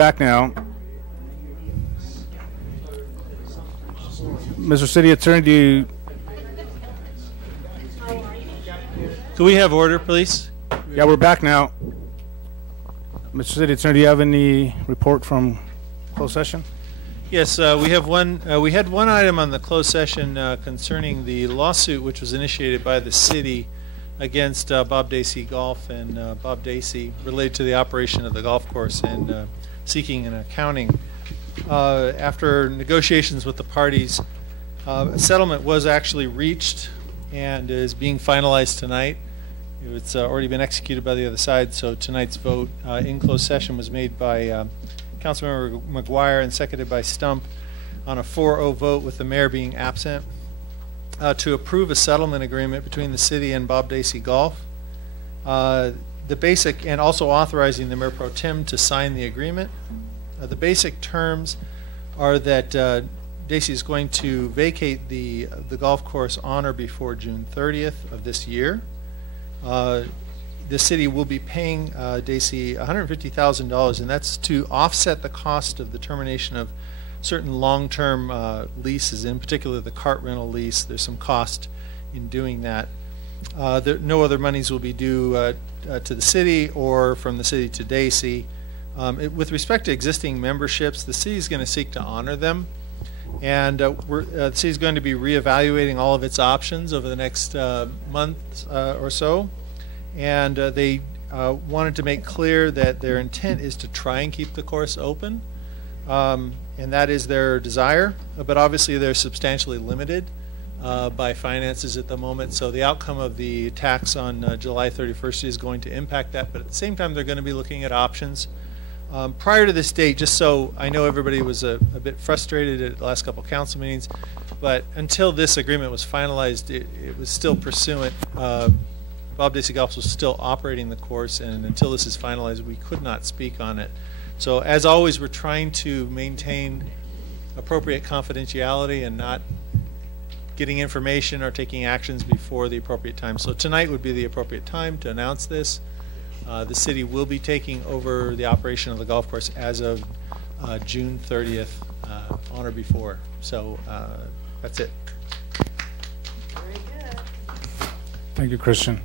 Back now. Mr. City Attorney, Could we have order, please? yeah, we're back now. Mr. City Attorney, do you have any report from closed session? Yes, we have one. We had one item on the closed session concerning the lawsuit which was initiated by the city against Bob Dacey Golf and Bob Dacey related to the operation of the golf course and seeking an accounting. After negotiations with the parties, a settlement was actually reached and is being finalized tonight. It's already been executed by the other side, so tonight's vote in closed session was made by Councilmember McGuire and seconded by Stump on a 4-0 vote with the mayor being absent to approve a settlement agreement between the city and Bob Dacey Golf. The basic, and also authorizing the Mayor Pro Tem to sign the agreement. The basic terms are that Dacey is going to vacate the golf course on or before June 30th of this year. The city will be paying Dacey $150,000, and that's to offset the cost of the termination of certain long-term leases, in particular the cart rental lease. There's some cost in doing that. No other monies will be due to the city or from the city to Dacey. With respect to existing memberships, the city is going to seek to honor them, and the city is going to be reevaluating all of its options over the next month or so. And they wanted to make clear that their intent is to try and keep the course open, and that is their desire. But obviously, they're substantially limited by finances at the moment. So the outcome of the tax on July 31st is going to impact that. But at the same time, they're going to be looking at options. Prior to this date, just so I know everybody was a bit frustrated at the last couple council meetings, but until this agreement was finalized, it was still pursuant. Bob Dacey Golf was still operating the course, and until this is finalized, we could not speak on it. So as always, we're trying to maintain appropriate confidentiality and not getting information or taking actions before the appropriate time. So tonight would be the appropriate time to announce this. The city will be taking over the operation of the golf course as of June 30th, on or before. So that's it. Very good. Thank you, Christian.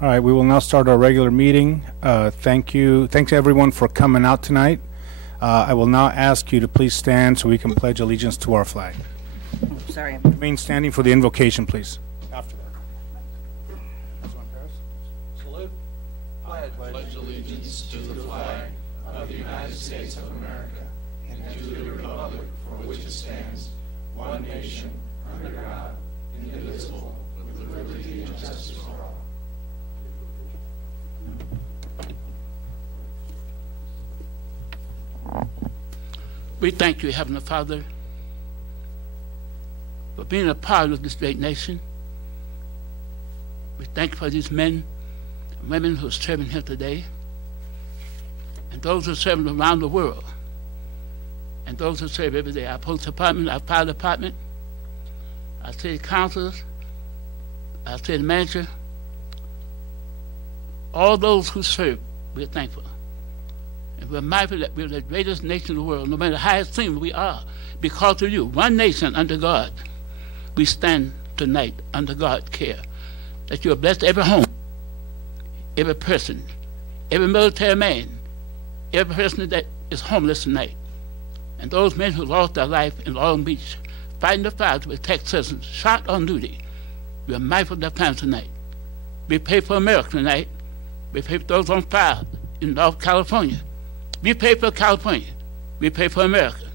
All right, we will now start our regular meeting. Thank you. Thanks everyone for coming out tonight. I will now ask you to please stand so we can pledge allegiance to our flag. Oh, sorry. Remain standing for the invocation, please. After that. Salute. I pledge allegiance to the flag of the United States of America and to the republic for which it stands, one nation, under God, indivisible, with liberty and justice for all. We thank you, Heavenly Father, for being a part of this great nation. We thank you for these men and women who are serving here today, and those who are serving around the world, and those who serve every day. Our police department, our fire department, our city councilors, our city manager, all those who serve, we're thankful. And we're mindful that we're the greatest nation in the world, no matter how it seems we are, because of you. One nation under God. We stand tonight under God's care, that you have blessed every home, every person, every military man, every person that is homeless tonight, and those men who lost their life in Long Beach, fighting the fire to protect citizens, shot on duty. We are mindful of their plans tonight. We pray for America tonight. We pray for those on fire in North California. We pray for California. We pray for America.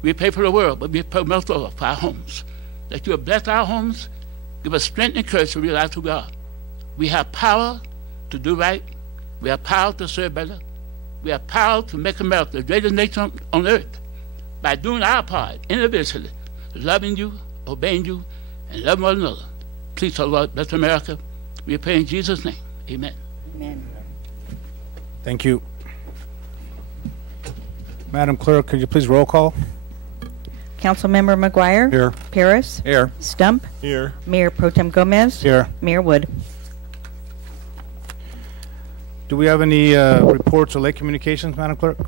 We pray for the world, but we pray most of all for our homes. That you have blessed our homes, give us strength and courage to realize who we are. We have power to do right. We have power to serve better. We have power to make America the greatest nation on earth by doing our part individually, loving you, obeying you, and loving one another. Please, oh Lord, bless America. We pray in Jesus' name. Amen. Amen. Thank you. Madam Clerk, could you please roll call? Councilmember McGuire. Here. Paris. Here. Stump. Here. Mayor Pro Tem Gomez. Here. Mayor Wood. Do we have any reports or late communications, Madam Clerk?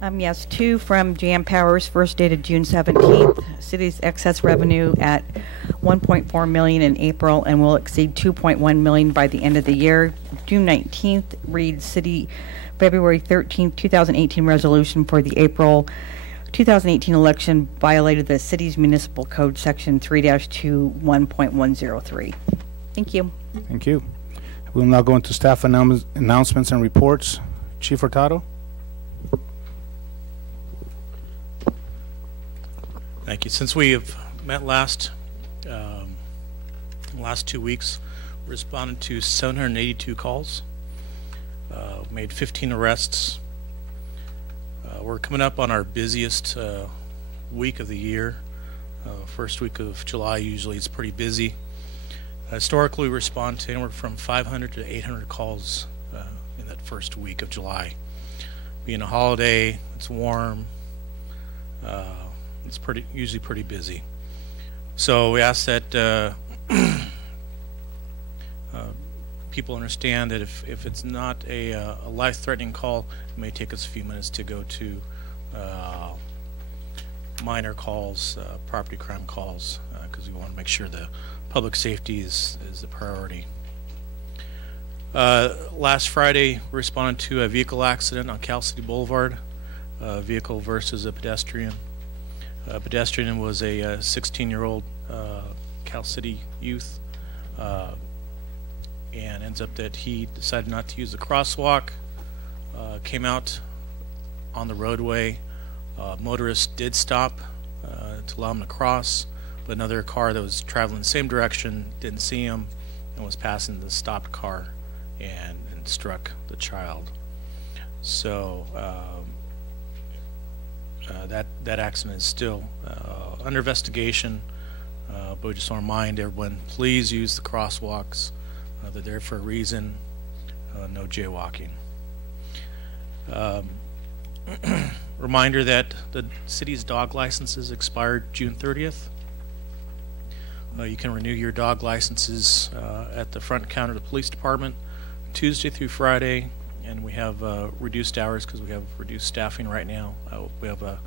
Yes, two from Jam Powers, first dated June 17th. City's excess revenue at $1.4 million in April and will exceed $2.1 million by the end of the year. June 19th reads City February 13th, 2018 resolution for the April 2018 election violated the city's municipal code section 3-2 1.103. Thank you. Thank you. We'll now go into staff announcements and reports. Chief Hurtado. Thank you. Since we have met last 2 weeks, we responded to 782 calls, made 15 arrests. We're coming up on our busiest week of the year. First week of July usually is pretty busy. Historically, we respond to anywhere from 500 to 800 calls in that first week of July. Being a holiday, it's warm. It's usually pretty busy. So we ask that people understand that if it's not a life-threatening call, it may take us a few minutes to go to minor calls, property crime calls, because we want to make sure the public safety is the priority. Last Friday, we responded to a vehicle accident on Cal City Boulevard, a vehicle versus a pedestrian. A pedestrian was a 16-year-old Cal City youth, and ends up that he decided not to use the crosswalk, came out on the roadway. Motorist did stop to allow him to cross, but another car that was traveling the same direction didn't see him and was passing the stopped car and struck the child. So that accident is still under investigation, but we just want to remind everyone, please use the crosswalks. They're there for a reason. No jaywalking. Reminder that the city's dog licenses expired June 30th. You can renew your dog licenses at the front counter of the police department Tuesday through Friday, and we have reduced hours because we have reduced staffing right now. We have a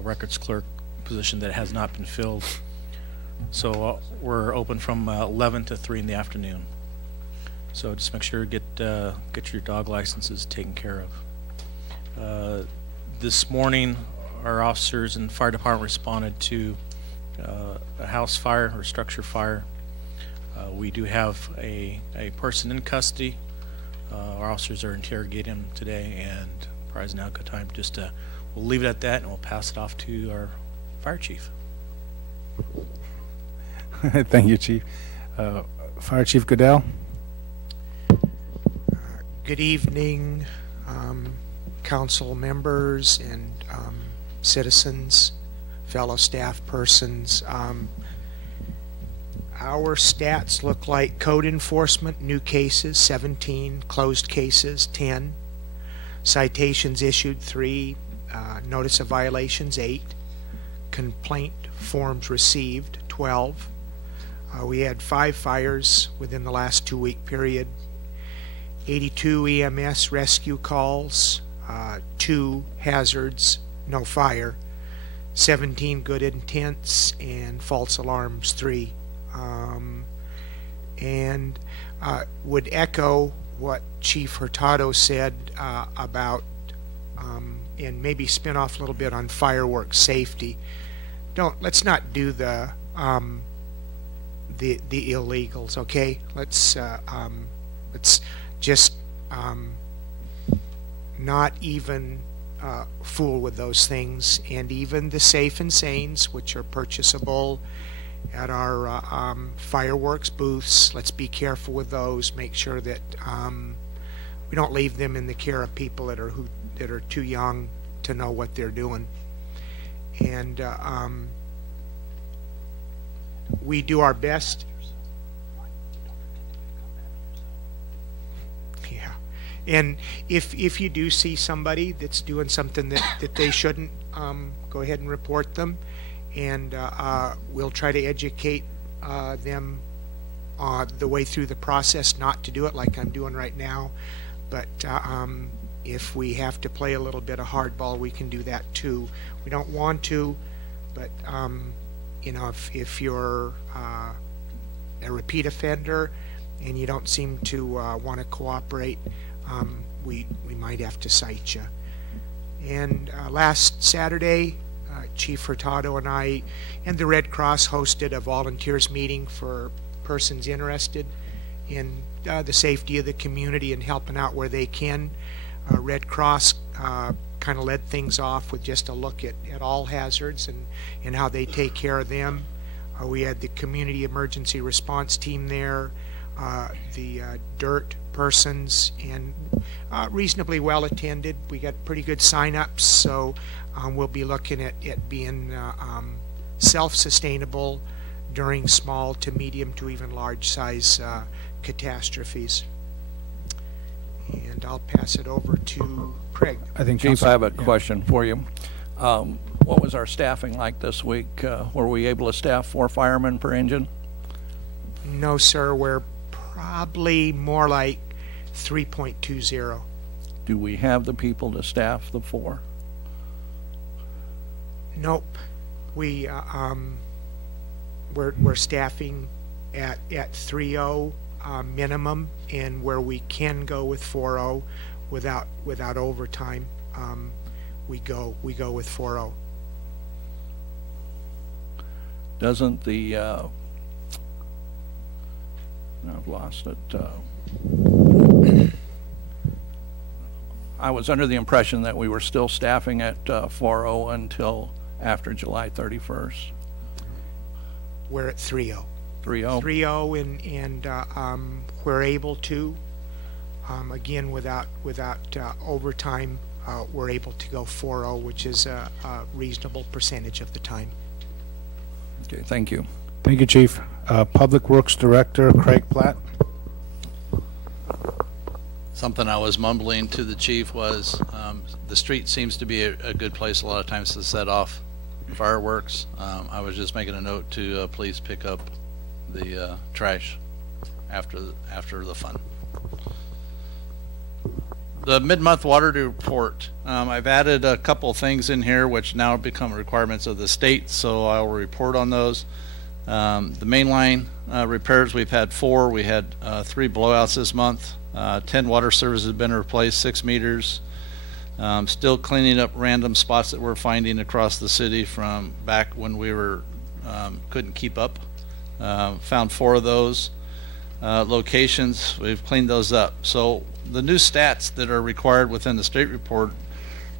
records clerk position that has not been filled, so we're open from 11 to 3 in the afternoon. So just make sure to get your dog licenses taken care of. This morning, our officers and fire department responded to a house fire or structure fire. We do have a person in custody. Our officers are interrogating him today, and probably is now a good time just to, we'll leave it at that and we'll pass it off to our fire chief. Thank you, Chief. Fire Chief Goodell. Good evening, council members and citizens, fellow staff persons. Our stats look like code enforcement, new cases 17, closed cases 10, citations issued 3, notice of violations 8, complaint forms received 12. We had 5 fires within the last 2-week period, 82 EMS rescue calls, 2 hazards, no fire, 17 good intents, and false alarms 3. And would echo what Chief Hurtado said about and maybe spin off a little bit on fireworks safety. Let's not do the illegals, okay? Let's just not even fool with those things. And even the Safe and Sanes, which are purchasable at our fireworks booths, let's be careful with those. Make sure that we don't leave them in the care of people that are too young to know what they're doing. And we do our best. Yeah. And if you do see somebody that's doing something that they shouldn't, go ahead and report them, and we'll try to educate them the way through the process not to do it like I'm doing right now. But if we have to play a little bit of hardball, we can do that too. We don't want to, but you know, if you're a repeat offender and you don't seem to want to cooperate, we might have to cite you. And last Saturday, Chief Hurtado and I and the Red Cross hosted a volunteers meeting for persons interested in the safety of the community and helping out where they can. Red Cross kind of led things off with just a look at all hazards and how they take care of them. We had the community emergency response team there, the DIRT persons, and reasonably well attended. We got pretty good sign-ups, so we'll be looking at being self-sustainable during small to medium to even large size catastrophes. And I'll pass it over to Craig. I think Chief, I have a question for you. What was our staffing like this week? Were we able to staff 4 firemen per engine? No, sir. We're probably more like 3.20. Do we have the people to staff the 4? Nope. We're staffing at 3.0 minimum, and where we can go with 4.0 without overtime, we go with 4.0. Doesn't the I've lost it. I was under the impression that we were still staffing at 4.0 until after July 31st. We're at 3.0. 3.0? 3.0, and we're able to, again, without overtime, we're able to go 4.0, which is a reasonable percentage of the time. Okay, thank you. Thank you, Chief. Public Works Director Craig Platt. Something I was mumbling to the chief was the street seems to be a good place a lot of times to set off fireworks. I was just making a note to please pick up the trash after the fun. The mid-month water report. I've added a couple things in here which now become requirements of the state, so I will report on those. The main line repairs, we've had 4. We had 3 blowouts this month. 10 water services have been replaced, 6 meters. Still cleaning up random spots that we're finding across the city from back when we were couldn't keep up. Found 4 of those locations. We've cleaned those up. So the new stats that are required within the state report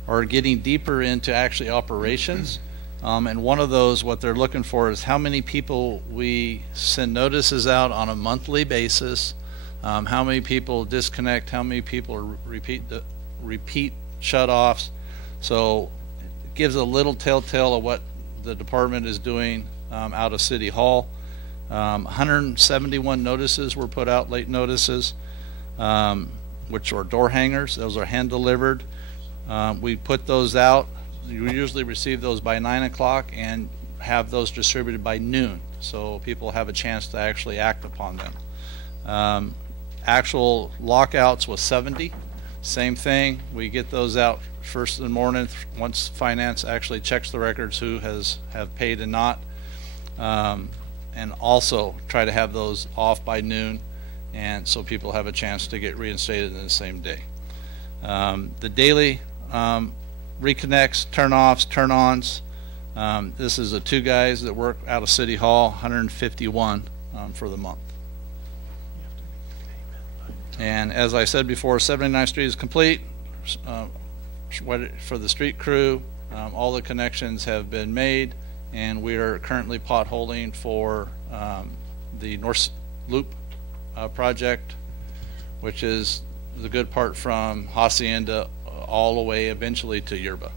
are getting deeper into actually operations. And one of those, what they're looking for is how many people we send notices out on a monthly basis, how many people disconnect, how many people repeat shut-offs. So it gives a little telltale of what the department is doing out of City Hall. 171 notices were put out, late notices, which are door hangers. Those are hand delivered. We put those out. You usually receive those by 9 o'clock and have those distributed by noon, so people have a chance to actually act upon them. Actual lockouts was 70. Same thing. We get those out first in the morning once finance actually checks the records who have paid and not, and also try to have those off by noon, and so people have a chance to get reinstated in the same day. The daily reconnects, turn-offs, turn-ons. This is the 2 guys that work out of City Hall, 151 for the month. And as I said before, 79th Street is complete for the street crew. All the connections have been made, and we are currently potholing for the North Loop project, which is the good part from Hacienda all the way eventually to Yerba.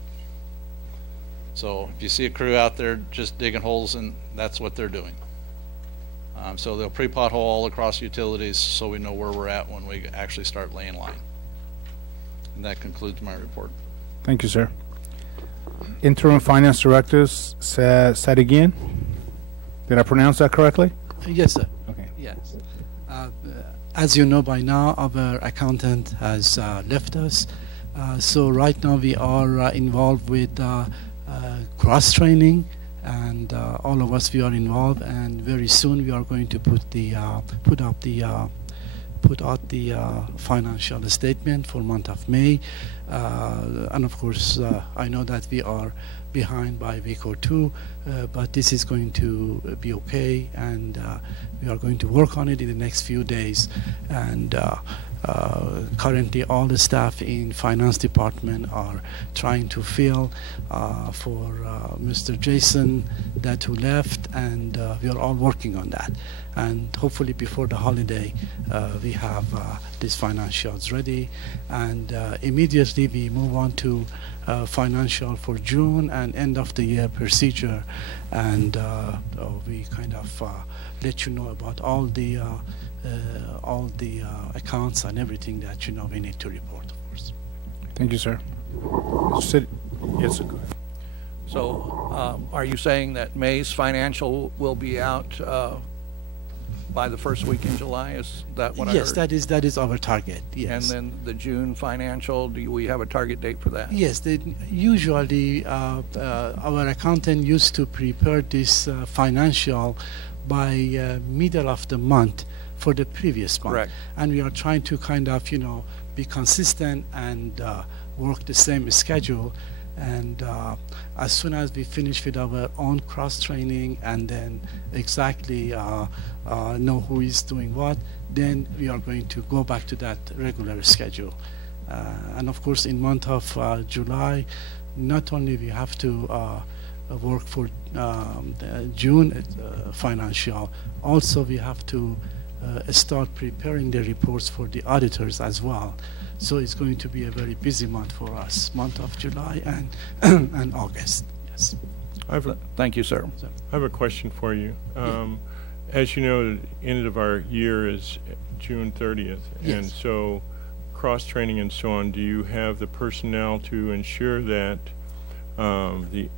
So if you see a crew out there just digging holes, and that's what they're doing. So they'll pre-pothole all across utilities so we know where we're at when we actually start laying line. And that concludes my report. Thank you, sir. Interim Finance Director Sadigian. Did I pronounce that correctly? Yes, sir. Okay. Yes. As you know by now, our accountant has left us, So right now we are involved with cross training, and all of us, we are involved, and very soon we are going to put out the financial statement for month of May, and of course I know that we are behind by a week or two, but this is going to be okay, and we are going to work on it in the next few days. And currently all the staff in finance department are trying to fill for Mr. Jason that who left, and we are all working on that, and hopefully before the holiday we have these financials ready, and immediately we move on to financial for June and end of the year procedure, and we kind of let you know about all the accounts and everything that we need to report, of course. Thank you, sir. Yes, sir. Go ahead. So are you saying that May's financial will be out by the first week in July? Is that what I heard? Yes, that is our target. Yes. And then the June financial, do we have a target date for that? Yes, usually our accountant used to prepare this financial by middle of the month for the previous month. Correct. And we are trying to kind of be consistent and work the same schedule. And as soon as we finish with our own cross training and then exactly know who is doing what, then we are going to go back to that regular schedule. And of course, in month of July, not only we have to work for the June financial, also we have to start preparing the reports for the auditors as well. So it's going to be a very busy month for us, month of July and and August. Yes. Thank you, sir. I have a question for you. As you know, the end of our year is June 30th, Yes. and so cross-training and so on, do you have the personnel to ensure that the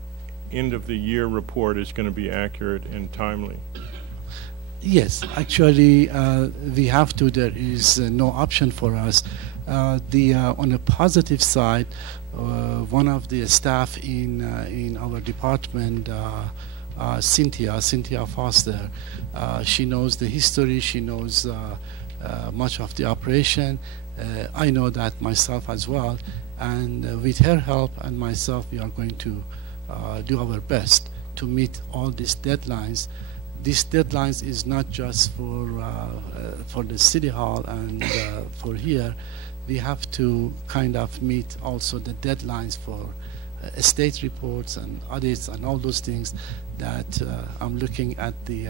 end of the year report is going to be accurate and timely? Yes, actually, we have to. There is no option for us. On a positive side, one of the staff in our department, Cynthia Foster, she knows the history. She knows much of the operation. I know that myself as well, and with her help and myself, we are going to do our best to meet all these deadlines. These deadlines is not just for the city hall and for here. We have to kind of meet also the deadlines for estate reports and audits and all those things that I'm looking at the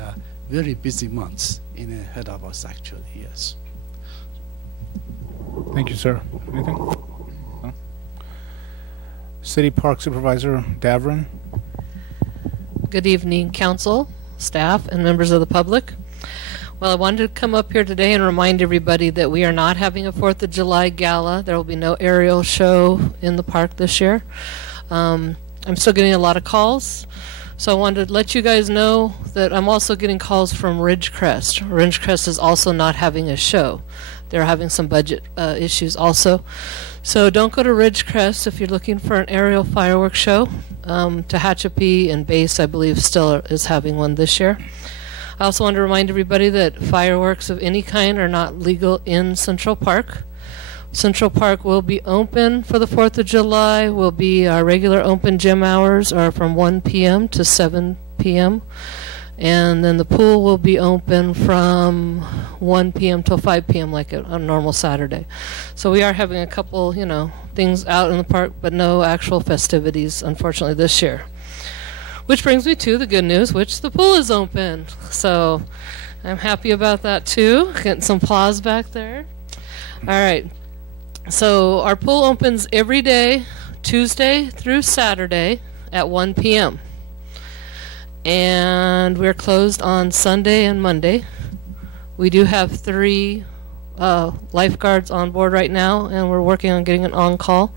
very busy months ahead of us, actually. Yes. Thank you, sir. Anything? No? City Park Supervisor Davrin. Good evening, council, staff, and members of the public. Well, I wanted to come up here today and remind everybody that we are not having a 4th of July gala. There will be no aerial show in the park this year. I'm still getting a lot of calls, so I wanted to let you guys know that I'm also getting calls from Ridgecrest. Ridgecrest is also not having a show. They're having some budget issues also. So don't go to Ridgecrest if you're looking for an aerial fireworks show. Tehachapi and Base, I believe, still is having one this year. I also want to remind everybody that fireworks of any kind are not legal in Central Park. Central Park will be open for the 4th of July. Will be our regular open gym hours are from 1 p.m. to 7 p.m. And then the pool will be open from 1 p.m. till 5 p.m. like a normal Saturday. So we are having a couple, things out in the park, but no actual festivities, unfortunately, this year. Which brings me to the good news, which the pool is open. So I'm happy about that too. Getting some applause back there. All right. So our pool opens every day, Tuesday through Saturday at 1 p.m. And we're closed on Sunday and Monday. We do have 3 lifeguards on board right now, and we're working on getting an on-call.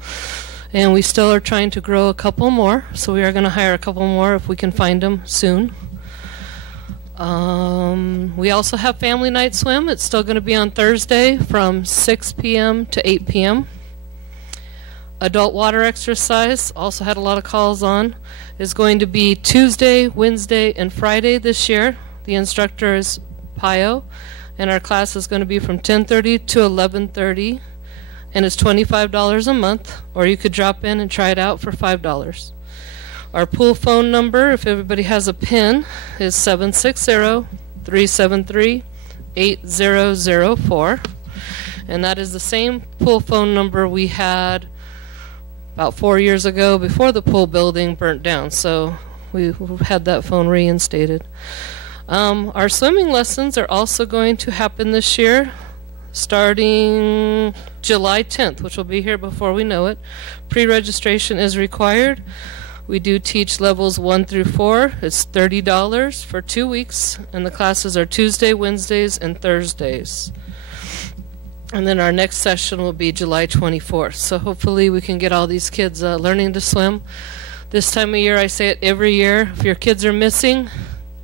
And we still are trying to grow a couple more, so we are going to hire a couple more if we can find them soon. We also have Family Night Swim. It's still going to be on Thursday from 6 p.m. to 8 p.m. adult water exercise, also had a lot of calls on, is going to be Tuesday, Wednesday, and Friday this year. The instructor is Pio, and our class is going to be from 10:30 to 11:30, and it's $25 a month, or you could drop in and try it out for $5. Our pool phone number, if everybody has a pen, is 760-373-8004, and that is the same pool phone number we had about 4 years ago before the pool building burnt down, so we had that phone reinstated. Our swimming lessons are also going to happen this year, starting July 10th, which will be here before we know it. Pre-registration is required. We do teach levels 1 through 4. It's $30 for 2 weeks, and the classes are Tuesday, Wednesdays, and Thursdays. And then our next session will be July 24th. So hopefully we can get all these kids learning to swim. This time of year, I say it every year, if your kids are missing,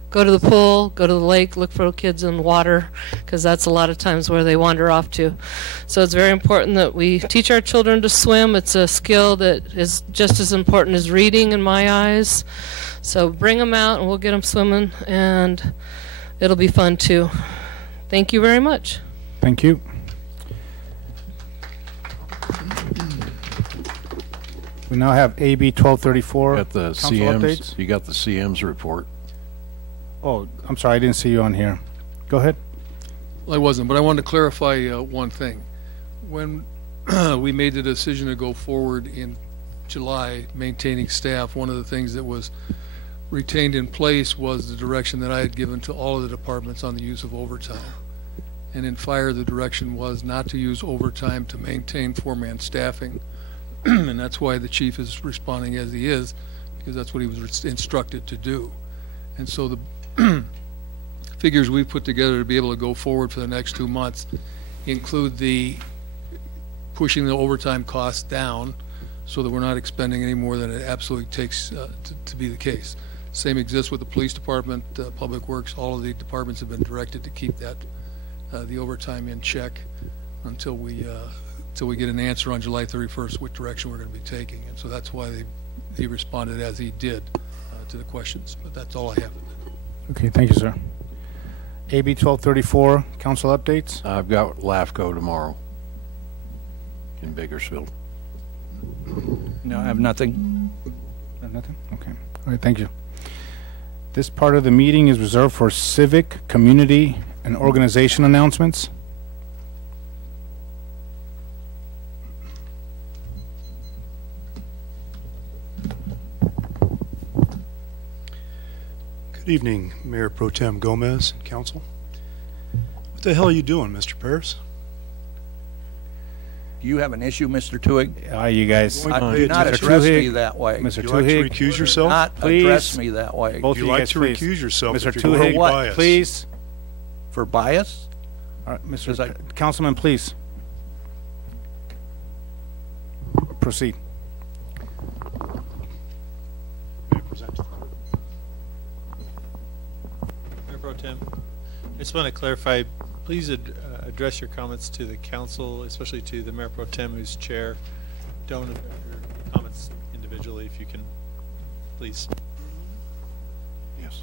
go to the pool, go to the lake, look for kids in water, because that's a lot of times where they wander off to. So it's very important that we teach our children to swim. It's a skill that is just as important as reading in my eyes. So bring them out and we'll get them swimming, and it'll be fun too. Thank you very much. Thank you. We now have AB 1234. At the council CMs, updates. you got the CM's report. Oh, I'm sorry, I didn't see you on here. Go ahead. Well, I wasn't, but I wanted to clarify one thing. When we made the decision to go forward in July, maintaining staff, one of the things that was retained in place was the direction that I had given to all of the departments on the use of overtime. And in fire, the direction was not to use overtime to maintain four-man staffing. And that's why the chief is responding as he is, because that's what he was instructed to do. And so the figures we've put together to be able to go forward for the next 2 months include the pushing the overtime costs down so that we're not expending any more than it absolutely takes to be the case. Same exists with the police department, public works. All of the departments have been directed to keep that the overtime in check until we get an answer on July 31st what direction we're going to be taking. And so that's why he responded as he did to the questions. But that's all I have. Okay, thank you, sir. AB 1234, council updates. I've got LAFCO tomorrow in Bakersfield. No, I have nothing. Nothing? Okay. All right, thank you. This part of the meeting is reserved for civic, community, and organization announcements. Good evening, Mayor Pro Tem Gomez and Council. What the hell are you doing, Mr. Paris? Do you have an issue, Mr. Tuhig? You guys. Do not address me that way. Mr. Would you like to recuse yourself? Not address me that way. Both Would of you you like guys, to please. recuse yourself? Mr. if you're going Tuhig, bias? please. For bias? All right, Mr. Councilman, please. Proceed. May I present to the court? Mayor Pro Tem, I just want to clarify, please address your comments to the council, especially to the Mayor Pro Tem who's chair. Don't address your comments individually if you can, please. Yes.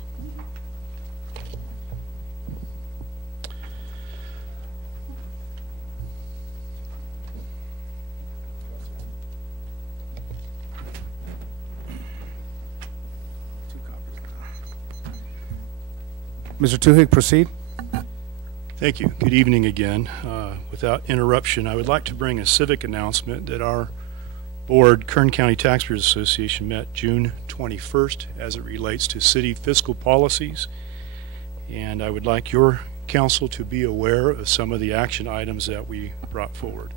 Mr. Tuhig, proceed. Thank you. Good evening again. Without interruption, I would like to bring a civic announcement that our board, Kern County Taxpayers Association, met June 21st as it relates to city fiscal policies. And I would like your council to be aware of some of the action items that we brought forward.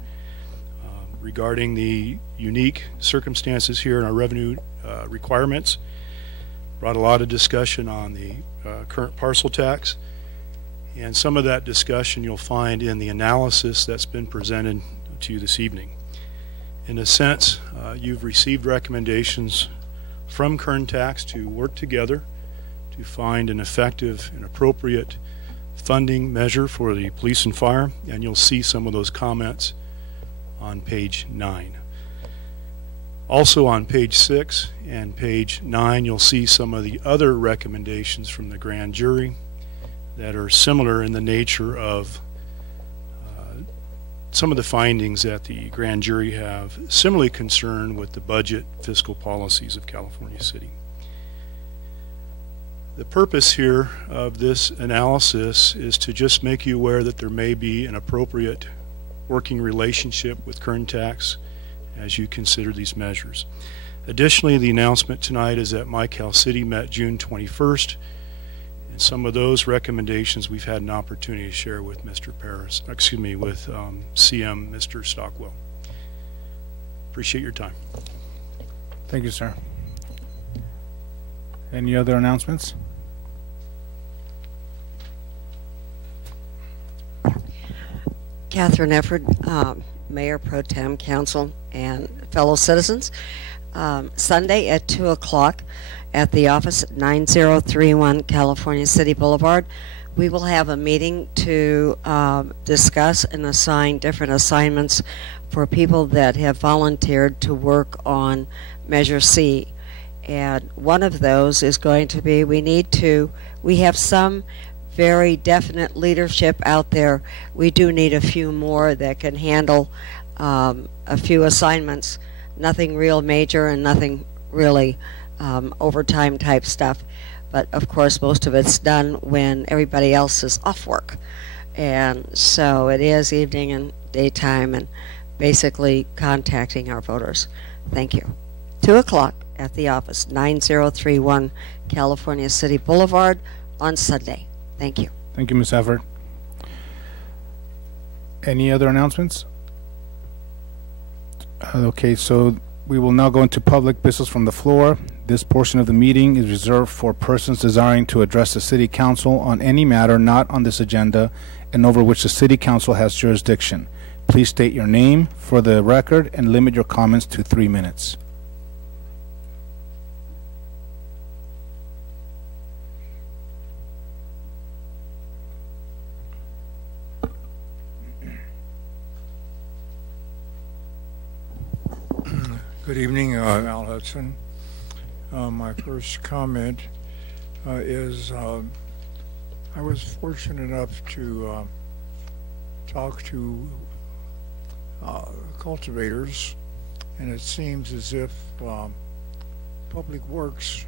Regarding the unique circumstances here in our revenue requirements, brought a lot of discussion on the current parcel tax, and some of that discussion you'll find in the analysis that's been presented to you this evening. In a sense, you've received recommendations from Kern Tax to work together to find an effective and appropriate funding measure for the police and fire, and you'll see some of those comments on page 9. Also on page 6 and page 9, you'll see some of the other recommendations from the grand jury that are similar in the nature of some of the findings that the grand jury have similarly concerned with the budget fiscal policies of California City. The purpose here of this analysis is to just make you aware that there may be an appropriate working relationship with Kern Tax as you consider these measures. Additionally, the announcement tonight is that MyCal City met June 21st, and some of those recommendations we've had an opportunity to share with Mr. Paris, excuse me, with CM Mr. Stockwell. Appreciate your time. Thank you, sir. Any other announcements? Catherine Efford, Mayor Pro Tem, Council, and fellow citizens. Sunday at 2 o'clock at the office at 9031 California City Boulevard, we will have a meeting to discuss and assign different assignments for people that have volunteered to work on Measure C. And one of those is going to be, we have some very definite leadership out there. We do need a few more that can handle a few assignments, nothing real major and nothing really overtime type stuff. But of course most of it's done when everybody else is off work. And so it is evening and daytime and basically contacting our voters. Thank you. 2 o'clock at the office, 9031 California City Boulevard on Sunday. Thank you. Thank you, Ms. Efford. Any other announcements? Okay, so we will now go into public business from the floor. This portion of the meeting is reserved for persons desiring to address the City Council on any matter not on this agenda and over which the City Council has jurisdiction. Please state your name for the record and limit your comments to 3 minutes. Good evening, Al Hudson. My first comment is I was fortunate enough to talk to cultivators, and it seems as if Public Works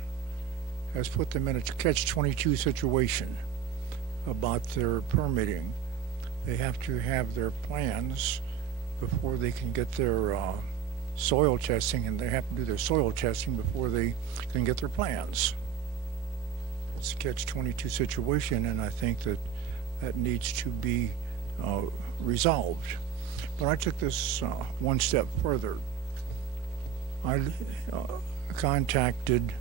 has put them in a catch-22 situation about their permitting. They have to have their plans before they can get their soil testing, and they have to do their soil testing before they can get their plans. It's a catch-22 situation, and I think that that needs to be resolved. But I took this one step further. I contacted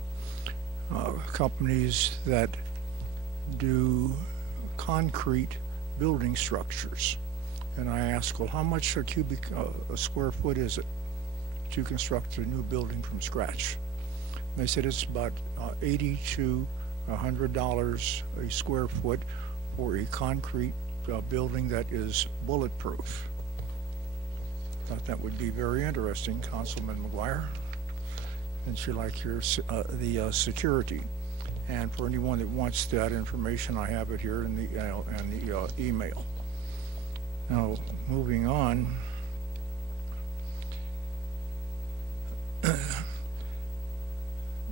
companies that do concrete building structures, and I asked, well, how much a square foot is it to construct a new building from scratch? And they said it's about $80 to $100 a square foot for a concrete building that is bulletproof. Thought that would be very interesting, Councilman McGuire, since you like your the security. And for anyone that wants that information, I have it here in the email. Now, moving on.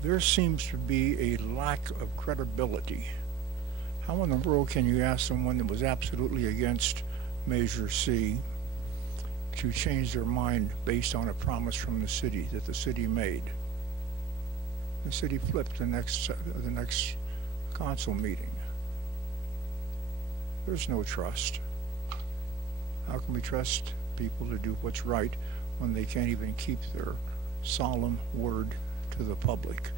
There seems to be a lack of credibility. How in the world can you ask someone that was absolutely against Measure C to change their mind based on a promise from the city that the city made? The city flipped the next council meeting. There's no trust. How can we trust people to do what's right when they can't even keep their solemn word to the public?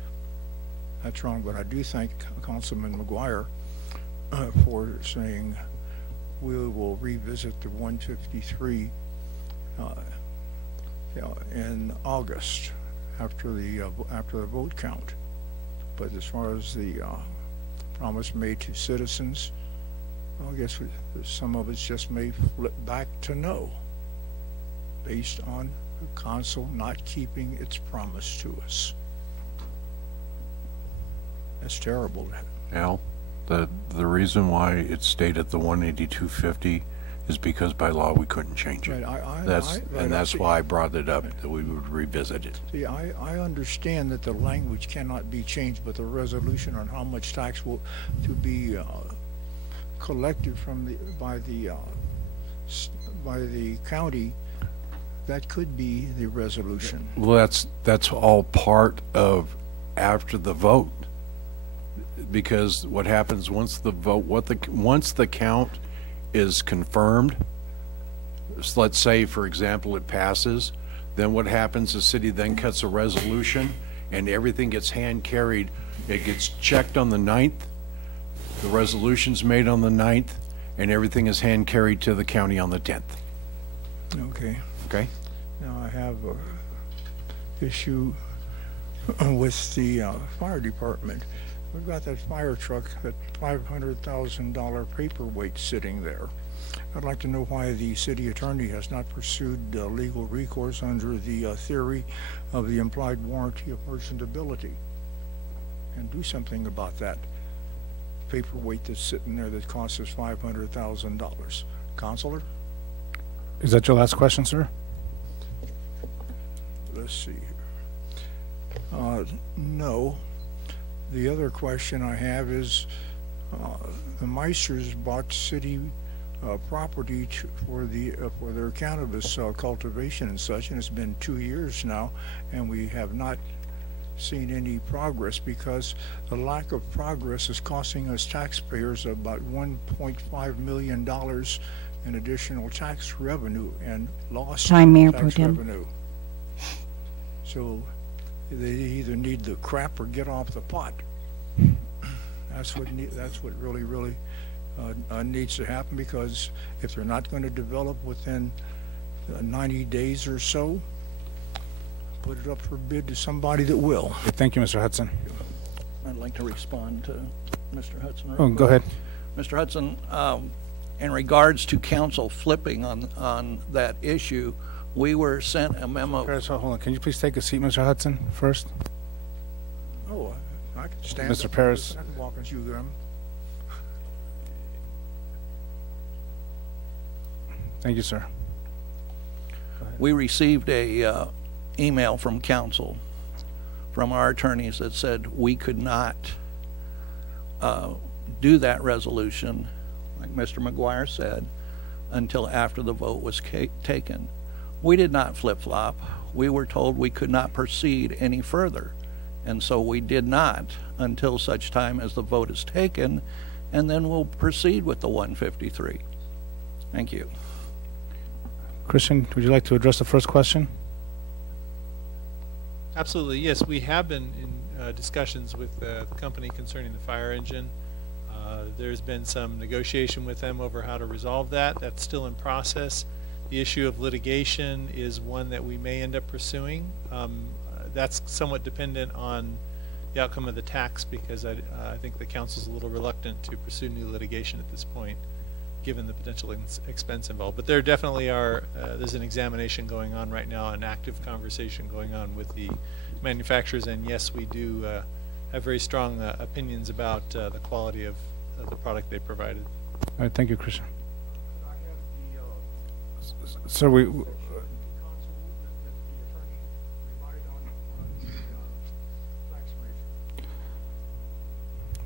That's wrong, but I do thank Councilman McGuire for saying we will revisit the 153 in August after the vote count. But as far as the promise made to citizens, well, I guess some of us just may flip back to no, based on council not keeping its promise to us. That's terrible. Al, the reason why it stayed at the 182.50 is because by law we couldn't change it. Right, That's why I brought it up, that we would revisit it. See, I understand that the language cannot be changed, but the resolution on how much tax will to be collected from by the county, that could be the resolution. Well, that's all part of after the vote, because what happens once the vote, once the count is confirmed, so let's say for example it passes, then what happens, the city then cuts a resolution and everything gets hand carried. It gets checked on the 9th, the resolution's made on the 9th, and everything is hand carried to the county on the 10th. Okay. Okay. Now I have a issue with the fire department. We've got that fire truck, that $500,000 paperweight sitting there. I'd like to know why the city attorney has not pursued legal recourse under the theory of the implied warranty of merchantability, and do something about that paperweight that's sitting there that costs us $500,000. Counselor? Is that your last question, sir? Let's see here. No. The other question I have is the Meisters bought city property for their cannabis cultivation and such, and it's been 2 years now, and we have not seen any progress because the lack of progress is costing us taxpayers about $1.5 million in additional tax revenue and lost tax revenue. So they either need the crap or get off the pot. That's what really needs to happen, because if they're not going to develop within 90 days or so, put it up for bid to somebody that will. Thank you, Mr. Hudson. I'd like to respond to Mr. Hudson. Oh, go ahead. Mr. Hudson, in regards to council flipping on that issue, we were sent a memo. Paris, hold on. Can you please take a seat, Mr. Hudson, first? Oh, I can stand Mr. up. Paris. I can walk and chew gum. Thank you, sir. We received a email from council from our attorneys that said we could not do that resolution, like Mr. McGuire said, until after the vote was taken. We did not flip-flop. We were told we could not proceed any further, and so we did not until such time as the vote is taken, and then we'll proceed with the 153. Thank you. Christian, would you like to address the first question? Absolutely, yes. We have been in discussions with the company concerning the fire engine. There's been some negotiation with them over how to resolve that. That's still in process. The issue of litigation is one that we may end up pursuing. That's somewhat dependent on the outcome of the tax, because I think the council's a little reluctant to pursue new litigation at this point, given the potential expense involved. But there definitely are, there's an examination going on right now, an active conversation going on with the manufacturers, and yes, we do have very strong opinions about the quality of the product they provided. All right, thank you, Christian. Sir,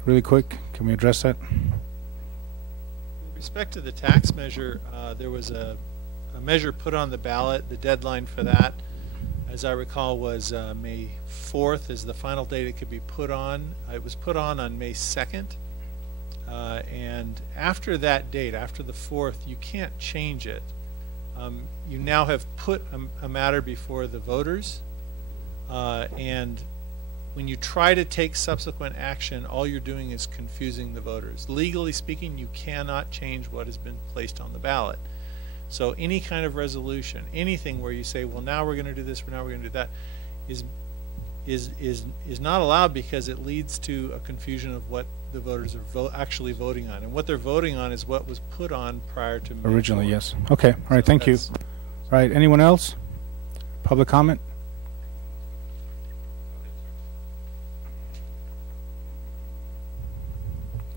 really quick, can we address that? With respect to the tax measure, there was a measure put on the ballot. The deadline for that, as I recall, was May 4th is the final date it could be put on. It was put on May 2nd. And after that date, after the 4th, you can't change it. You now have put a matter before the voters, and when you try to take subsequent action, all you're doing is confusing the voters. Legally speaking, you cannot change what has been placed on the ballot. So any kind of resolution, anything where you say, well, now we're going to do this, now we're going to do that, is not allowed, because it leads to a confusion of what the voters are actually voting on. And what they're voting on is what was put on prior to May Originally, 4th. yes. Okay, all right, So thank you. All right, anyone else? Public comment?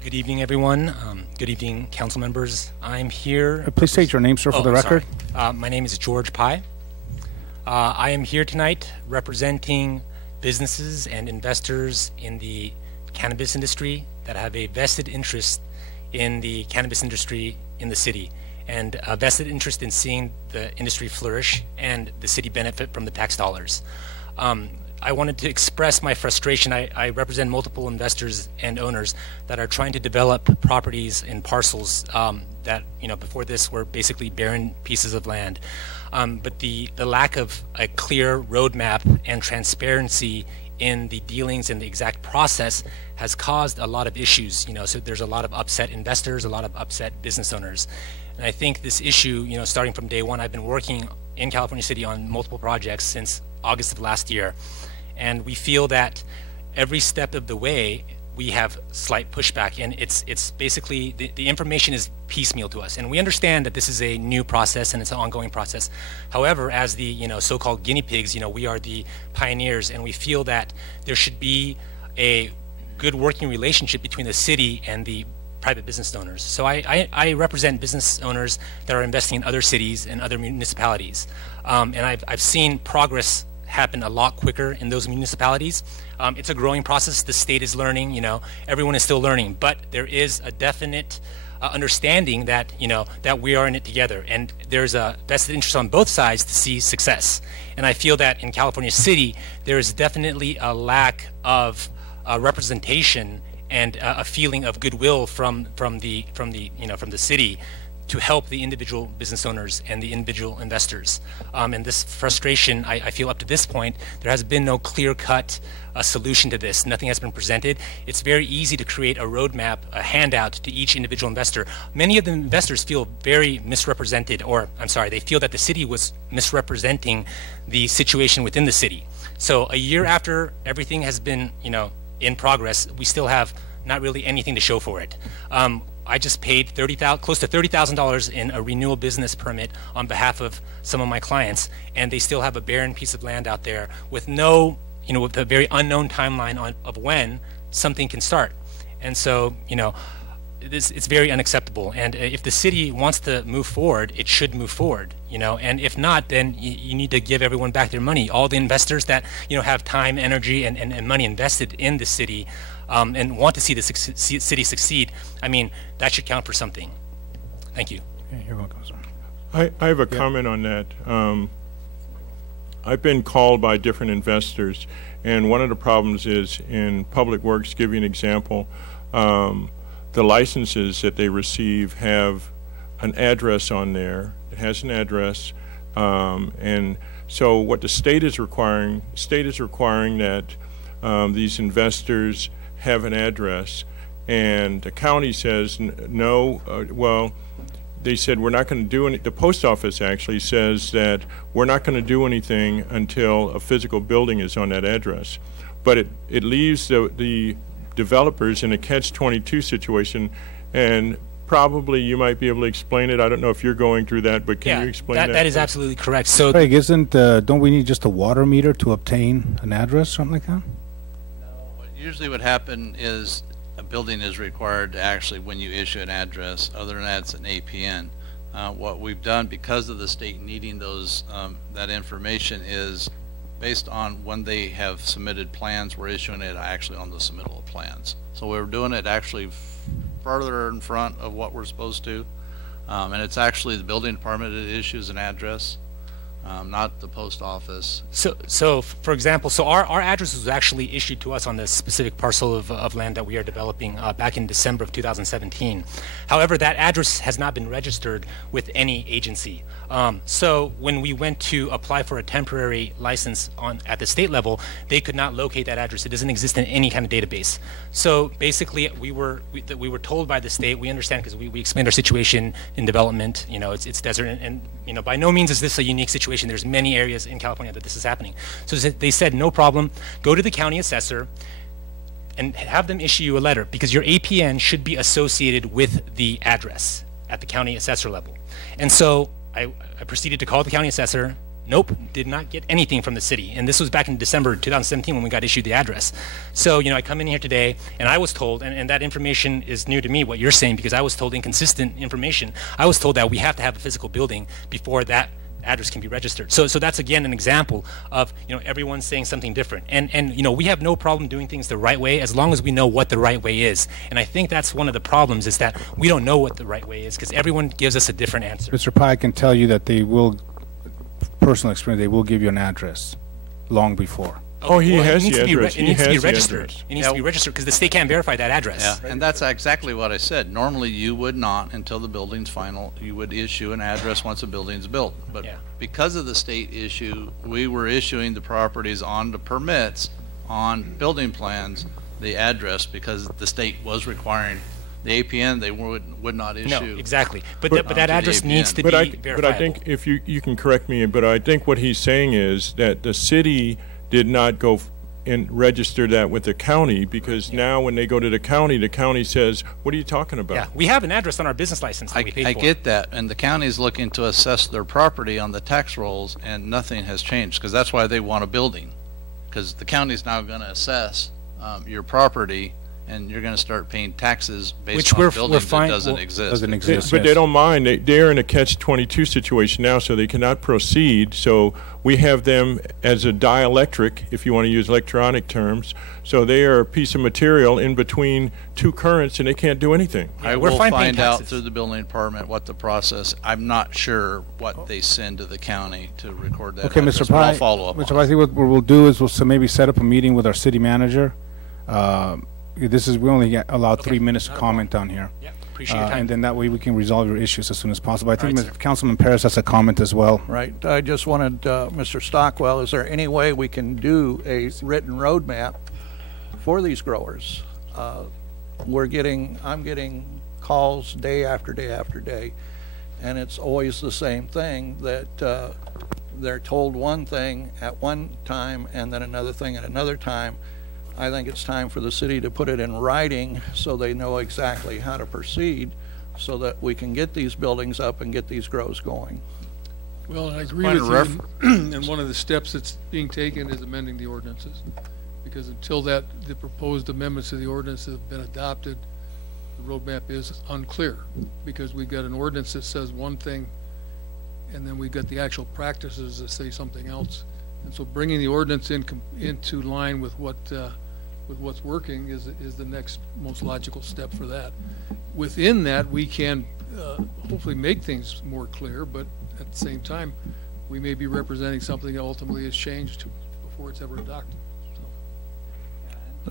Good evening, everyone. Good evening, council members. I'm here. Please state your name, sir, for the record. My name is George Pai. I am here tonight representing businesses and investors in the cannabis industry that have a vested interest in the cannabis industry in the city, and a vested interest in seeing the industry flourish and the city benefit from the tax dollars. I wanted to express my frustration. I represent multiple investors and owners that are trying to develop properties in parcels that, before this were basically barren pieces of land. But the lack of a clear roadmap and transparency in the dealings and the exact process has caused a lot of issues. So there's a lot of upset investors, a lot of upset business owners. And I think this issue, starting from day one, I've been working in California City on multiple projects since August of last year. And we feel that every step of the way we have slight pushback, and it's basically the information is piecemeal to us, and we understand that this is a new process and it's an ongoing process. However, as the so-called guinea pigs, we are the pioneers, and we feel that there should be a good working relationship between the city and the private business owners. So I represent business owners that are investing in other cities and other municipalities, and I've seen progress happen a lot quicker in those municipalities. It's a growing process. The state is learning, everyone is still learning, but there is a definite understanding that, that we are in it together, and there's a vested interest on both sides to see success. And I feel that in California City, there is definitely a lack of representation and a feeling of goodwill from the city to help the individual business owners and the individual investors. And this frustration, I feel up to this point, there has been no clear-cut solution to this. Nothing has been presented. It's very easy to create a roadmap, a handout to each individual investor. Many of the investors feel very misrepresented, or I'm sorry, they feel that the city was misrepresenting the situation within the city. So a year after everything has been, in progress, we still have not really anything to show for it. I just paid close to $30,000 in a renewal business permit on behalf of some of my clients, and they still have a barren piece of land out there with no, with a very unknown timeline of when something can start. And so, it's very unacceptable. And if the city wants to move forward, it should move forward, and if not, then you need to give everyone back their money. All the investors that, have time, energy, and money invested in the city, and want to see the city succeed, I mean, that should count for something. Thank you. Okay, you're welcome, sir. I have a comment on that. I've been called by different investors, and one of the problems is in Public Works, give you an example, the licenses that they receive have an address on there. It has an address, and so what the state is requiring that these investors have an address, and the county says no. Well, they said we're not going to do any. The post office actually says that we're not going to do anything until a physical building is on that address, but it leaves the developers in a catch-22 situation, and probably you might be able to explain it. I don't know if you're going through that, but can you explain that? That is absolutely correct. So, Craig, don't we need just a water meter to obtain an address, something like that? Usually what happens is a building is required to actually, when you issue an address, other than that it's an APN. What we've done, because of the state needing those that information, is based on when they have submitted plans, we're issuing it actually on the submittal of plans. So we're doing it actually further in front of what we're supposed to, and it's actually the building department that issues an address, not the post office. So for example, our address was actually issued to us on this specific parcel of land that we are developing back in December of 2017. However, that address has not been registered with any agency. So when we went to apply for a temporary license at the state level, they could not locate that address. It doesn't exist in any kind of database. So basically, we were told by the state. We understand because we explained our situation in development. It's desert, and by no means is this a unique situation. There's many areas in California that this is happening. So they said, no problem. Go to the county assessor and have them issue you a letter, because your APN should be associated with the address at the county assessor level. And so I proceeded to call the county assessor, Nope, did not get anything from the city. And this was back in December 2017 when we got issued the address. So, I come in here today and I was told, and that information is new to me, what you're saying, because I was told inconsistent information. I was told that we have to have a physical building before that address can be registered. So that's again an example of everyone saying something different. And we have no problem doing things the right way as long as we know what the right way is. And I think that's one of the problems, is that we don't know what the right way is because everyone gives us a different answer. Mr. Pai, I can tell you that they will, personal experience, they will give you an address long before. Oh, he Well, has it needs the to be address. It He needs to be has the registered. address. It needs to be registered because the state can't verify that address. Yeah, and that's exactly what I said. Normally, you would not, until the building's final, you would issue an address once a building's built. But because of the state issue, we were issuing the properties on the permits, on building plans, the address, because the state was requiring the APN. They would not issue. No, exactly. But that address needs to be verifiable. But I think, if you can correct me, but I think what he's saying is that the city did not go and register that with the county, because now when they go to the county says, what are you talking about? Yeah, we have an address on our business license that we paid for. I get that, and the county is looking to assess their property on the tax rolls, and nothing has changed, because that's why they want a building, because the county is now going to assess your property, and you're going to start paying taxes based on a building that doesn't exist. But they don't mind. They're in a catch-22 situation now, so they cannot proceed. So we have them as a dielectric, if you want to use electronic terms. So they are a piece of material in between two currents, and they can't do anything. I will find out through the building department what the process. I'm not sure what they send to the county to record that. Okay, Mr. Pai, I'll follow up. Mr. Pai, I think what we'll do is we'll maybe set up a meeting with our city manager. We only allow 3 minutes to comment on here. Yeah, appreciate your time. And then that way we can resolve your issues as soon as possible. I think Councilman Perez has a comment as well. Right. I just wanted, Mr. Stockwell, is there any way we can do a written roadmap for these growers? I'm getting calls day after day after day, and it's always the same thing, that they're told one thing at one time and then another thing at another time. I think it's time for the city to put it in writing so they know exactly how to proceed, so that we can get these buildings up and get these grows going. Well, I agree with you, and one of the steps that's being taken is amending the ordinances, because until the proposed amendments to the ordinance have been adopted, the roadmap is unclear, because we've got an ordinance that says one thing, and then we've got the actual practices that say something else. And so bringing the ordinance into line with what's working is the next most logical step for that. Within that, we can hopefully make things more clear, but at the same time, we may be representing something that ultimately is changed before it's ever adopted.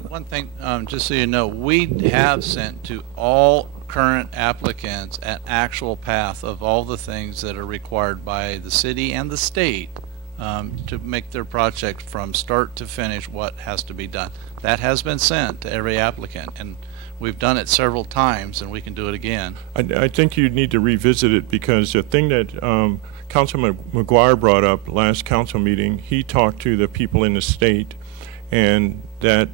One thing, just so you know, we have sent to all current applicants an actual path of all the things that are required by the city and the state to make their project from start to finish, what has to be done. That has been sent to every applicant, and we've done it several times, and we can do it again. I think you need to revisit it, because the thing that Councilman McGuire brought up last council meeting, he talked to the people in the state, and that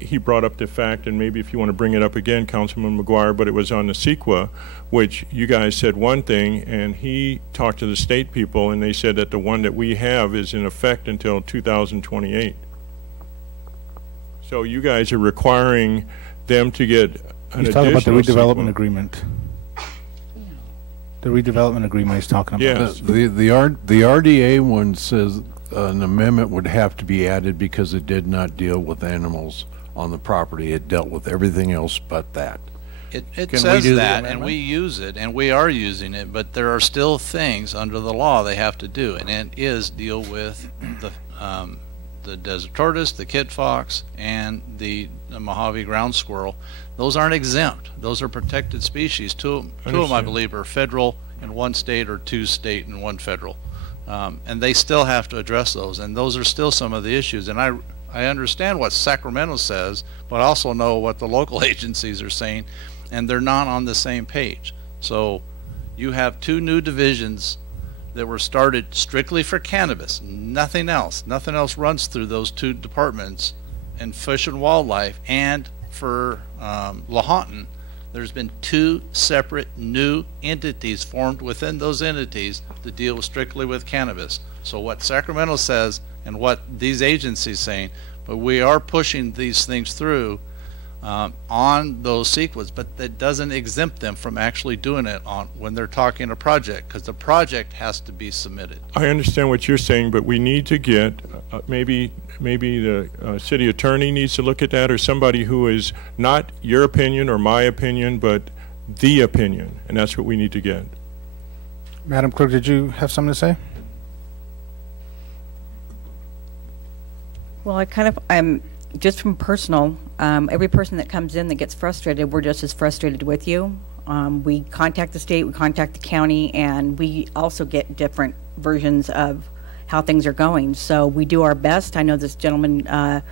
he brought up the fact, and maybe if you want to bring it up again, Councilman McGuire, but it was on the CEQA, which you guys said one thing, and he talked to the state people, and they said that the one that we have is in effect until 2028. So you guys are requiring them to get an additional. He's talking about the redevelopment CEQA. agreement. The redevelopment agreement he's talking about. Yes. The RDA one says an amendment would have to be added because it did not deal with animals on the property. It dealt with everything else but that. It Can says we do the that, and amendment? we use it, and we are using it, but there are still things under the law they have to do, and it is deal with the desert tortoise, the kit fox, and the Mojave ground squirrel. Those aren't exempt. Those are protected species. Two of them, I believe, are federal in one state, or 2 state and 1 federal. And they still have to address those, and those are still some of the issues. And I understand what Sacramento says, but I also know what the local agencies are saying, and they're not on the same page. So you have 2 new divisions that were started strictly for cannabis, nothing else. Nothing else runs through those 2 departments. In Fish and Wildlife and for Lahontan, there's been 2 separate new entities formed within those entities to deal strictly with cannabis. So what Sacramento says and what these agencies saying, but we are pushing these things through on those sequences, but that doesn't exempt them from actually doing it on when they're talking a project, because the project has to be submitted. I understand what you're saying, but we need to get maybe the city attorney needs to look at that, or somebody who is not your opinion or my opinion, but the opinion, and that's what we need to get. Madam Clerk, did you have something to say? Well, I'm just from personal, every person that comes in that gets frustrated, we're just as frustrated with you. We contact the state, we contact the county, and we also get different versions of how things are going. So we do our best. I know this gentleman,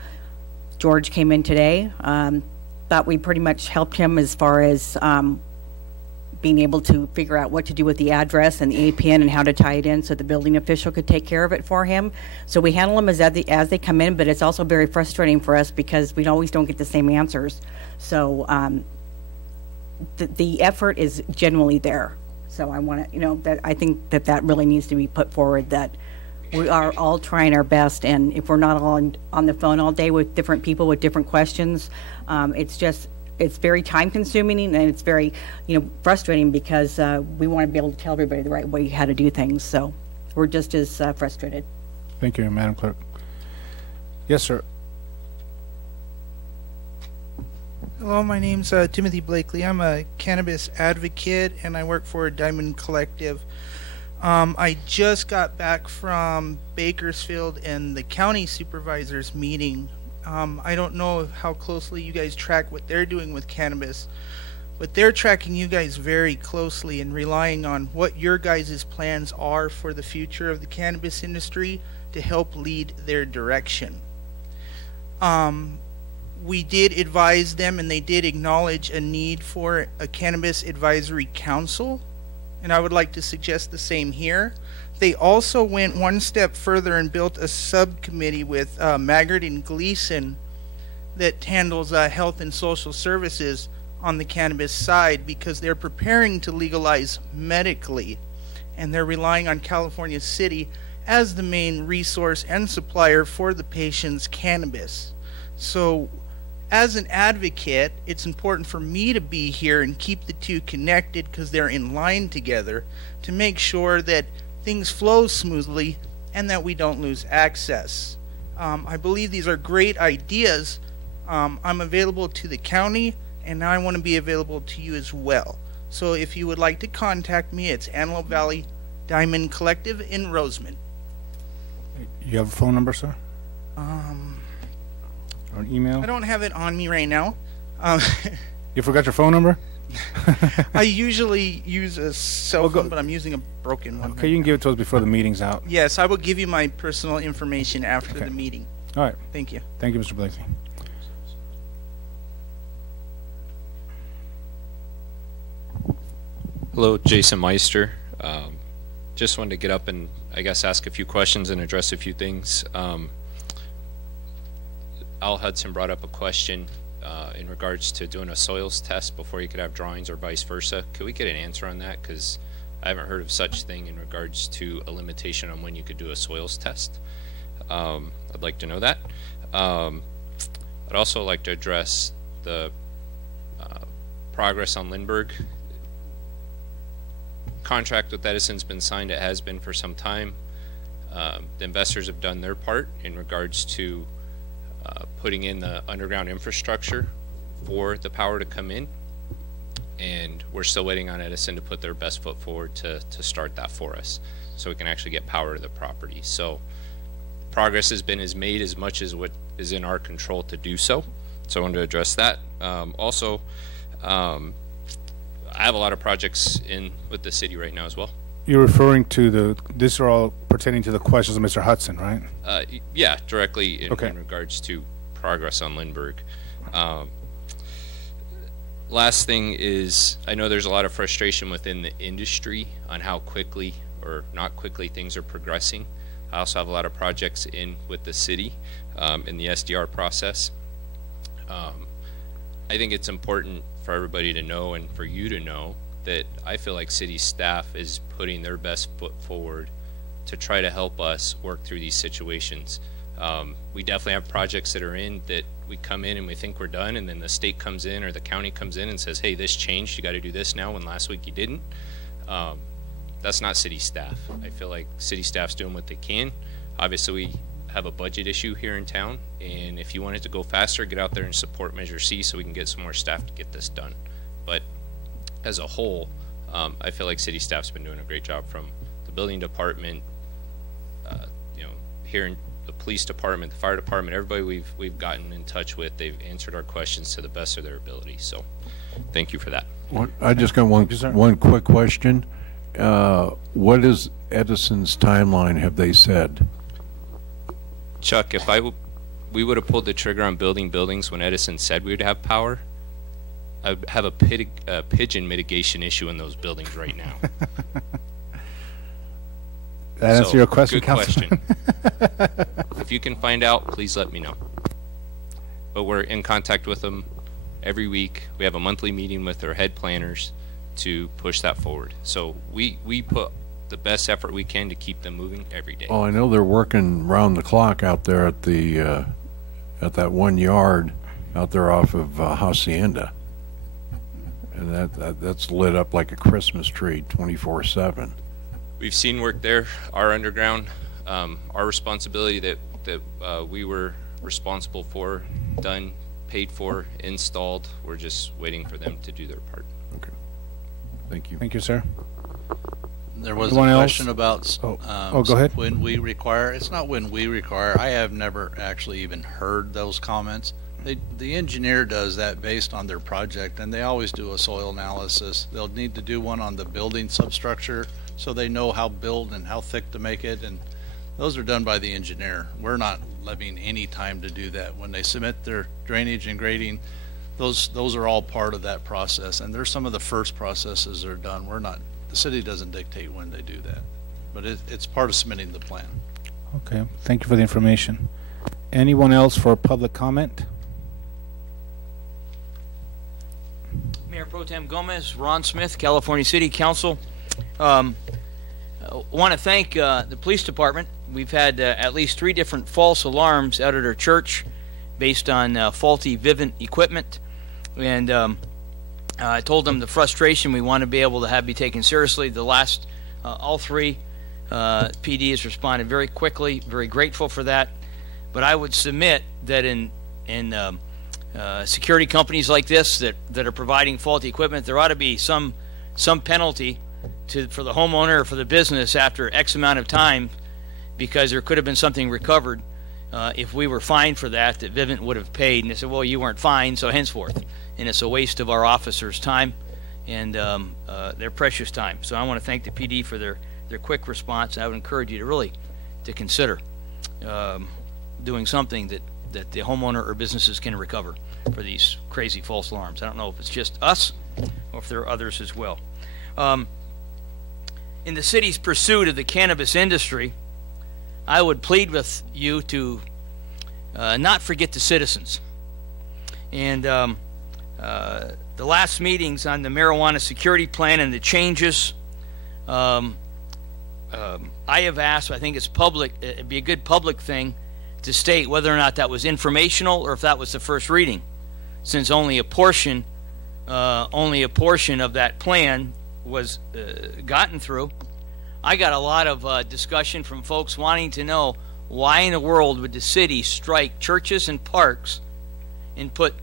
George, came in today. Thought we pretty much helped him as far as being able to figure out what to do with the address and the APN and how to tie it in so the building official could take care of it for him. So we handle them as they come in, but it's also very frustrating for us because we always don't get the same answers. So the effort is genuinely there. So I want to, that I think that really needs to be put forward, that we are all trying our best, and if we're not all on the phone all day with different people with different questions, it's very time consuming, and it's very frustrating because we want to be able to tell everybody the right way how to do things. So we're just as frustrated. Thank you, Madam Clerk. Yes, sir. Hello, my name's Timothy Blakely. I'm a cannabis advocate, and I work for Diamond Collective. I just got back from Bakersfield and the county supervisors meeting. I don't know how closely you guys track what they're doing with cannabis, but they're tracking you guys very closely and relying on what your guys' plans are for the future of the cannabis industry to help lead their direction. We did advise them, and they did acknowledge a need for a cannabis advisory council, and I would like to suggest the same here. They also went one step further and built a subcommittee with Maggard and Gleason that handles health and social services on the cannabis side, because they're preparing to legalize medically, and they're relying on California City as the main resource and supplier for the patient's cannabis. So as an advocate, it's important for me to be here and keep the two connected, because they're in line together, to make sure that things flow smoothly and that we don't lose access. I believe these are great ideas. I'm available to the county, and now I want to be available to you as well. So if you would like to contact me, it's Antelope Valley Diamond Collective in Roseman. You have a phone number, sir? Or an email? I don't have it on me right now. You forgot your phone number? I usually use a cell phone, but I'm using a broken one. Okay, you can give it to us before the meeting's out. Yes, I will give you my personal information after the meeting. All right. Thank you. Thank you, Mr. Blakely. Hello, Jason Meister. Just wanted to get up and I guess ask a few questions and address a few things. Al Hudson brought up a question in regards to doing a soils test before you could have drawings, or vice versa. Could we get an answer on that? Because I haven't heard of such thing in regards to a limitation on when you could do a soils test. I'd like to know that. I'd also like to address the progress on Lindbergh. Contract with Edison's been signed. It has been for some time. The investors have done their part in regards to putting in the underground infrastructure for the power to come in, and we're still waiting on Edison to put their best foot forward to start that for us, so we can actually get power to the property. So progress has been made as much as what is in our control to do so. So I wanted to address that. Also, I have a lot of projects in with the city right now as well. You're referring to these are all pertaining to the questions of Mr. Hudson, right? Yeah, directly in Okay. regards to progress on Lindbergh. Last thing is, I know there's a lot of frustration within the industry on how quickly or not quickly things are progressing. I also have a lot of projects in with the city in the SDR process. I think it's important for everybody to know, and for you to know, that I feel like city staff is putting their best foot forward to try to help us work through these situations. We definitely have projects that are in that we come in and we think we're done, and then the state comes in or the county comes in and says, hey, this changed, you got to do this now, when last week you didn't. That's not city staff. I feel like city staff's doing what they can. Obviously, we have a budget issue here in town, and if you want it to go faster, get out there and support Measure C so we can get some more staff to get this done. But as a whole, I feel like city staff's been doing a great job, from the building department, you know, here in the police department, the fire department, everybody we've gotten in touch with, they've answered our questions to the best of their ability. So thank you for that. I just got one quick question. What is Edison's timeline, have they said? Chuck, if we would have pulled the trigger on building buildings when Edison said we would have power, I would have a pigeon mitigation issue in those buildings right now. That answer your question, good Councilman? question. If you can find out, please let me know. But we're in contact with them every week. We have a monthly meeting with their head planners to push that forward. So we put the best effort we can to keep them moving every day. Oh, I know they're working round the clock out there at the at that one yard out there off of Hacienda, and that's lit up like a Christmas tree 24/7. We've seen work there. Our underground, our responsibility that we were responsible for, done, paid for, installed. We're just waiting for them to do their part. Okay. Thank you. Thank you, sir. There was Anyone a else? question about go ahead. when we require. It's not when we require. I have never actually even heard those comments. The engineer does that based on their project, and they always do a soil analysis. They'll need to do one on the building substructure, so they know how build and how thick to make it, and those are done by the engineer. We're not levying any time to do that. When they submit their drainage and grading, those are all part of that process, and they're some of the first processes that are done. We're not, the city doesn't dictate when they do that, but it's part of submitting the plan. Okay, thank you for the information. Anyone else for public comment? Mayor Pro Tem Gomez, Ron Smith, California City Council. I want to thank the police department. We've had at least 3 different false alarms out at our church based on faulty Vivint equipment, and I told them the frustration we want to be able to be taken seriously. The last all 3 PD has responded very quickly, very grateful for that. But I would submit that in security companies like this that are providing faulty equipment, there ought to be some penalty for the homeowner or for the business after X amount of time, because there could have been something recovered if we were fined for that Vivint would have paid. And they said, well, you weren't fined, so henceforth. And it's a waste of our officers' time and their precious time. So I want to thank the PD for their quick response. I would encourage you to really consider doing something that the homeowner or businesses can recover for these crazy false alarms. I don't know if it's just us or if there are others as well. In the city's pursuit of the cannabis industry, I would plead with you to not forget the citizens. And the last meetings on the marijuana security plan and the changes, I have asked, I think it's public, it'd be a good public thing to state whether or not that was informational or if that was the first reading, since only a portion of that plan was gotten through. I got a lot of discussion from folks wanting to know why in the world would the city strike churches and parks and put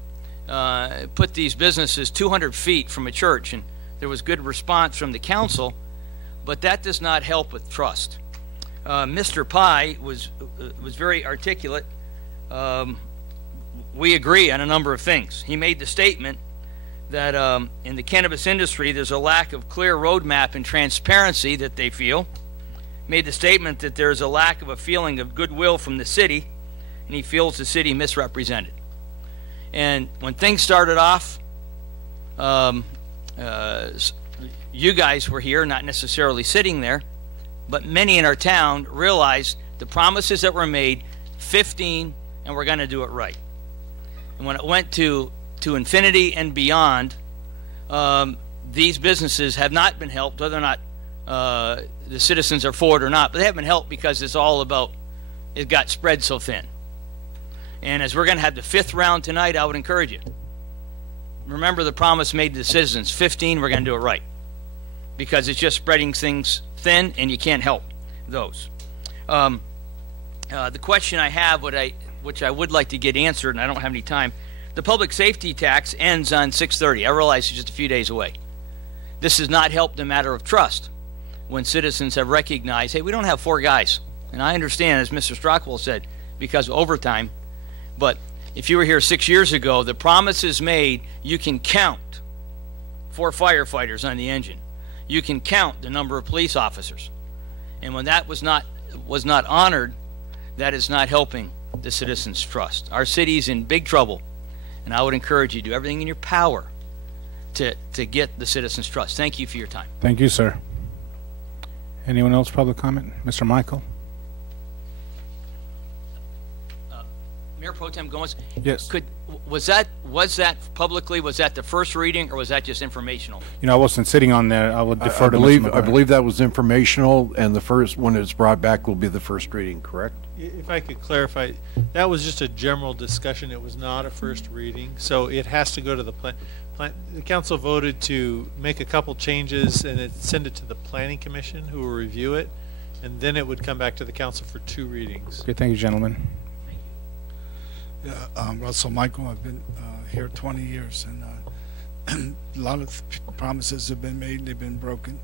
these businesses 200 feet from a church, and there was good response from the council, but that does not help with trust. Mr. Pai was very articulate. We agree on a number of things. He made the statement that in the cannabis industry there's a lack of clear roadmap and transparency that they feel. Made the statement that there's a lack of a feeling of goodwill from the city, and he feels the city misrepresented. And when things started off, you guys were here, not necessarily sitting there, but many in our town realized the promises that were made, 15, and we're going to do it right. And when it went to infinity and beyond, these businesses have not been helped, whether or not the citizens are for it or not, but they haven't been helped because it's all about, it got spread so thin. And as we're going to have the 5th round tonight, I would encourage you. Remember the promise made to the citizens, 15, we're going to do it right. Because it's just spreading things thin and you can't help those. The question I have, which I would like to get answered, and I don't have any time, the public safety tax ends on 6/30. I realize it's just a few days away. This has not helped the matter of trust when citizens have recognized, hey, we don't have 4 guys. And I understand, as Mr. Stockwell said, because of overtime. But if you were here 6 years ago, the promise is made, you can count 4 firefighters on the engine. You can count the number of police officers. And when that was not honored, that is not helping the citizens' trust. Our city's in big trouble, and I would encourage you to do everything in your power to get the citizens' trust. Thank you for your time. Thank you, sir. Anyone else public comment? Mr. Michael? Mayor Pro Tem Gomez? Yes. Was that publicly, was that the first reading, or was that just informational? You know, I wasn't sitting on there. I would defer to Mr. Mr. I believe that was informational, and the first, when it's brought back, will be the first reading, correct? If I could clarify, that was just a general discussion. It was not a first reading, so it has to go to the plan. The council voted to make a couple changes and send it to the Planning Commission, who will review it, and then it would come back to the council for 2 readings. Okay, thank you, gentlemen. Yeah, Russell Michael, I've been here 20 years, and a lot of promises have been made, they've been broken.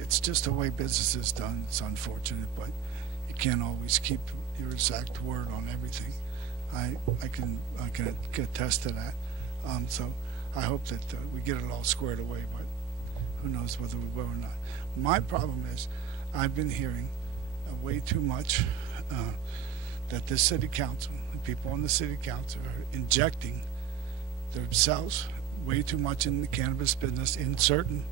It's just the way business is done. It's unfortunate, but you can't always keep your exact word on everything. I can attest to that. So I hope that we get it all squared away, but who knows whether we will or not. My problem is I've been hearing way too much that the city council, the people on the city council, are injecting themselves way too much in the cannabis business in certain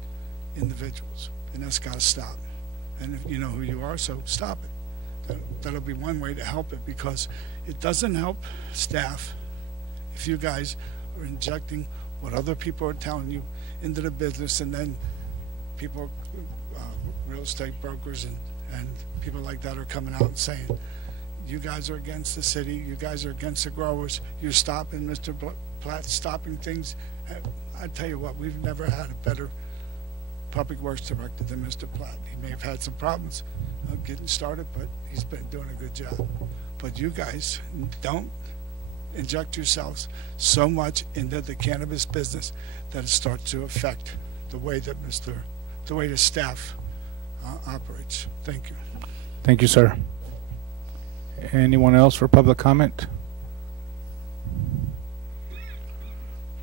individuals, and that's got to stop. And if you know who you are, so stop it. That'll be one way to help it, because it doesn't help staff if you guys are injecting what other people are telling you into the business, and then people, real estate brokers and people like that are coming out and saying, you guys are against the city, you guys are against the growers, you're stopping Mr. Platt, stopping things. I tell you what, we've never had a better public works director than Mr. Platt. He may have had some problems getting started, but he's been doing a good job. But you guys don't inject yourselves so much into the cannabis business that it starts to affect the way that the staff operates. Thank you. Thank you, sir. Anyone else for public comment?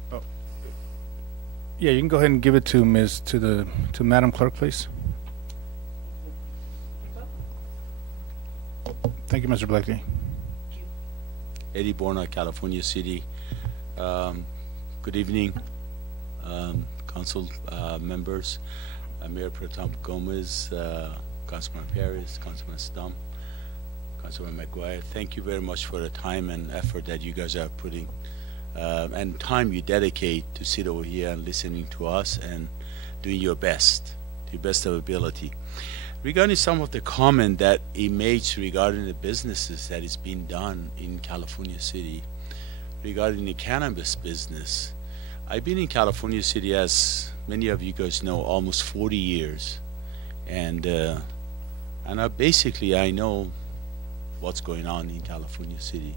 Oh. Yeah, you can go ahead and give it to to Madam Clerk, please. Thank you, Mr. Blakely. Eddie Borna, California City. Good evening, council members, Mayor Pro Tem Gomez, Councilman Paris, Councilman Stump, Councilman McGuire. Thank you very much for the time and effort that you guys are putting and time you dedicate to sit over here and listening to us and doing your best, to your best of ability. Regarding some of the comment that he made regarding the businesses that is being done in California City, regarding the cannabis business, I've been in California City, as many of you guys know, almost 40 years, and basically I know what's going on in California City.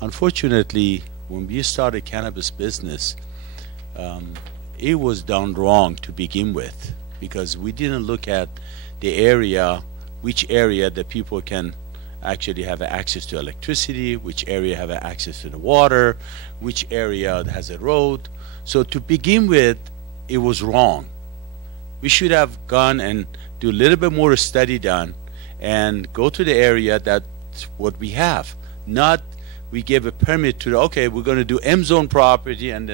Unfortunately, when we started cannabis business, it was done wrong to begin with, because we didn't look at the area, which area the people can actually have access to electricity, which area have access to the water, which area has a road. So to begin with, it was wrong. We should have gone and do a little bit more study done and go to the area that's what we have, not we give a permit to okay, we're going to do M zone property, and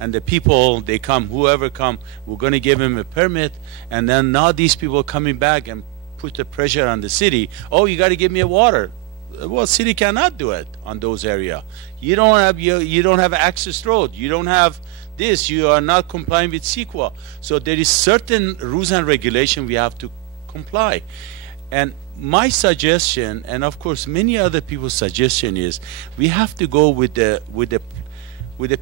the people, they come, whoever come, we're going to give them a permit, and then now these people coming back and put the pressure on the city. Oh, you got to give me a water. Well, city cannot do it on those area. You don't have access road. You don't have this. You are not complying with CEQA. So there is certain rules and regulation we have to comply. And my suggestion, and of course many other people's suggestion, is we have to go with the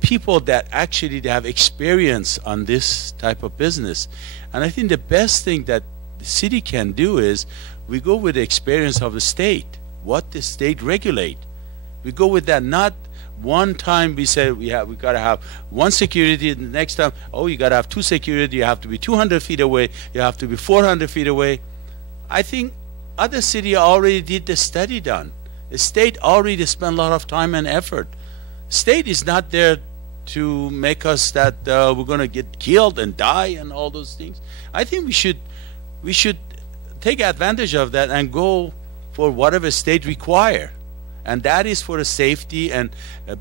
people that actually have experience on this type of business. And I think the best thing that the city can do is we go with the experience of the state, what the state regulate. We go with that. Not one time we say we got to have one security, and the next time, oh, you got to have two security, you have to be 200 feet away, you have to be 400 feet away. I think other city already did the study done. The state already spent a lot of time and effort. State is not there to make us that we're going to get killed and die and all those things. I think we should take advantage of that and go for whatever state require, and that is for the safety and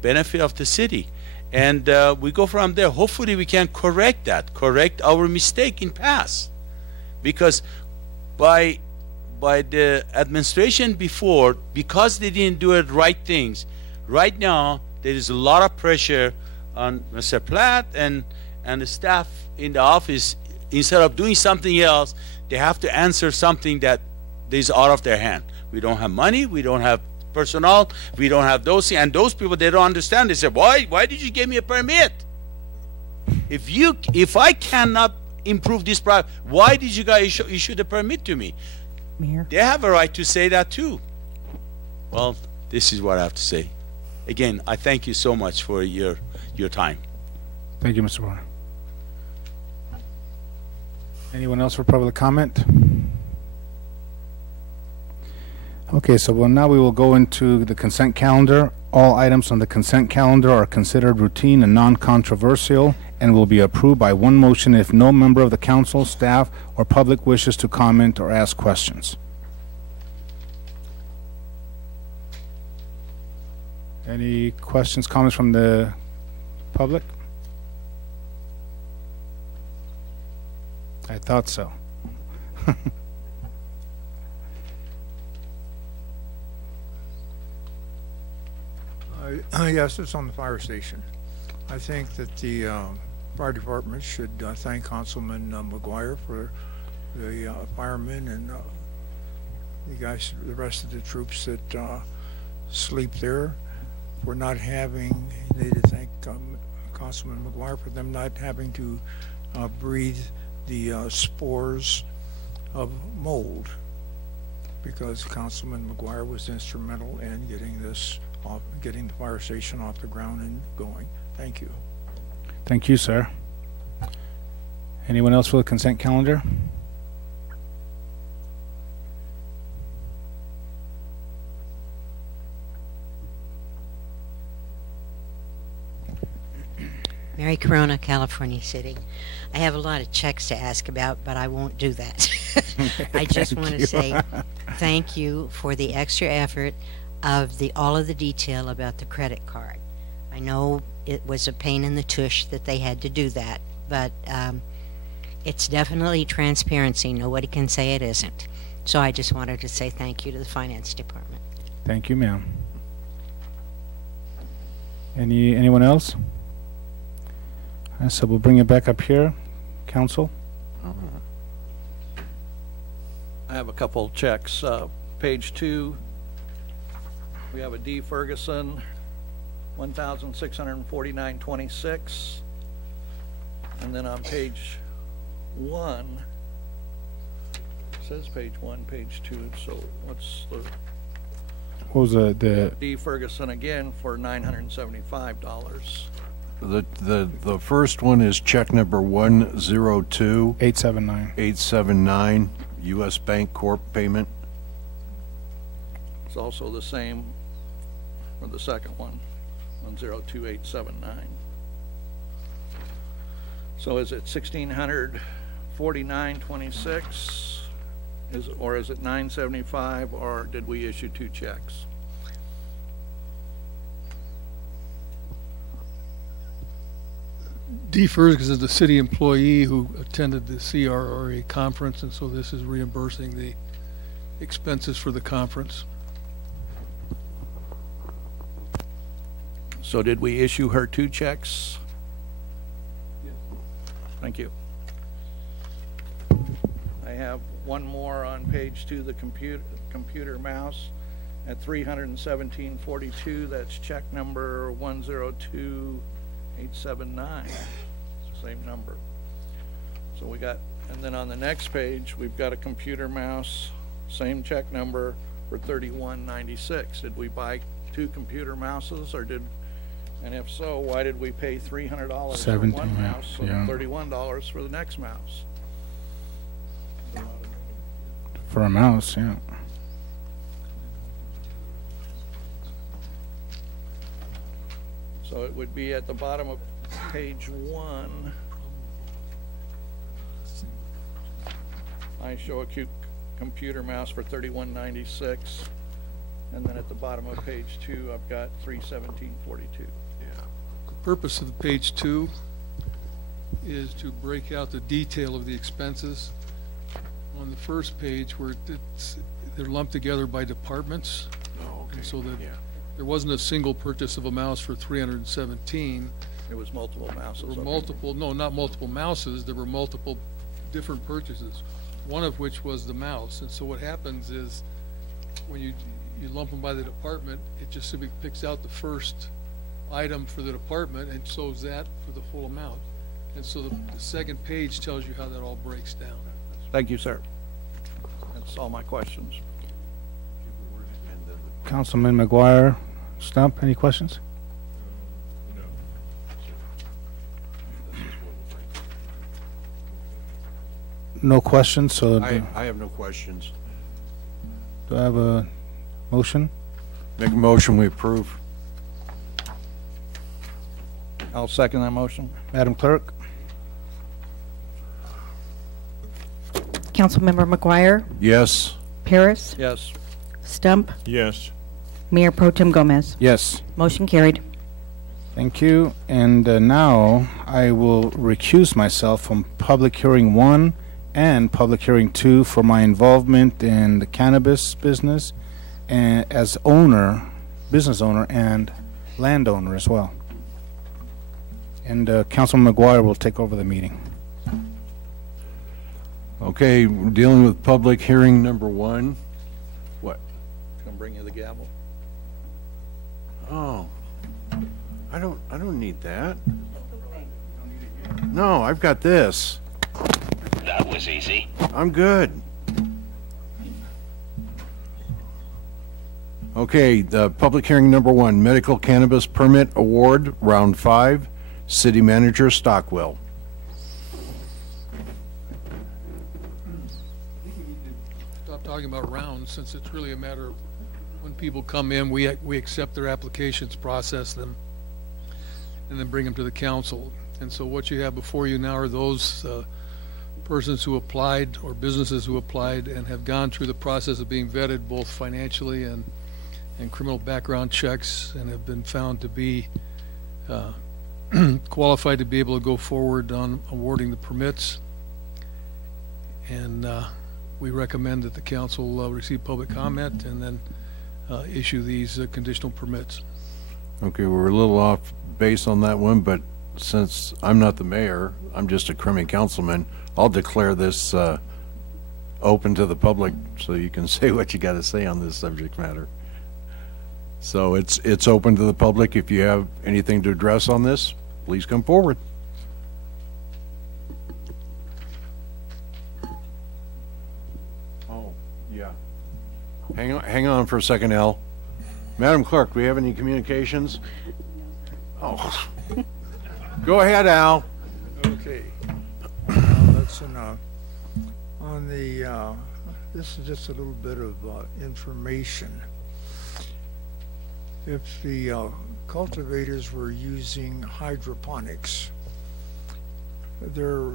benefit of the city. And we go from there. Hopefully we can correct our mistake in past, because by the administration before, because they didn't do it right things, right now there is a lot of pressure on Mr. Platt and the staff in the office. Instead of doing something else, they have to answer something that is out of their hand. We don't have money, we don't have personnel, we don't have those things. And those people, they don't understand. They say, why did you give me a permit? If I cannot improve this product, why did you guys issue the permit to me? Mayor? They have a right to say that too. Well, this is what I have to say. Again, I thank you so much for your time. Thank you, Mr. Warner. Anyone else for public comment? Okay, so now we will go into the consent calendar. All items on the consent calendar are considered routine and non-controversial and will be approved by one motion if no member of the council, staff, or public wishes to comment or ask questions. Any questions, comments from the public? I thought so. Yes, it's on the fire station. I think that the fire department should thank Councilman McGuire for the firemen and the guys, the rest of the troops that sleep there, for not having. They need to thank Councilman McGuire for them not having to breathe the spores of mold, because Councilman McGuire was instrumental in getting this off, getting the fire station off the ground and going. Thank you. Thank you, sir. Anyone else for the consent calendar? Mary Corona, California City. I have a lot of checks to ask about, but I won't do that. I just want to say thank you for the extra effort of all of the detail about the credit card. I know it was a pain in the tush that they had to do that, but it's definitely transparency. Nobody can say it isn't. So I just wanted to say thank you to the Finance Department. Thank you, ma'am. Anyone else? So we'll bring it back up here, Council. I have a couple checks. Page 2, we have a D. Ferguson, $1,649.26, and then on page 1, it says page 1, page 2. So what's the? What was the D. Ferguson again for $975. The first one is check number 102-879 U.S. Bank Corp payment. It's also the same for the second one, 102-879. So is it $1,649.26? Or is it $975? Or did we issue two checks? D. Ferguson is the city employee who attended the CRRA conference, and so this is reimbursing the expenses for the conference. So did we issue her two checks? Yes. Thank you. I I have one more on page 2, the computer mouse at $317.42. That's check number 102879. It's the same number. So we got, and then on the next page, we've got a computer mouse, same check number for $31.96. Did we buy 2 computer mouses, or did, and if so, why did we pay $300 for one mouse and $31 for the next mouse? For a mouse, yeah. So it would be at the bottom of page 1. I show a computer mouse for $31.96, and then at the bottom of page 2, I've got $317.42. The purpose of page 2 is to break out the detail of the expenses. On the first page, where they're lumped together by departments, and so that there wasn't a single purchase of a mouse for $317. There was multiple mouses. There were multiple, no, not multiple mouses. There were multiple different purchases, one of which was the mouse. And so what happens is, when you lump them by the department, it just simply picks out the first item for the department and shows that for the full amount. And so the second page tells you how that all breaks down. Thank you, sir. That's all my questions. Councilman McGuire, Stump, any questions? No questions, so I have no questions. do I have a motion? Make a motion, we approve. I'll second that motion. Madam Clerk? Councilmember McGuire, Yes. Paris, Yes. Stump, Yes. Mayor Pro Tem Gomez. Yes. Motion carried. Thank you. And now I will recuse myself from public hearing 1 and public hearing 2 for my involvement in the cannabis business and as owner, business owner, and landowner as well. And Councilman McGuire will take over the meeting. Okay, we're dealing with public hearing number 1. What? Gonna bring you the gavel. Oh, I don't need that. No, I've got this. That was easy. I'm good. Okay, the public hearing number 1, medical cannabis permit award, round 5, city manager Stockwell. Stop talking about rounds, since it's really a matter of when people come in, we accept their applications, process them, and then bring them to the council. And so what you have before you now are those persons who applied or businesses who applied and have gone through the process of being vetted both financially and criminal background checks, and have been found to be qualified to be able to go forward on awarding the permits. And we recommend that the council receive public comment and then issue these conditional permits. Okay, we're a little off base on that one, but since I'm not the mayor, I'm just a crummy councilman, I'll declare this open to the public so you can say what you got to say on this subject matter. So it's open to the public. If you have anything to address on this, please come forward. Oh, yeah. Hang on for a second, Al. Madam Clerk, do we have any communications? Oh. Go ahead, Al. Okay. That's on the, this is just a little bit of information. If the cultivators were using hydroponics, their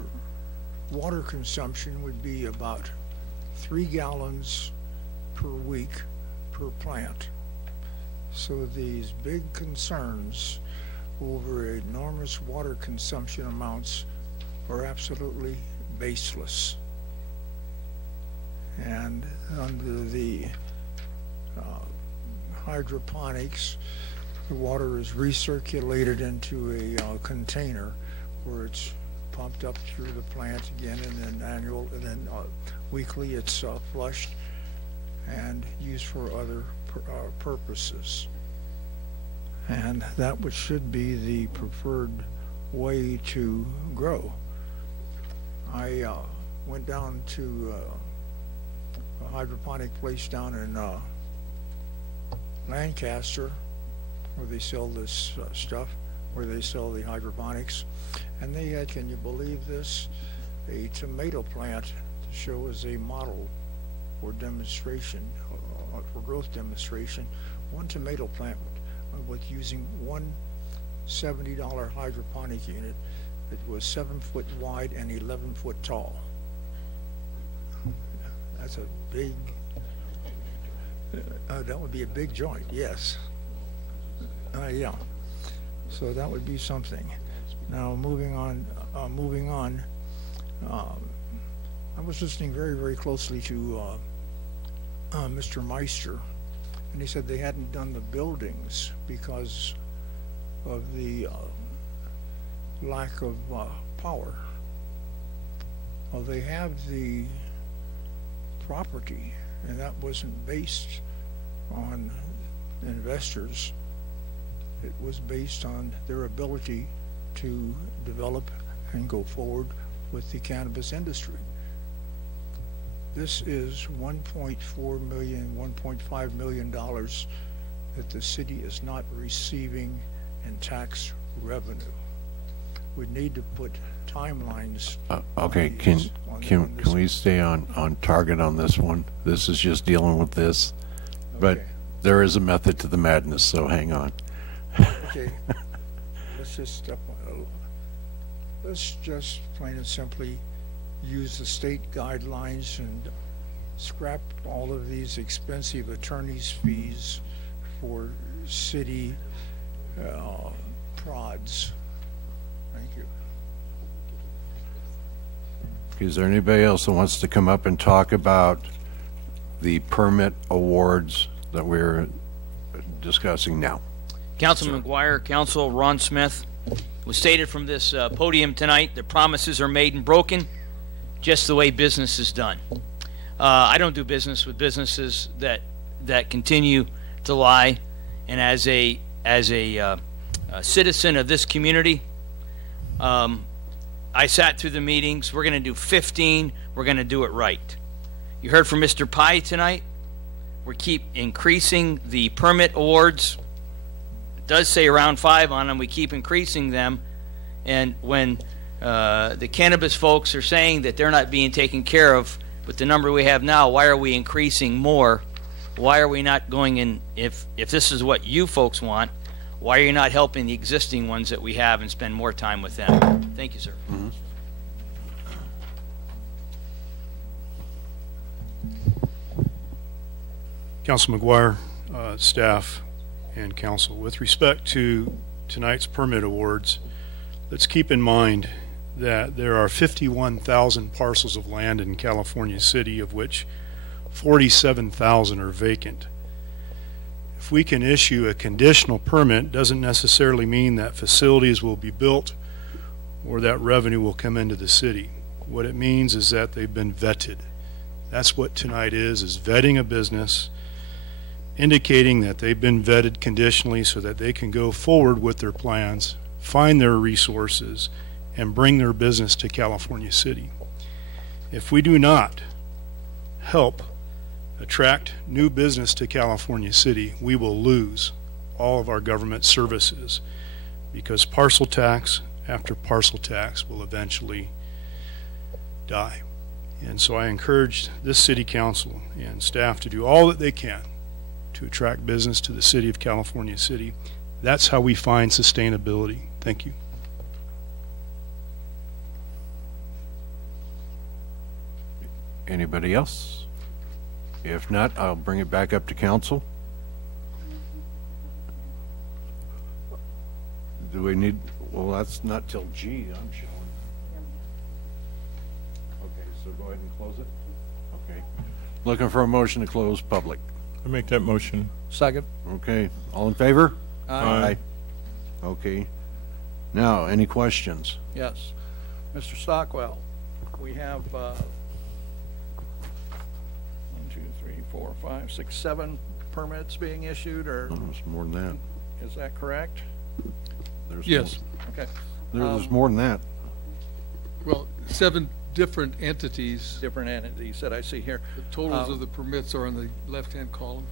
water consumption would be about 3 gallons per week per plant. So these big concerns over enormous water consumption amounts are absolutely baseless. And under the hydroponics, the water is recirculated into a container where it's pumped up through the plant again, and then weekly it's flushed and used for other purposes. And that should be the preferred way to grow. I went down to a hydroponic place down in Lancaster, where they sell this stuff, where they sell the hydroponics, and they had, can you believe this, a tomato plant to show as a model for demonstration, for growth demonstration. One tomato plant with using one $70 hydroponic unit. It was 7 foot wide and 11 foot tall. That's a big, that would be a big joint, yes. Yeah, so that would be something. Now moving on, I was listening very, very closely to Mr. Meister, and he said they hadn't done the buildings because of the lack of power. Well, they have the property, and that wasn't based on investors. It was based on their ability to develop and go forward with the cannabis industry. This is $1.4 million, $1.5 million that the city is not receiving in tax revenue. We need to put timelines. Okay, can we stay on target on this one? This is just dealing with this, but there is a method to the madness, so hang on. Okay, let's just step on. Let's just plain and simply use the state guidelines and scrap all of these expensive attorney's fees for city prods. Thank you. Is there anybody else that wants to come up and talk about the permit awards that we're discussing now? Councilman McGuire, Council Ron Smith, was stated from this podium tonight that promises are made and broken, just the way business is done. I don't do business with businesses that continue to lie, and as a citizen of this community, I sat through the meetings. We're going to do 15. We're going to do it right. You heard from Mr. Pai tonight. We keep increasing the permit awards. It does say around 5 on them. We keep increasing them. And when the cannabis folks are saying that they're not being taken care of with the number we have now, why are we increasing more? Why are we not going in? If this is what you folks want, why are you not helping the existing ones that we have and spend more time with them? Thank you, sir. Mm-hmm. Council McGuire, staff, and council, with respect to tonight's permit awards, let's keep in mind that there are 51,000 parcels of land in California City, of which 47,000 are vacant. If we can issue a conditional permit, doesn't necessarily mean that facilities will be built or that revenue will come into the city. What it means is that they've been vetted. That's what tonight is vetting a business, indicating that they've been vetted conditionally so that they can go forward with their plans, find their resources, and bring their business to California City. If we do not help attract new business to California City, we will lose all of our government services, because parcel tax after parcel tax will eventually die. And so I encourage this city council and staff to do all that they can to attract business to the city of California City. That's how we find sustainability. Thank you. Anybody else? If not, I'll bring it back up to council. Do we need, well, that's not till G, I'm showing. Okay, so go ahead and close it. Okay. Looking for a motion to close public. I make that motion. Second. Okay, all in favor? Aye. Okay. Now, any questions? Yes. Mr. Stockwell, we have 1, 2, 3, 4, 5, 6, 7 permits being issued, or It's more than that. is that correct? There's Yes. Okay. There's more than that. Well, 7 different entities. Different entities that I see here. The totals of the permits are on the left-hand column.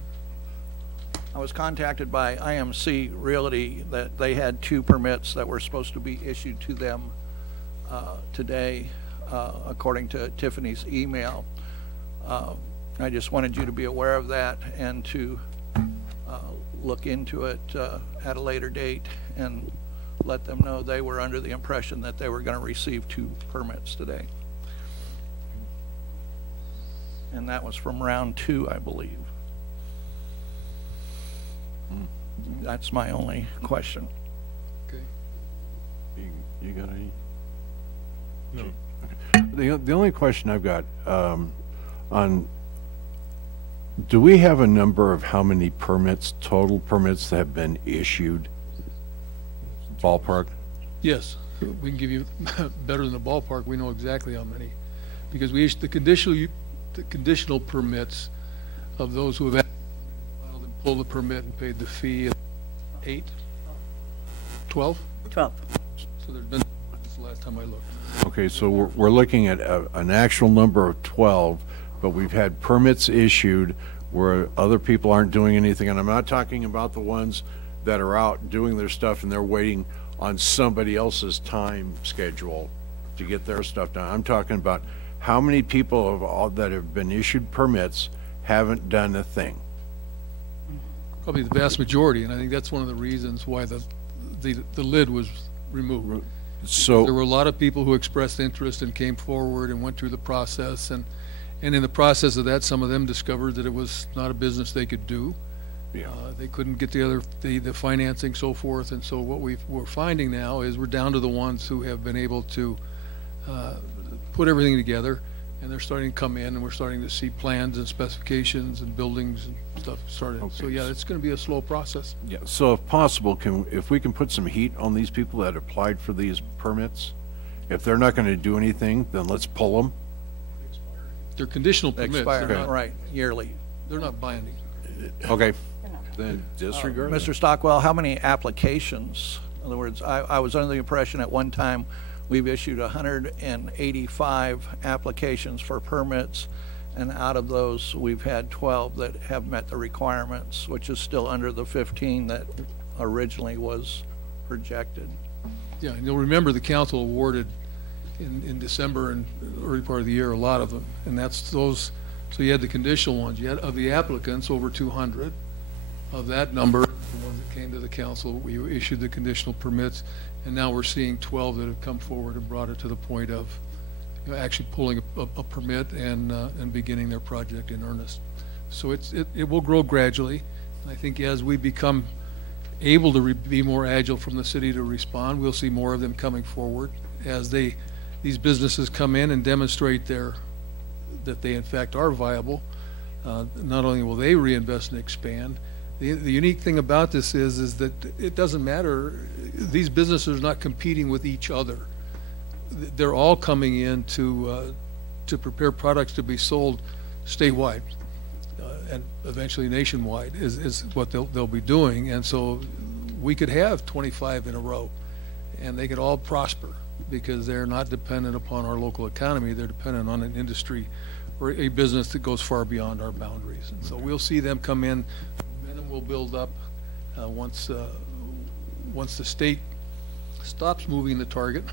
I was contacted by IMC Realty that they had 2 permits that were supposed to be issued to them today, according to Tiffany's email. I just wanted you to be aware of that and to look into it at a later date and let them know they were under the impression that they were going to receive 2 permits today. And that was from round 2, I believe. That's my only question. Okay. You got any? No. Okay. The only question I've got on, do we have a number of how many permits, total permits that have been issued? Ballpark? Yes, we can give you better than the ballpark. We know exactly how many, because we issued the conditional permits of those who have filed and pulled the permit and paid the fee. 8, 12. 12. So there's been, that's the last time I looked. Okay, so we're looking at an actual number of 12, but we've had permits issued where other people aren't doing anything, and I'm not talking about the ones that are out doing their stuff and they're waiting on somebody else's time schedule to get their stuff done. I'm talking about how many people that have been issued permits haven't done a thing. Probably the vast majority, and I think that's one of the reasons why the lid was removed. So there were a lot of people who expressed interest and came forward and went through the process, and in the process of that, some of them discovered that it was not a business they could do. Yeah. They couldn't get the financing, so forth, and so what we're finding now is we're down to the ones who have been able to put everything together, and they're starting to come in, and we're starting to see plans and specifications and buildings and stuff started. Okay. So yeah, it's going to be a slow process. Yeah, so if possible, if we can put some heat on these people that applied for these permits, if they're not going to do anything, then let's pull them. They're conditional permits. Expired, They're not, right, yearly. they're not binding. Okay, then disregard that. Mr. Stockwell, how many applications? In other words, I was under the impression at one time we've issued 185 applications for permits, and out of those we've had 12 that have met the requirements, which is still under the 15 that originally was projected. Yeah, and you'll remember the council awarded in December and early part of the year a lot of them, and that's those. So you had the conditional ones. You had of the applicants over 200. Of that number, the ones that came to the council, we issued the conditional permits, and now we're seeing 12 that have come forward and brought it to the point of actually pulling a permit and beginning their project in earnest. So it will grow gradually. And I think as we become able to be more agile from the city to respond, we'll see more of them coming forward as these businesses come in and demonstrate that they in fact are viable. Not only will they reinvest and expand, the unique thing about this is that it doesn't matter. These businesses are not competing with each other. They're all coming in to prepare products to be sold statewide and eventually nationwide is what they'll be doing. And so we could have 25 in a row, and they could all prosper because they're not dependent upon our local economy. They're dependent on an industry or a business that goes far beyond our boundaries. And so we'll see them come in. Momentum will build up once the state stops moving the target.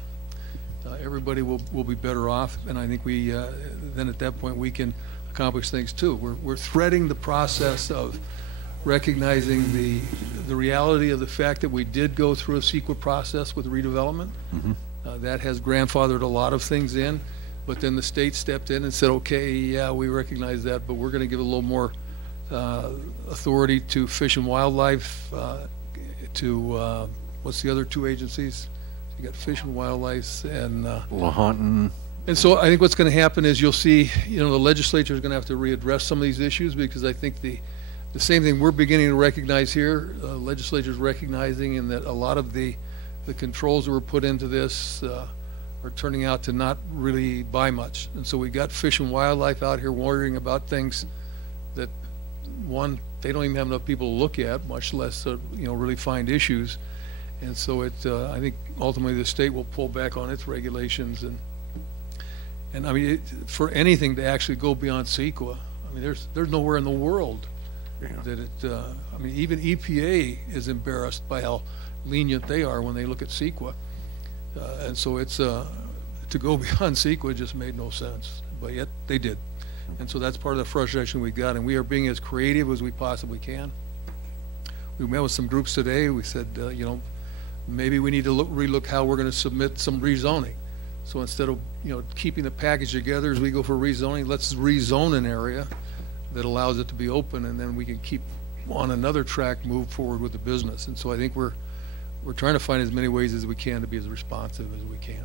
Everybody will be better off, and I think we then at that point we can accomplish things too. We're threading the process of recognizing the reality of the fact that we did go through a CEQA process with redevelopment. Mm-hmm. That has grandfathered a lot of things in, but then the state stepped in and said, okay, yeah, we recognize that, but we're going to give a little more authority to Fish and Wildlife, to what's the other 2 agencies? You got Fish and Wildlife and Lahontan. And so I think what's going to happen is you'll see, the legislature is going to have to readdress some of these issues, because I think the same thing we're beginning to recognize here, legislature is recognizing, in that a lot of the controls that were put into this are turning out to not really buy much. And so we got Fish and Wildlife out here worrying about things that, one, they don't even have enough people to look at, much less really find issues. And so I think ultimately the state will pull back on its regulations, and I mean, for anything to actually go beyond CEQA, I mean, there's nowhere in the world that it. I mean, even EPA is embarrassed by how lenient they are when they look at CEQA, and so it's to go beyond CEQA just made no sense. But yet they did, and so that's part of the frustration we got, and we are being as creative as we possibly can. We met with some groups today. We said, maybe we need to relook how we're going to submit some rezoning. So instead of keeping the package together as we go for rezoning, let's rezone an area that allows it to be open, and then we can keep on another track, move forward with the business. And so I think we're trying to find as many ways as we can to be as responsive as we can.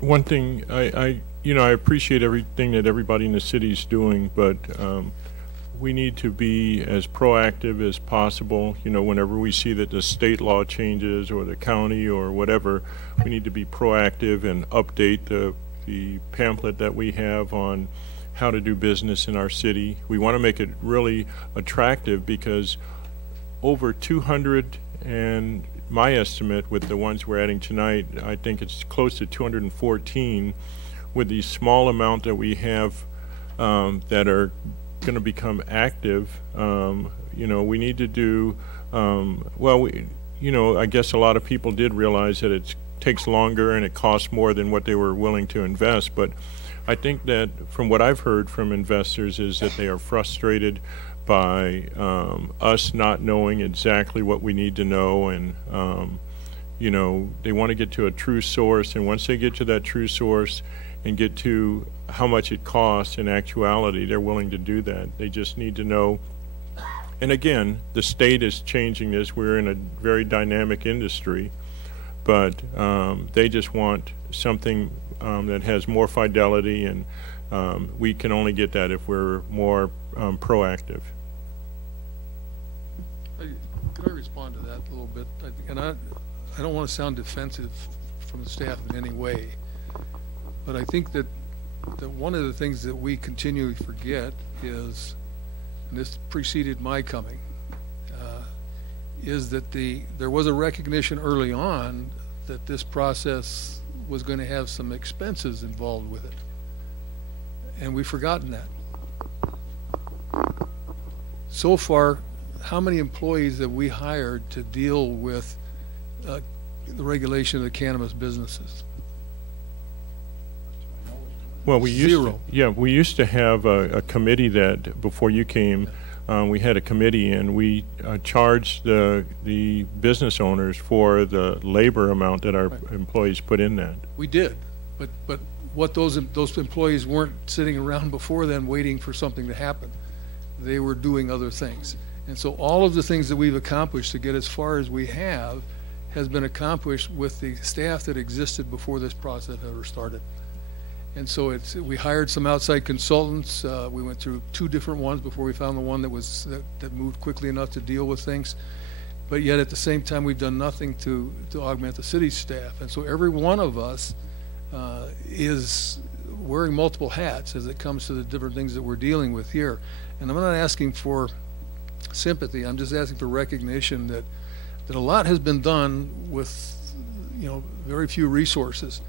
One thing I appreciate everything that everybody in the city is doing, but we need to be as proactive as possible. Whenever we see that the state law changes or the county or whatever, we need to be proactive and update the pamphlet that we have on how to do business in our city. We want to make it really attractive, because over 200, and my estimate with the ones we're adding tonight, I think it's close to 214 with the small amount that we have that are going to become active. We need to do I guess a lot of people did realize that it takes longer and it costs more than what they were willing to invest, but I think that from what I've heard from investors is that they are frustrated by us not knowing exactly what we need to know, and they want to get to a true source, and once they get to that true source and get to how much it costs in actuality, they're willing to do that. They just need to know. And again, the state is changing this. We're in a very dynamic industry, but they just want something that has more fidelity, and we can only get that if we're more proactive. Could I respond to that a little bit? And I don't want to sound defensive from the staff in any way, but I think that one of the things that we continually forget is, and this preceded my coming, is that there was a recognition early on that this process was going to have some expenses involved with it, and we've forgotten that. So far, how many employees have we hired to deal with the regulation of the cannabis businesses? Well, we used to have a committee that, before you came, we had a committee, and we charged the business owners for the labor amount that our employees put in that. We did, but what those employees weren't sitting around before then waiting for something to happen. They were doing other things. And so all of the things that we've accomplished to get as far as we have has been accomplished with the staff that existed before this process ever started. And so we hired some outside consultants. We went through 2 different ones before we found the one that moved quickly enough to deal with things. But yet at the same time, we've done nothing to augment the city's staff. And so every one of us is wearing multiple hats as it comes to the different things that we're dealing with here. And I'm not asking for sympathy. I'm just asking for recognition that a lot has been done with very few resources.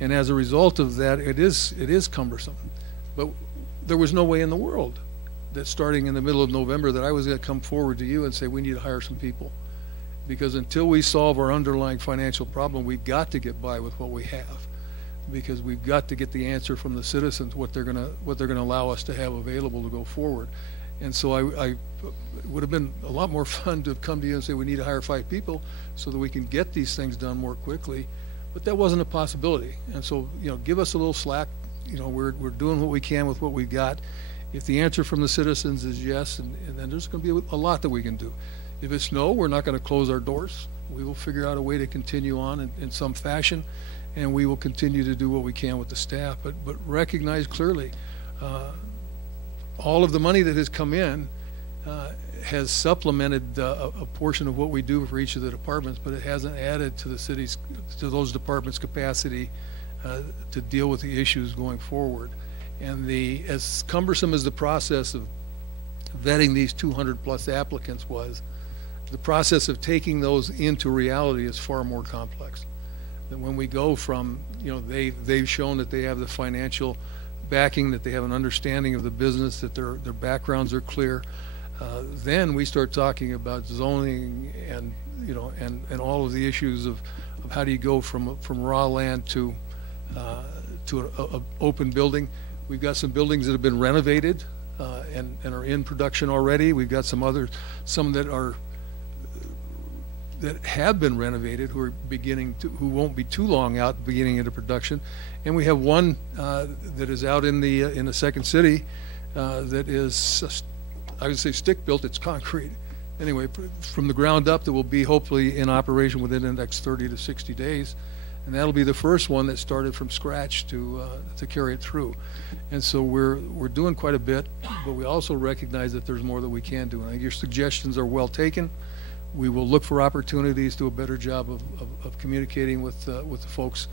And as a result of that, it is cumbersome. But there was no way in the world that starting in the middle of November that I was going to come forward to you and say we need to hire some people, because until we solve our underlying financial problem, we've got to get by with what we have, because we've got to get the answer from the citizens what they're going to allow us to have available to go forward. And so it would have been a lot more fun to have come to you and say we need to hire 5 people so that we can get these things done more quickly. But that wasn't a possibility. And so, give us a little slack. We're doing what we can with what we've got. If the answer from the citizens is yes, and then there's going to be a lot that we can do. If it's no, we're not going to close our doors. We will figure out a way to continue on in some fashion, and we will continue to do what we can with the staff. But recognize clearly, all of the money that has come in has supplemented a portion of what we do for each of the departments, but it hasn't added to to those departments' capacity to deal with the issues going forward. And as cumbersome as the process of vetting these 200 plus applicants was, the process of taking those into reality is far more complex. That when we go from, they've shown that they have the financial backing, that they have an understanding of the business, that their backgrounds are clear, then we start talking about zoning and all of the issues of how do you go from raw land to an open building. We've got some buildings that have been renovated and are in production already. We've got some that have been renovated who won't be too long out beginning into production, and we have one that is out in the second city that is, I would say, stick built. It's concrete. Anyway, from the ground up, that will be hopefully in operation within the next 30 to 60 days. And that'll be the first one that started from scratch to carry it through. And so we're doing quite a bit, but we also recognize that there's more that we can do. And I think your suggestions are well taken. We will look for opportunities, do a better job of communicating with the folks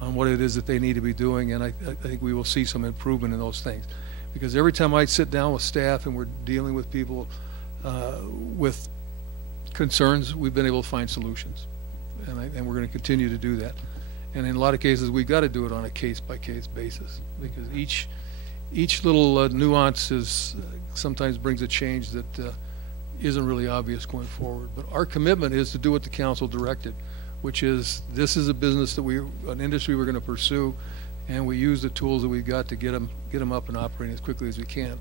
on what it is that they need to be doing. And I think we will see some improvement in those things. Because every time I sit down with staff and we're dealing with people with concerns, we've been able to find solutions. And we're going to continue to do that. And in a lot of cases, we've got to do it on a case-by-case basis, because each little nuance sometimes brings a change that isn't really obvious going forward. But our commitment is to do what the council directed, which is this is a business that an industry we're going to pursue, and we use the tools that we've got to get them up and operating as quickly as we can.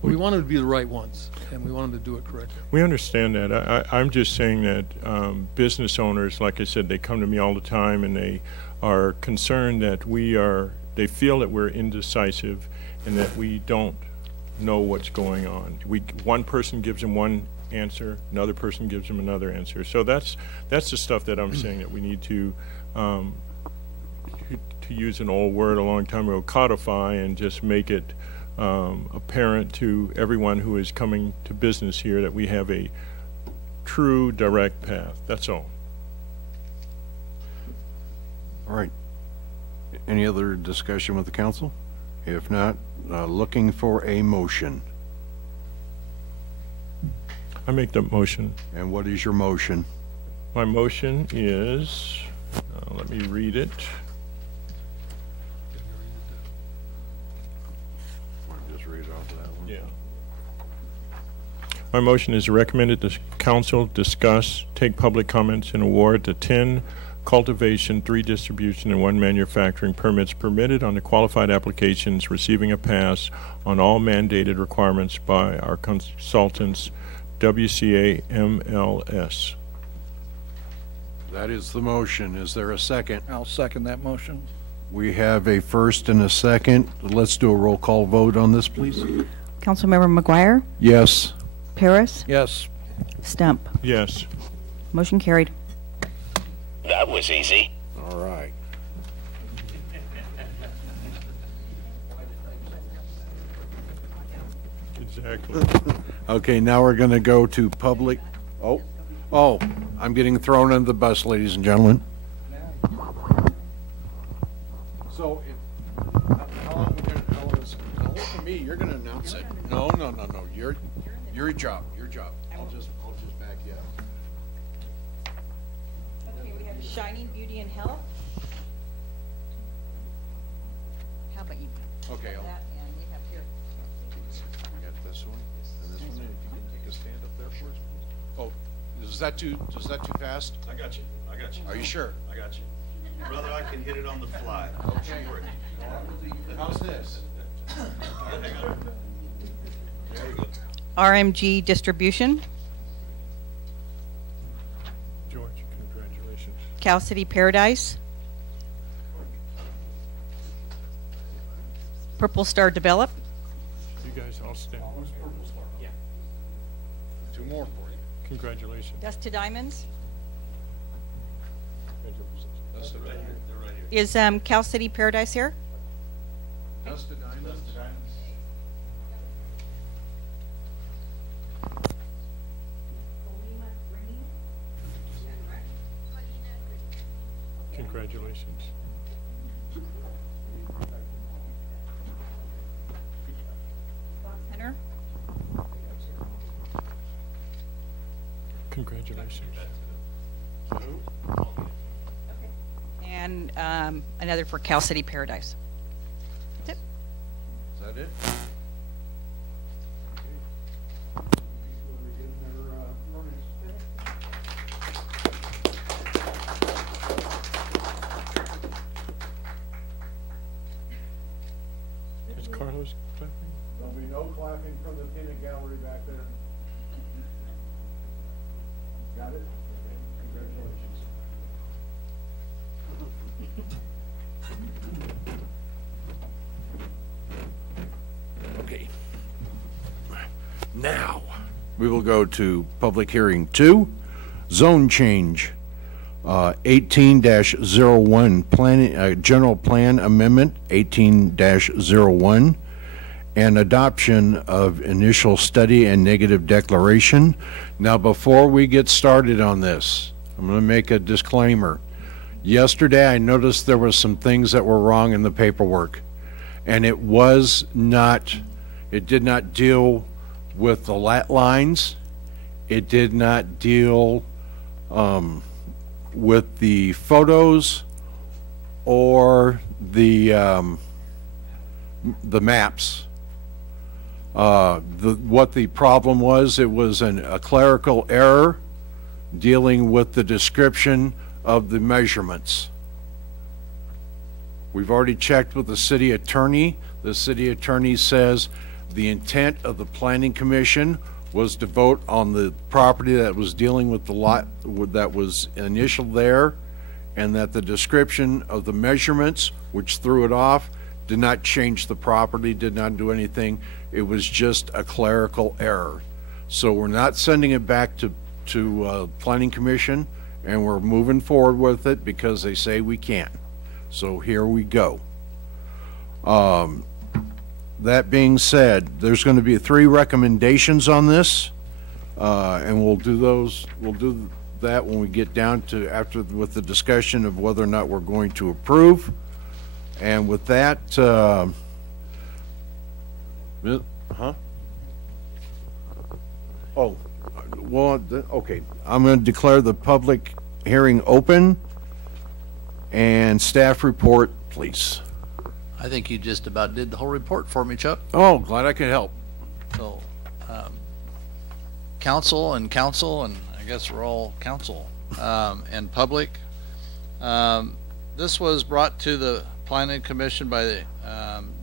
But we want them to be the right ones, and we want them to do it correctly. We understand that. I'm just saying that business owners, like I said, they come to me all the time, and they are concerned that they feel that we're indecisive and that we don't know what's going on. One person gives them one answer, another person gives them another answer. So that's the stuff that I'm saying that we need to use an old word a long time ago, codify, and just make it apparent to everyone who is coming to business here that we have a true direct path. That's all. All right. Any other discussion with the council? If not, looking for a motion. I make that motion. And what is your motion? My motion is, let me read it. Yeah. My motion is recommended the council discuss, take public comments, and award the 10 cultivation, 3 distribution, and 1 manufacturing permits permitted on the qualified applications receiving a pass on all mandated requirements by our consultants, WCA MLS. That is the motion. Is there a second? I'll second that motion. We have a first and a second. Let's do a roll call vote on this, please. Councilmember McGuire? Yes. Paris? Yes. Stump? Yes. Motion carried. That was easy. All right. Exactly. Okay, now we're going to go to public. Oh, I'm getting thrown under the bus, ladies and gentlemen. So, how long is look at me? You're going to announce it. No. Your job. I'll just back you up. Okay, we have Shining Beauty and Health. How about you? Okay. That, and we have here. We got this one and this one. If you can take a stand up there for us, please. Oh, is that too fast? I got you. Are you sure? I got you. Brother, I can hit it on the fly. Okay. How's this? Hang on. There we go. RMG Distribution. George, congratulations. Cal City Paradise. Purple Star Develop. You guys all stand. Who's Purple Star? Yeah. 2 more for you. Congratulations. Dust to Diamonds. Dust to Diamonds. They're right here. Is Cal City Paradise here? Dust to Diamonds. Congratulations. Center. Congratulations. And another for Cal City Paradise. That's it. Is that it? Is Carlos clapping? There'll be no clapping from the peanut gallery back there. Got it? Congratulations. Okay. Now, we will go to public hearing 2, zone change, 18-01, planning, general plan amendment, 18-01, and adoption of initial study and negative declaration. Now, before we get started on this, I'm going to make a disclaimer. Yesterday, I noticed there were some things that were wrong in the paperwork, and it did not deal with the lat lines. It did not deal with the photos or the maps. What the problem was, it was a clerical error dealing with the description of the measurements. We've already checked with the city attorney. The city attorney says the intent of the planning commission was to vote on the property that was dealing with the lot that was initial there, and that the description of the measurements, which threw it off, did not change the property, did not do anything. It was just a clerical error. So we're not sending it back to planning commission, and we're moving forward with it because they say we can. So here we go. That being said, there's going to be 3 recommendations on this, and we'll do that when we get down to with the discussion of whether or not we're going to approve. And with that, okay, I'm going to declare the public hearing open, and staff report, please. I think you just about did the whole report for me, Chuck. Oh, glad I could help. So, council, and I guess we're all council, and public. This was brought to the Planning Commission by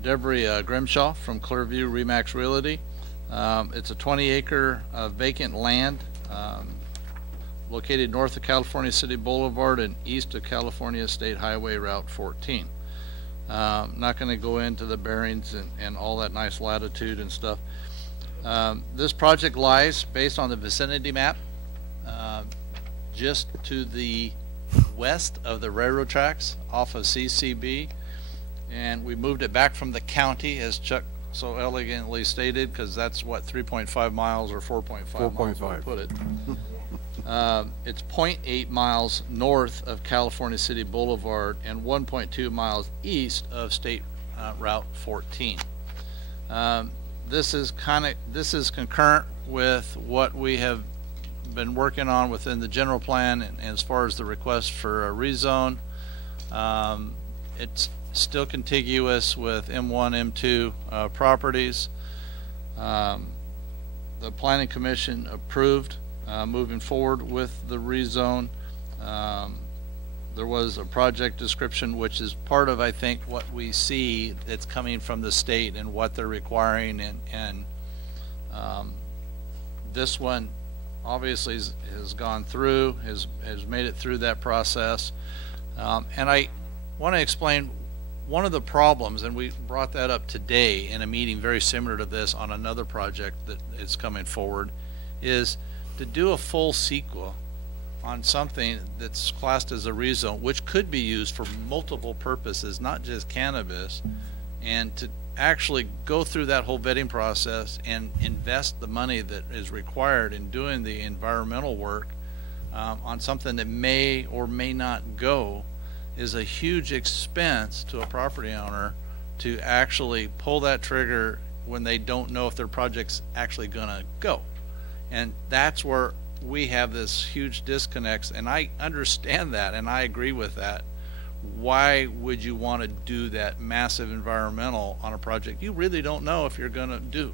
Deborah Grimshaw from Clearview Remax Realty. It's a 20-acre vacant land located north of California City Boulevard and east of California State Highway Route 14. Not going to go into the bearings and all that nice latitude and stuff. This project lies based on the vicinity map just to the west of the railroad tracks off of CCB, and we moved it back from the county, as Chuck so elegantly stated, because that's what 3.5 miles or 4.5 miles to put it. It's 0.8 miles north of California City Boulevard and 1.2 miles east of State Route 14. This is concurrent with what we have been working on within the general plan, and as far as the request for a rezone. It's still contiguous with M1, M2 properties. The Planning Commission approved moving forward with the rezone. There was a project description, which is part of, I think, what we see that's coming from the state and what they're requiring, and this one obviously has gone through, has made it through that process. And I want to explain one of the problems, and we brought that up today in a meeting very similar to this on another project that is coming forward, is to do a full CEQA on something that's classed as a rezone, which could be used for multiple purposes, not just cannabis, and to actually go through that whole vetting process and invest the money that is required in doing the environmental work on something that may or may not go is a huge expense to a property owner to actually pull that trigger when they don't know if their project's actually going to go. And that's where we have this huge disconnects, and I understand that and I agree with that. Why would you want to do that massive environmental on a project you really don't know if you're going to do?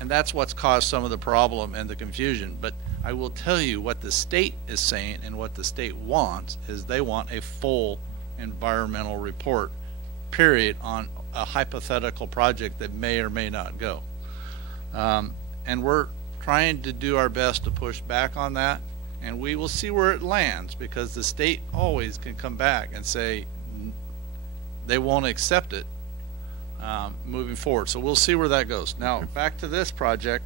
And that's what's caused some of the problem and the confusion. But I will tell you what the state is saying, and what the state wants is they want a full environmental report, period, on a hypothetical project that may or may not go. And we're trying to do our best to push back on that, and we will see where it lands, because the state always can come back and say they won't accept it moving forward. So we'll see where that goes. Now back to this project.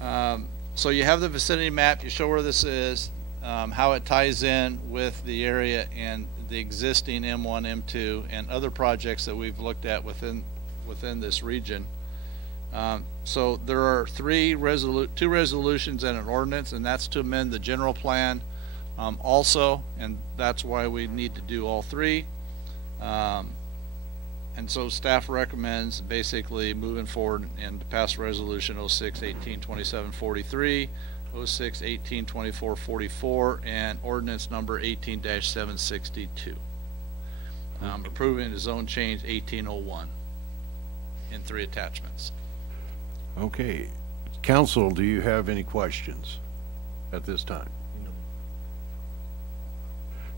So you have the vicinity map, you show where this is, how it ties in with the area and the existing M1, M2, and other projects that we've looked at within this region. So there are two resolutions and an ordinance, and that's to amend the general plan also, and that's why we need to do all three. And so staff recommends basically moving forward and to pass resolution 06-18-2743, 06-18-2444, and ordinance number 18-762. Approving the zone change 1801 in 3 attachments. Okay. Council, do you have any questions at this time?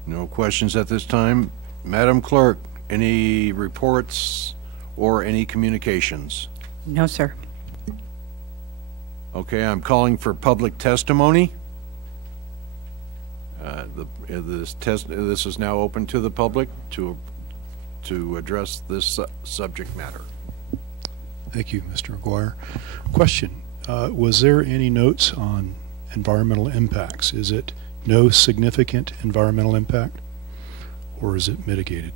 No questions at this time. Madam Clerk, any reports or any communications? No, sir. Okay, I'm calling for public testimony. This is now open to the public to address this subject matter. Thank you, Mr. McGuire. Question, was there any notes on environmental impacts? Is it no significant environmental impact, or is it mitigated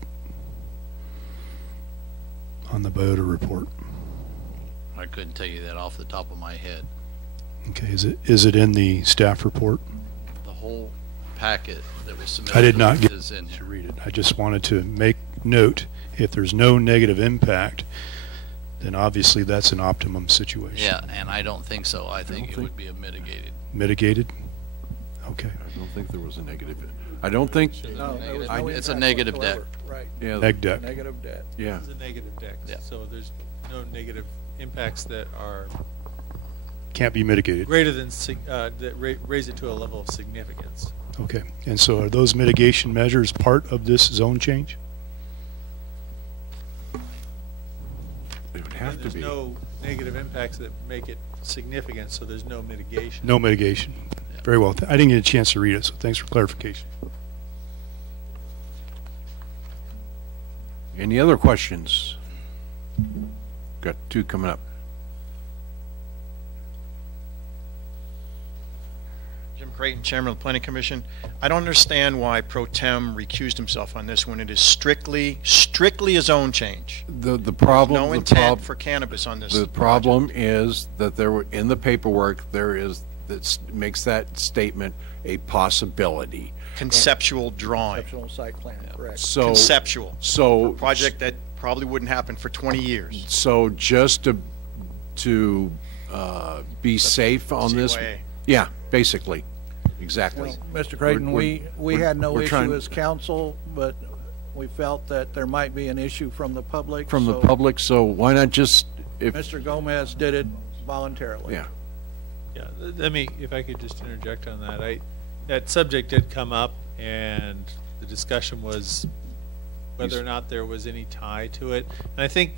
on the biota report? I couldn't tell you that off the top of my head. Okay, is it in the staff report? The whole packet that was submitted I did not get is in to here. read it. I just wanted to make note, if there's no negative impact, then obviously that's an optimum situation. Yeah, and I don't think so. I think it would be a mitigated. Mitigated? Okay. I don't think there was a negative. I don't think. No, there was no It's a impact negative debt. whatsoever. Right. Yeah. Neg deck. Negative debt. Yeah. It's a negative deck, Yeah. so there's no negative impacts that are Can't be mitigated. greater than that raise it to a level of significance. Okay. And so are those mitigation measures part of this zone change? It would have And to there's be. no negative impacts that make it significant, so there's no mitigation. No mitigation. Very well. I didn't get a chance to read it, so thanks for clarification. Any other questions? Got 2 coming up. Jim Creighton, Chairman of the Planning Commission. I don't understand why Pro Tem recused himself on this when it is strictly a zone change. The problem. No intent for cannabis on this. The problem is that there were in the paperwork there is that makes that statement a possibility. Conceptual drawing. Conceptual site plan, correct. So Conceptual. So A project that probably wouldn't happen for 20 years. So just to be safe on this. CYA. Yeah, basically, exactly. Well, Mr. Creighton, we had no issue trying- as council, but we felt that there might be an issue from the public. From the so public. So why not just if Mr. Gomez did it voluntarily. Yeah. Yeah, let me, if I could just interject on that. That subject did come up, and the discussion was whether or not there was any tie to it. And I think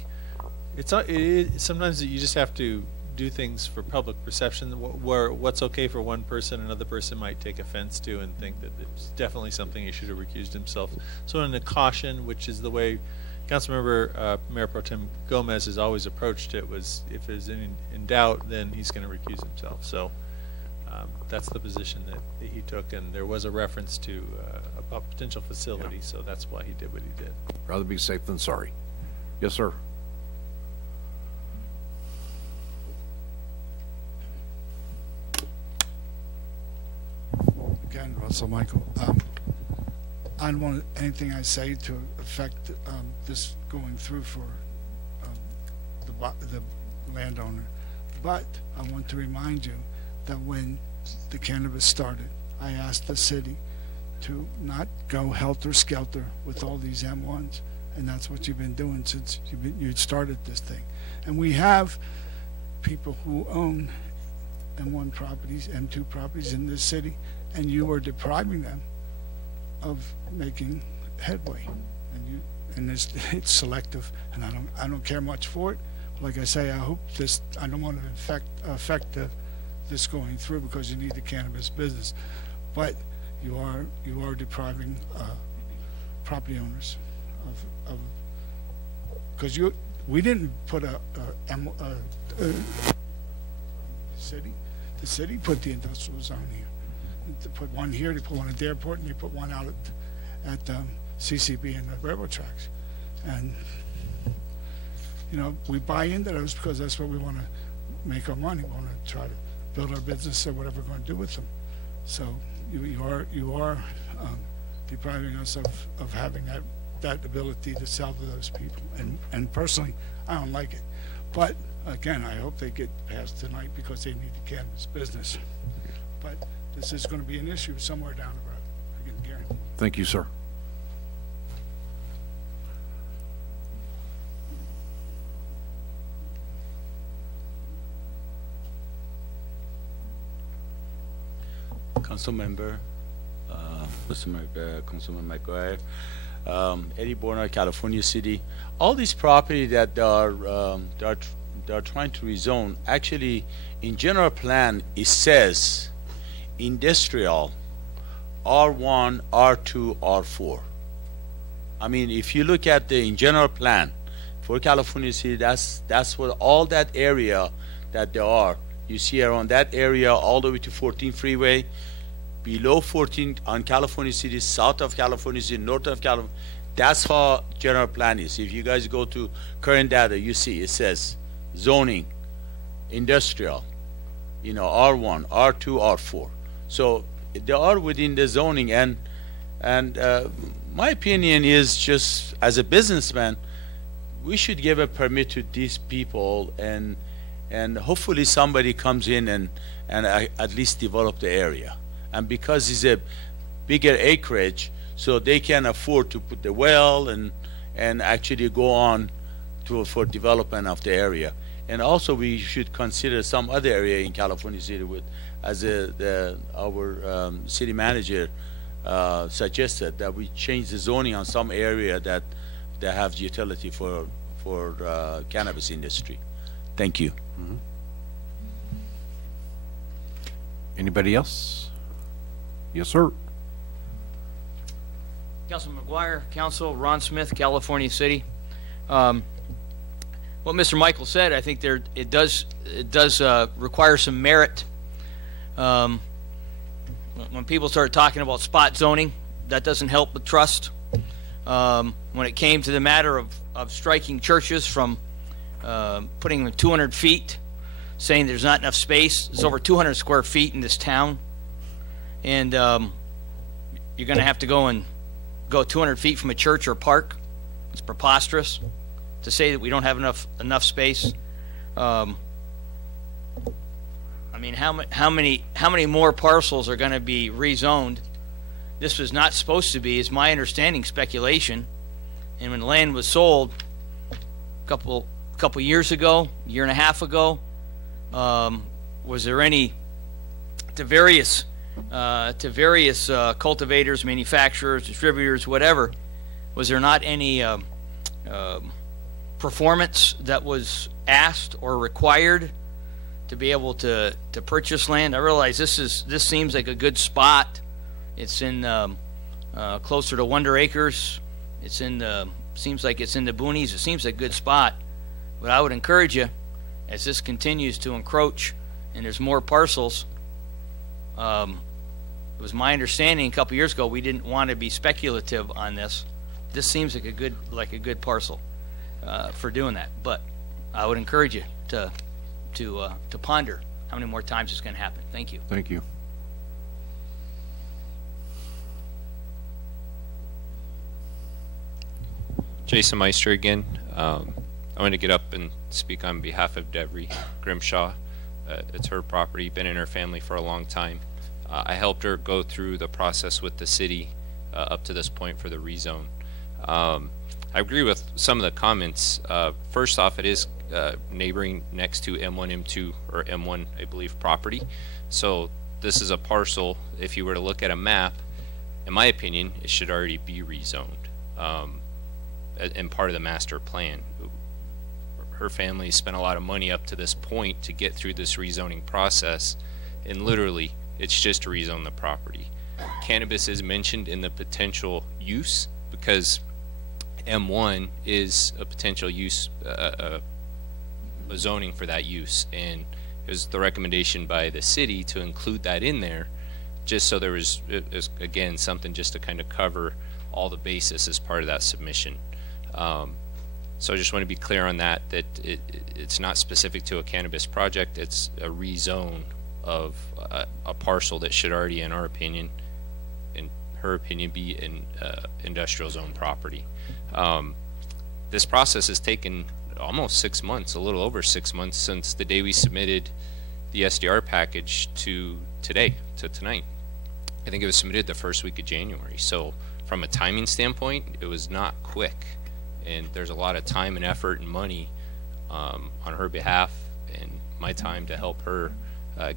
sometimes you just have to do things for public perception, where what's okay for one person, another person might take offense to and think that it's definitely something he should have recused himself. So in a caution, which is the way Councilmember Mayor Pro Tem Gomez has always approached it, was if there's any in doubt, then he's going to recuse himself. So that's the position that he took, and there was a reference to a potential facility, so that's why he did what he did. rather be safe than sorry? Yes, sir. Again, Russell Michael. I don't want anything I say to affect this going through for the landowner. But I want to remind you that when the cannabis started, I asked the city to not go helter-skelter with all these M1s, and that's what you've been doing since you started this thing. And we have people who own M1 properties, M2 properties in this city, and you are depriving them of making headway. And it's selective, and I don't care much for it. Like I say, I hope this. I don't want to affect this going through because you need the cannabis business, but you are depriving property owners of because we didn't put the city put the industrial zone here. They put one here, they put one at the airport, and they put one out at CCB and the railroad tracks. And you know, we buy into those because that's what we want to make our money. We want to try to build our business or whatever we're going to do with them. So you are depriving us of having that ability to sell to those people. And personally, I don't like it. But again, I hope they get passed tonight because they need the cannabis business. But this is going to be an issue somewhere down the road. I can guarantee. Thank you, sir. Councilmember, Councilman McGuire, Eddie Bornard, California City. All these property that are trying to rezone, actually, in general plan, it says industrial, R1, R2, R4. I mean, if you look at the in general plan for California City, that's what all that area that there are. You see around that area all the way to 14 freeway, below 14 on California City, south of California City, north of California. That's how general plan is. If you guys go to current data, you see it says zoning, industrial, you know, R1, R2, R4. So they are within the zoning, and my opinion is, just as a businessman, we should give a permit to these people, and hopefully somebody comes in and at least develop the area. And because it's a bigger acreage, so they can afford to put the well and actually go on for development of the area. And also we should consider some other area in California City with, as our city manager suggested, that we change the zoning on some area that have utility for cannabis industry. Thank you. Mm-hmm. Anybody else? Yes, sir. Councilman McGuire, Council, Ron Smith, California City. What Mr. Michael said, I think it does require some merit. When people start talking about spot zoning, that doesn't help with trust. When it came to the matter of striking churches from putting them 200 feet, saying there's not enough space. There's over 200 square feet in this town, and you're going to have to go 200 feet from a church or a park. It's preposterous to say that we don't have enough space. I mean, how many more parcels are going to be rezoned? This was not supposed to be, is my understanding, speculation. And when land was sold a couple years ago, year and a half ago, was there any to various cultivators, manufacturers, distributors, whatever? Was there not any performance that was asked or required to be able to purchase land? I realize this seems like a good spot. It's in closer to Wonder Acres. It's seems like it's in the boonies. It seems like a good spot, but I would encourage you, as this continues to encroach and there's more parcels. It was my understanding a couple years ago we didn't want to be speculative on this. This seems like a good parcel for doing that, but I would encourage you to ponder how many more times it's going to happen. Thank you. Thank you. Jason Meister again. I want to get up and speak on behalf of Devery Grimshaw. It's her property, been in her family for a long time. I helped her go through the process with the city up to this point for the rezone. I agree with some of the comments. First off, it is neighboring next to M1, M2, or M1, I believe, property. So this is a parcel, if you were to look at a map, in my opinion, it should already be rezoned and part of the master plan. Her family spent a lot of money up to this point to get through this rezoning process, and literally it's just to rezone the property. Cannabis is mentioned in the potential use because M1 is a potential use, a zoning for that use, and it was the recommendation by the city to include that in there, just so there was again something just to kind of cover all the bases as part of that submission. So I just want to be clear on that it's not specific to a cannabis project. It's a rezone of a parcel that should already, in our opinion, in her opinion, be an industrial zone property. This process has taken almost 6 months, a little over 6 months since the day we submitted the SDR package to tonight. I think it was submitted the first week of January. So from a timing standpoint, it was not quick. And there's a lot of time and effort and money on her behalf and my time to help her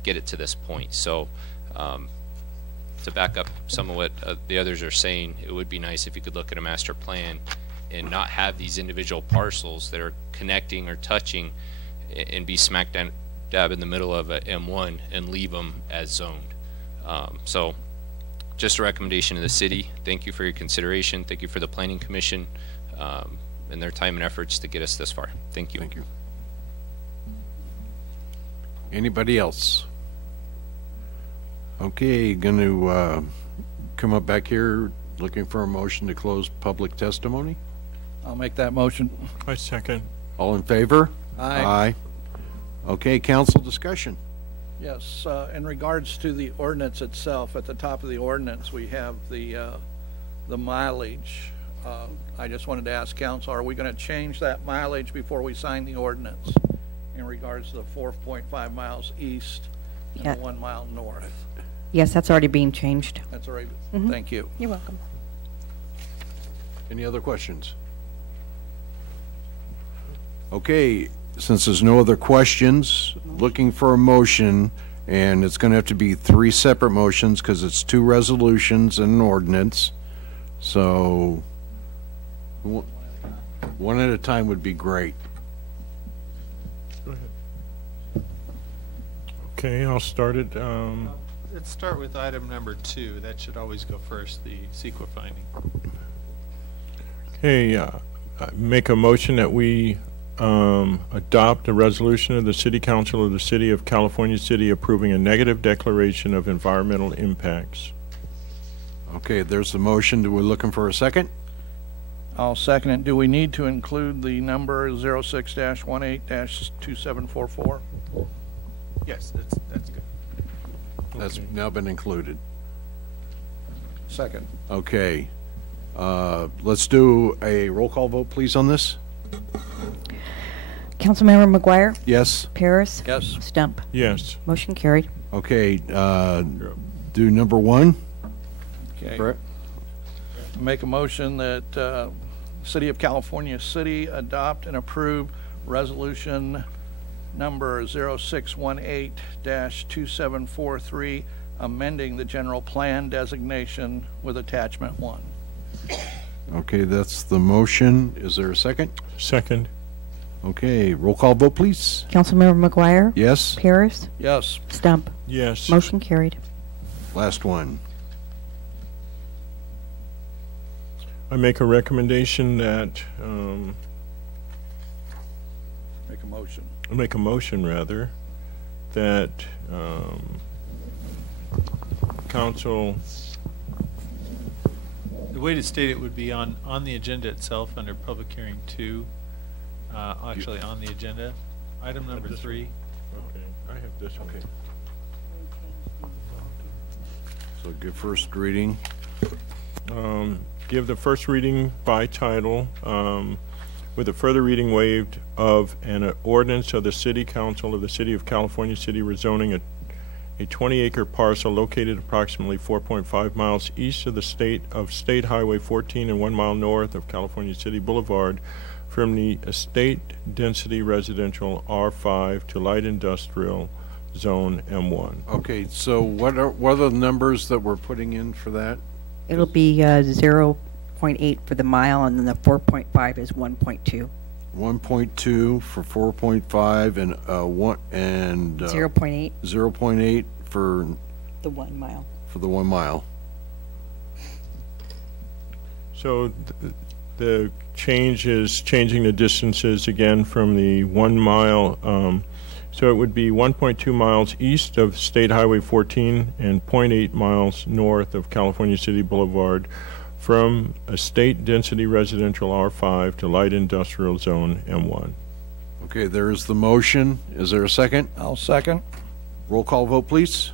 get it to this point. So to back up some of what the others are saying, it would be nice if you could look at a master plan and not have these individual parcels that are connecting or touching and be smack dab in the middle of a M1 and leave them as zoned. So just a recommendation to the city. Thank you for your consideration. Thank you for the Planning Commission and their time and efforts to get us this far. Thank you. Thank you. Anybody else? Okay, going to come up back here looking for a motion to close public testimony. I'll make that motion. I second. All in favor? Aye. Aye. Okay, council discussion. Yes, in regards to the ordinance itself, at the top of the ordinance, we have the mileage. I just wanted to ask council, are we going to change that mileage before we sign the ordinance in regards to the 4.5 miles east and the 1 mile north? Yes, that's already being changed. That's already, Mhm. Thank you. You're welcome. Any other questions? Okay, since there's no other questions, looking for a motion, and it's going to have to be 3 separate motions because it's 2 resolutions and an ordinance. So one at a time would be great. Go ahead. Okay, I'll start it. Let's start with item number 2. That should always go first, the CEQA finding. Okay, I make a motion that we adopt a resolution of the City Council of the City of California City approving a negative declaration of environmental impacts. Okay, there's the motion. We're looking for a second. I'll second it. Do we need to include the number 06-18-2744? Yes, that's good. That's now been included. Second. Okay. Let's do a roll call vote, please, on this. Councilmember McGuire? Yes. Paris? Yes. Stump? Yes. Motion carried. Okay, do number 1. Okay. Correct. Make a motion that City of California City adopt and approve resolution number 0618-2743, amending the general plan designation with attachment 1. Okay, that's the motion. Is there a second? Second. Okay, roll call vote, please. Councilmember McGuire? Yes. Paris? Yes. Stump? Yes. Motion carried. Last one. I make a recommendation that Make a motion. I make a motion rather that council. The way to state it would be on the agenda itself under public hearing 2. Actually, on the agenda, item number 3. Okay, I have this. Okay. So good first reading. give the first reading by title, with a further reading waived of an ordinance of the City Council of the City of California City rezoning a 20-acre parcel located approximately 4.5 miles east of the State Highway 14 and 1 mile north of California City Boulevard from the estate density residential R5 to light industrial zone M1. Okay, so what are the numbers that we're putting in for that? It'll be 0.8 for the mile, and then the 4.5 is 1.2. 1.2 for 4.5 and 0.8. 0.8 for the 1 mile. For the 1 mile. So the change is changing the distances again from the 1 mile. So it would be 1.2 miles east of State Highway 14 and 0.8 miles north of California City Boulevard from estate density residential R5 to light industrial zone M1. Okay, there is the motion. Is there a second? I'll second. Roll call vote, please.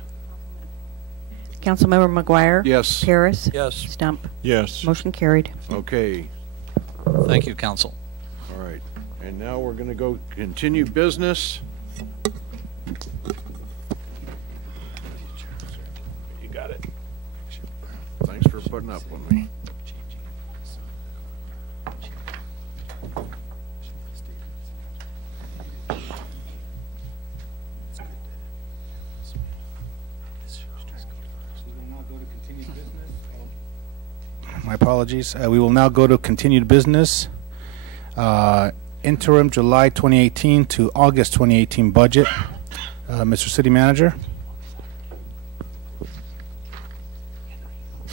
Councilmember McGuire? Yes. Paris? Yes. Stump? Yes. Motion carried. Okay. Thank you, Council. All right. And now we're going to go continue business. You got it. Thanks for putting up with me. My apologies. We will now go to continued business. Interim July 2018 to August 2018 budget. Mr. City Manager.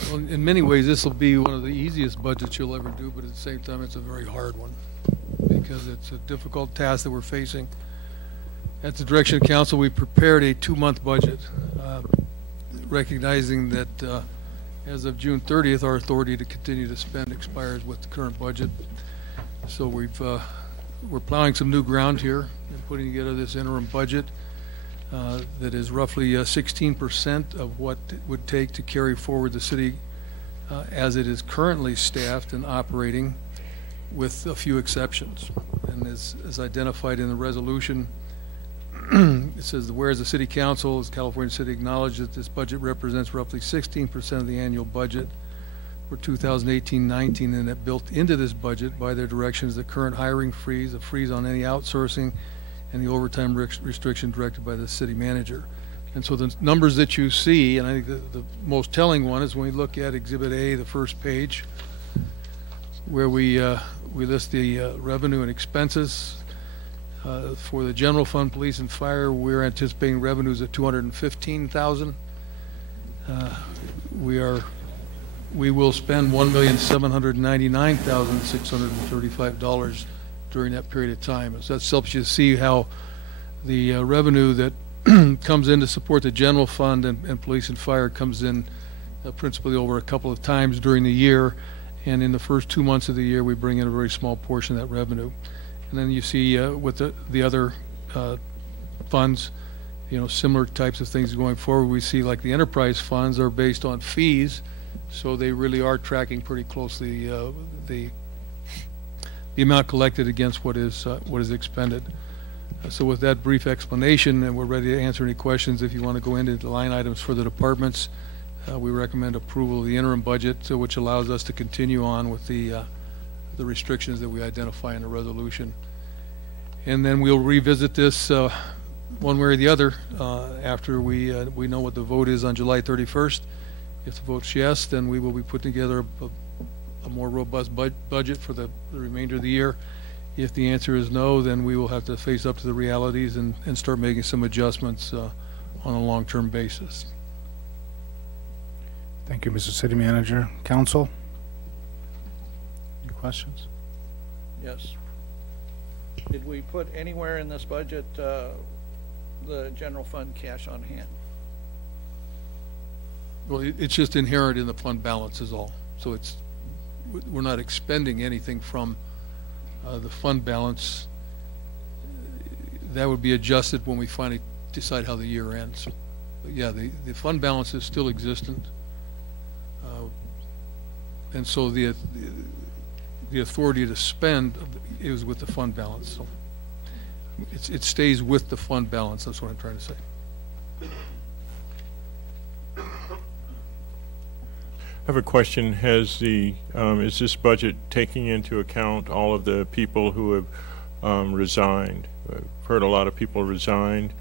Well, in many ways, this will be one of the easiest budgets you'll ever do, but at the same time, it's a very hard one because it's a difficult task that we're facing. At the direction of council, we prepared a 2-month budget, recognizing that as of June 30th, our authority to continue to spend expires with the current budget. So we're plowing some new ground here and putting together this interim budget that is roughly 16% of what it would take to carry forward the city as it is currently staffed and operating, with a few exceptions. And as identified in the resolution, it says, whereas the City Council, as California City, acknowledged that this budget represents roughly 16% of the annual budget for 2018-19, and that built into this budget by their directions the current hiring freeze, a freeze on any outsourcing, and the overtime restriction directed by the city manager. And so the numbers that you see, and I think the most telling one is when we look at Exhibit A, the first page, where we list the revenue and expenses. For the general fund, police and fire, we're anticipating revenues at $215,000. We will spend $1,799,635 during that period of time. So that helps you see how the revenue that comes in to support the general fund and police and fire comes in principally over a couple of times during the year, and in the first 2 months of the year we bring in a very small portion of that revenue. And then you see with the other funds, similar types of things going forward. We see like the enterprise funds are based on fees, so they really are tracking pretty closely the amount collected against what is expended. So with that brief explanation, and we're ready to answer any questions if you want to go into the line items for the departments. We recommend approval of the interim budget, which allows us to continue on with the restrictions that we identify in the resolution. And then we'll revisit this one way or the other after we know what the vote is on July 31st. If the vote's yes, then we will be putting together a more robust budget for the remainder of the year. If the answer is no, then we will have to face up to the realities and start making some adjustments on a long-term basis. Thank you, Mr. City Manager. Council? Any questions? Yes. Did we put anywhere in this budget the general fund cash on hand? Well, it's just inherent in the fund balance is all. So we're not expending anything from the fund balance. That would be adjusted when we finally decide how the year ends. But yeah, the fund balance is still existent. And so the authority to spend is with the fund balance. So it stays with the fund balance. That's what I'm trying to say. I have a question. Has is this budget taking into account all of the people who have resigned? I've heard a lot of people resigned,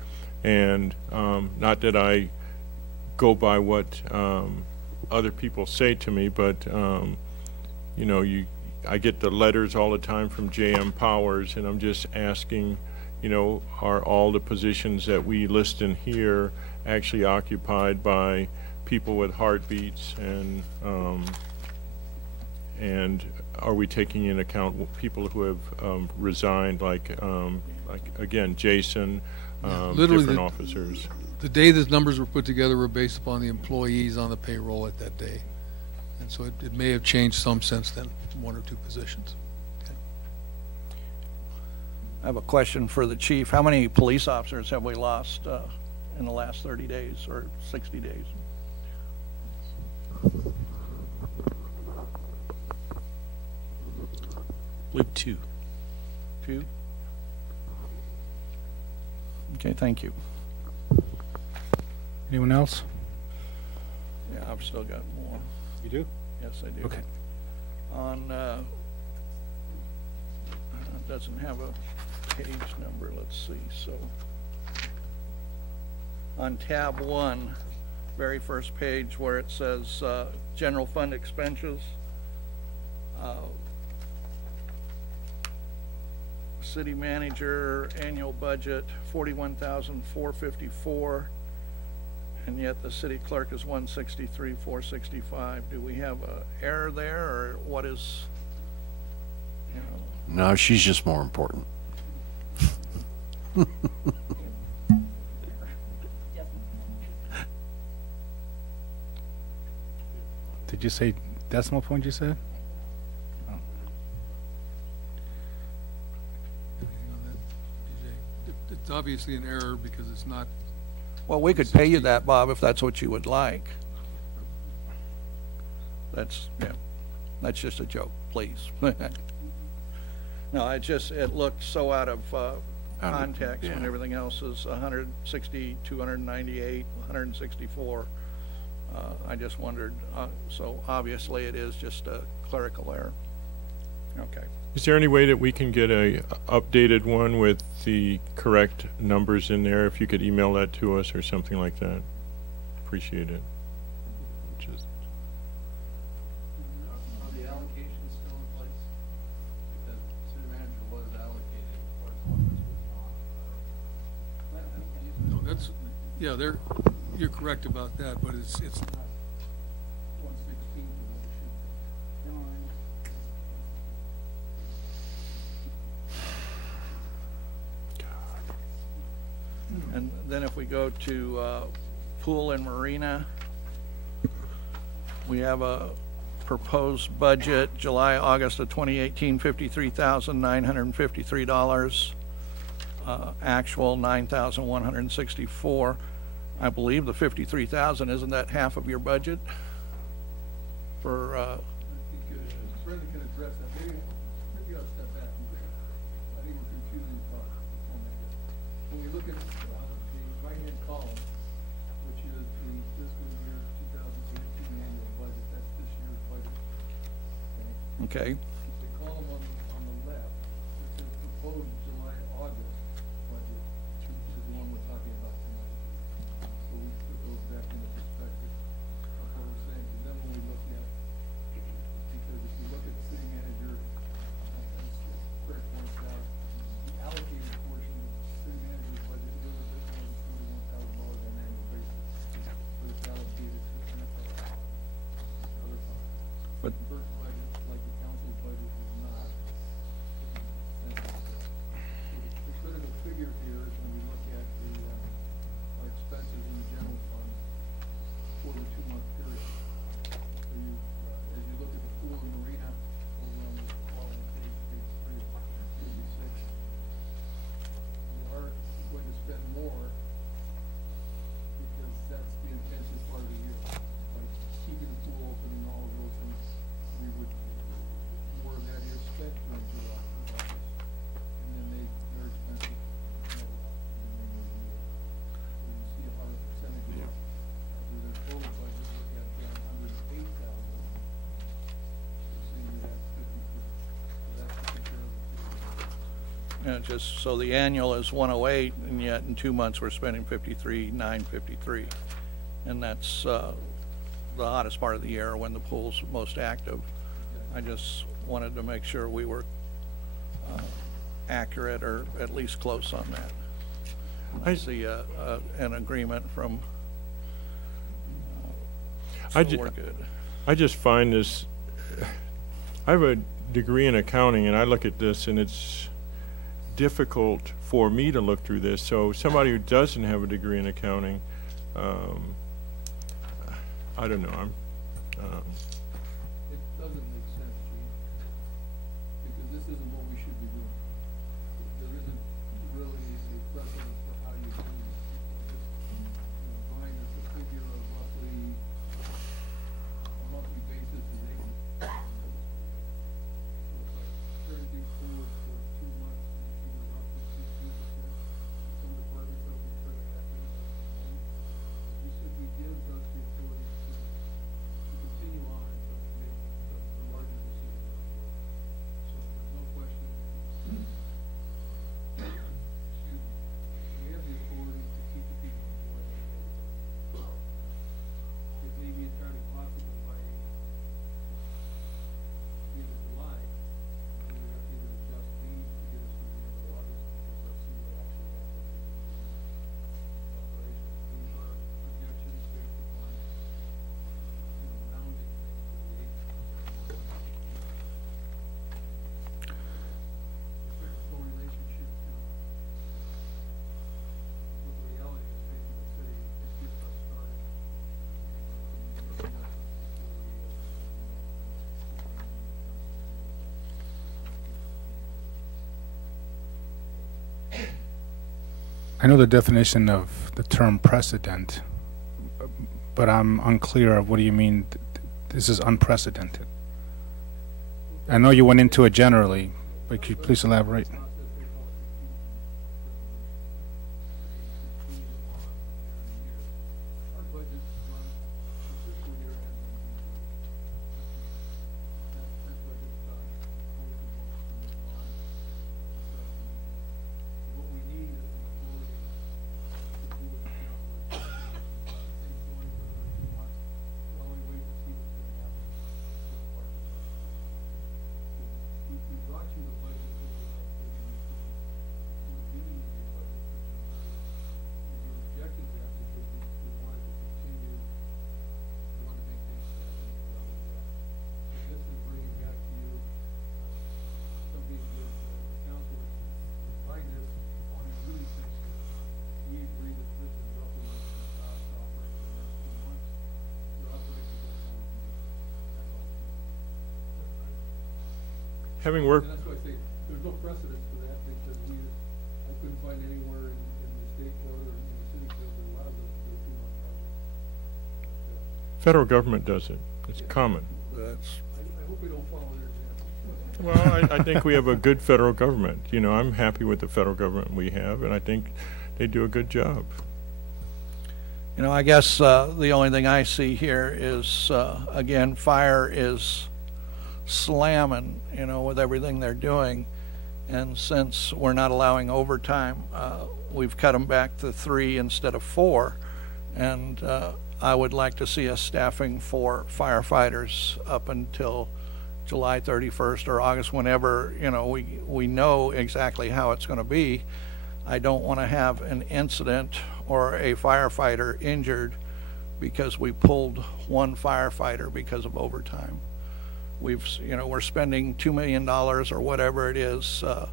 and not that I go by what other people say to me, but you know, I get the letters all the time from J.M. Powers, and I'm just asking, you know, are all the positions that we list in here actually occupied by people with heartbeats, and are we taking into account people who have resigned, like again, Jason, different officers? The day the numbers were put together were based upon the employees on the payroll at that day, and so it may have changed some since then, one or two positions. I have a question for the chief. How many police officers have we lost in the last 30 days or 60 days? We have two. Two? Okay, thank you. Anyone else? Yeah, I've still got more. You do? Yes, I do. Okay. On, it doesn't have a page number, let's see, so. On tab 1, very first page where it says general fund expenses, city manager annual budget 41,454, and yet the city clerk is 163,465. Do we have a error there, or what is, you know? No, she's just more important. Did you say decimal point, you said? It's obviously an error because it's not. Well, we could pay you that, Bob, if that's what you would like. That's, yeah, that's just a joke, please. No, it looked so out of context when everything else is 160, 298, 164. I just wondered, so obviously it is just a clerical error. Okay. Is there any way that we can get a updated one with the correct numbers in there? If you could email that to us or something like that, appreciate it. Just Are the allocations still in place? Because the city manager was allocated, of course, office was not. No, that's, yeah, you're correct about that, but it's not 1/16 of what it should be. And then if we go to pool and marina, we have a proposed budget July, August of 2018, $53,953. Actual $9,164. I believe the 53,000, isn't that half of your budget? For I think Brenda can address that. Maybe I'll step back. I think we're confusing thoughts. When we look at the right-hand column, which is the fiscal year 2018 annual budget, that's this year's budget. okay. The column on the left, which is proposed July, August budget, which is the one we're talking about tonight. So we put those back into perspective of what we're saying. Because then when we look at, because if you look at the city manager, as Craig points out, the allocated portion of the city manager's budget is a little bit more than $41,000 on an annual basis. But it's allocated to other funds. But First budget, like the council's budget, And just so the annual is 108, and yet in 2 months we're spending 53,953, and that's the hottest part of the year when the pool's most active. I just wanted to make sure we were accurate or at least close on that. I see an agreement from. We're good. I just find this. I have a degree in accounting, and I look at this, and it's difficult for me to look through this. So somebody who doesn't have a degree in accounting, I don't know. It doesn't make sense, Gene, because this isn't what we should be doing. There isn't really a precedent for how you do this. Brian, there's a figure of roughly a monthly basis is 80. So if I carry these forward for 2 months, it's roughly 60%. Some of the targets that we try to have to do. We simply gives us the authority to continue on until we make the larger decision. So there's no question. Excuse me. We have the authority to keep the people employed. It may be entirely possible by the end of July, we would have to even adjust these to get us to the end of August because let's see what actually happens in the operation. These are projections based upon rounding things to the 8%. The cyclical relationship to with reality is facing the city. It gets us started. I know the definition of the term precedent, but I'm unclear of what do you mean this is unprecedented. I know you went into it generally, but could you please elaborate? Having worked. And that's why I say there's no precedent for that because I couldn't find anywhere in the state code or in the city code that allows us to do a 2-month project. Federal government does it. It's common. I hope we don't follow their example. Well, I think we have a good federal government. You know, I'm happy with the federal government we have, and I think they do a good job. You know, I guess the only thing I see here is, again, fire is slamming, you know, with everything they're doing. And since we're not allowing overtime, we've cut them back to 3 instead of 4. And I would like to see us staffing for firefighters up until July 31st or August, whenever, you know, we know exactly how it's going to be. I don't want to have an incident or a firefighter injured because we pulled one firefighter because of overtime. We're spending $2 million or whatever it is. I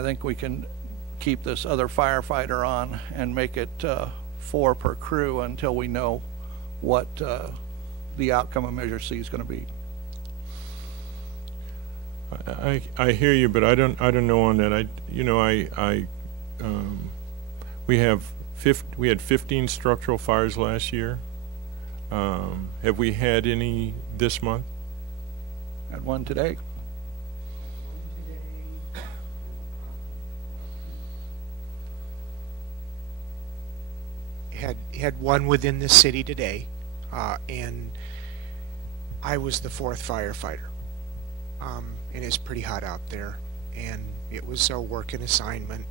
think we can keep this other firefighter on and make it 4 per crew until we know what the outcome of Measure C is going to be. I hear you, but I don't know on that. We had 15 structural fires last year. Have we had any this month? Had one today. Had one within the city today, and I was the 4th firefighter. And it's pretty hot out there. and it was a working assignment,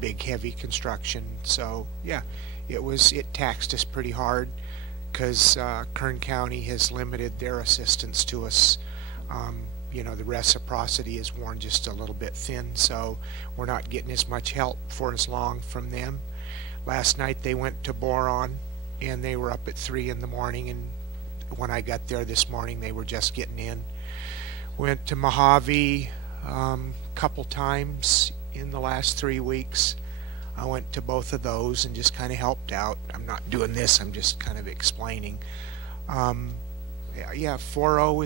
big heavy construction. So yeah, it taxed us pretty hard because Kern County has limited their assistance to us. You know, the reciprocity is worn just a little bit thin, so we're not getting as much help for as long from them. Last night they went to Boron, and they were up at 3 in the morning, and when I got there this morning they were just getting in. Went to Mojave couple times in the last 3 weeks. I went to both of those and just kind of helped out. I'm not doing this, I'm just kind of explaining. Yeah, 4.0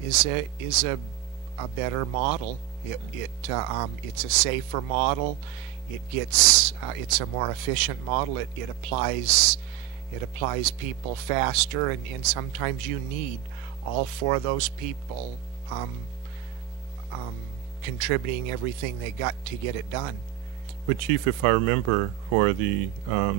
is a better model. It's a safer model. It's a more efficient model. It applies people faster, and sometimes you need all 4 of those people contributing everything they got to get it done. But Chief, if I remember, for the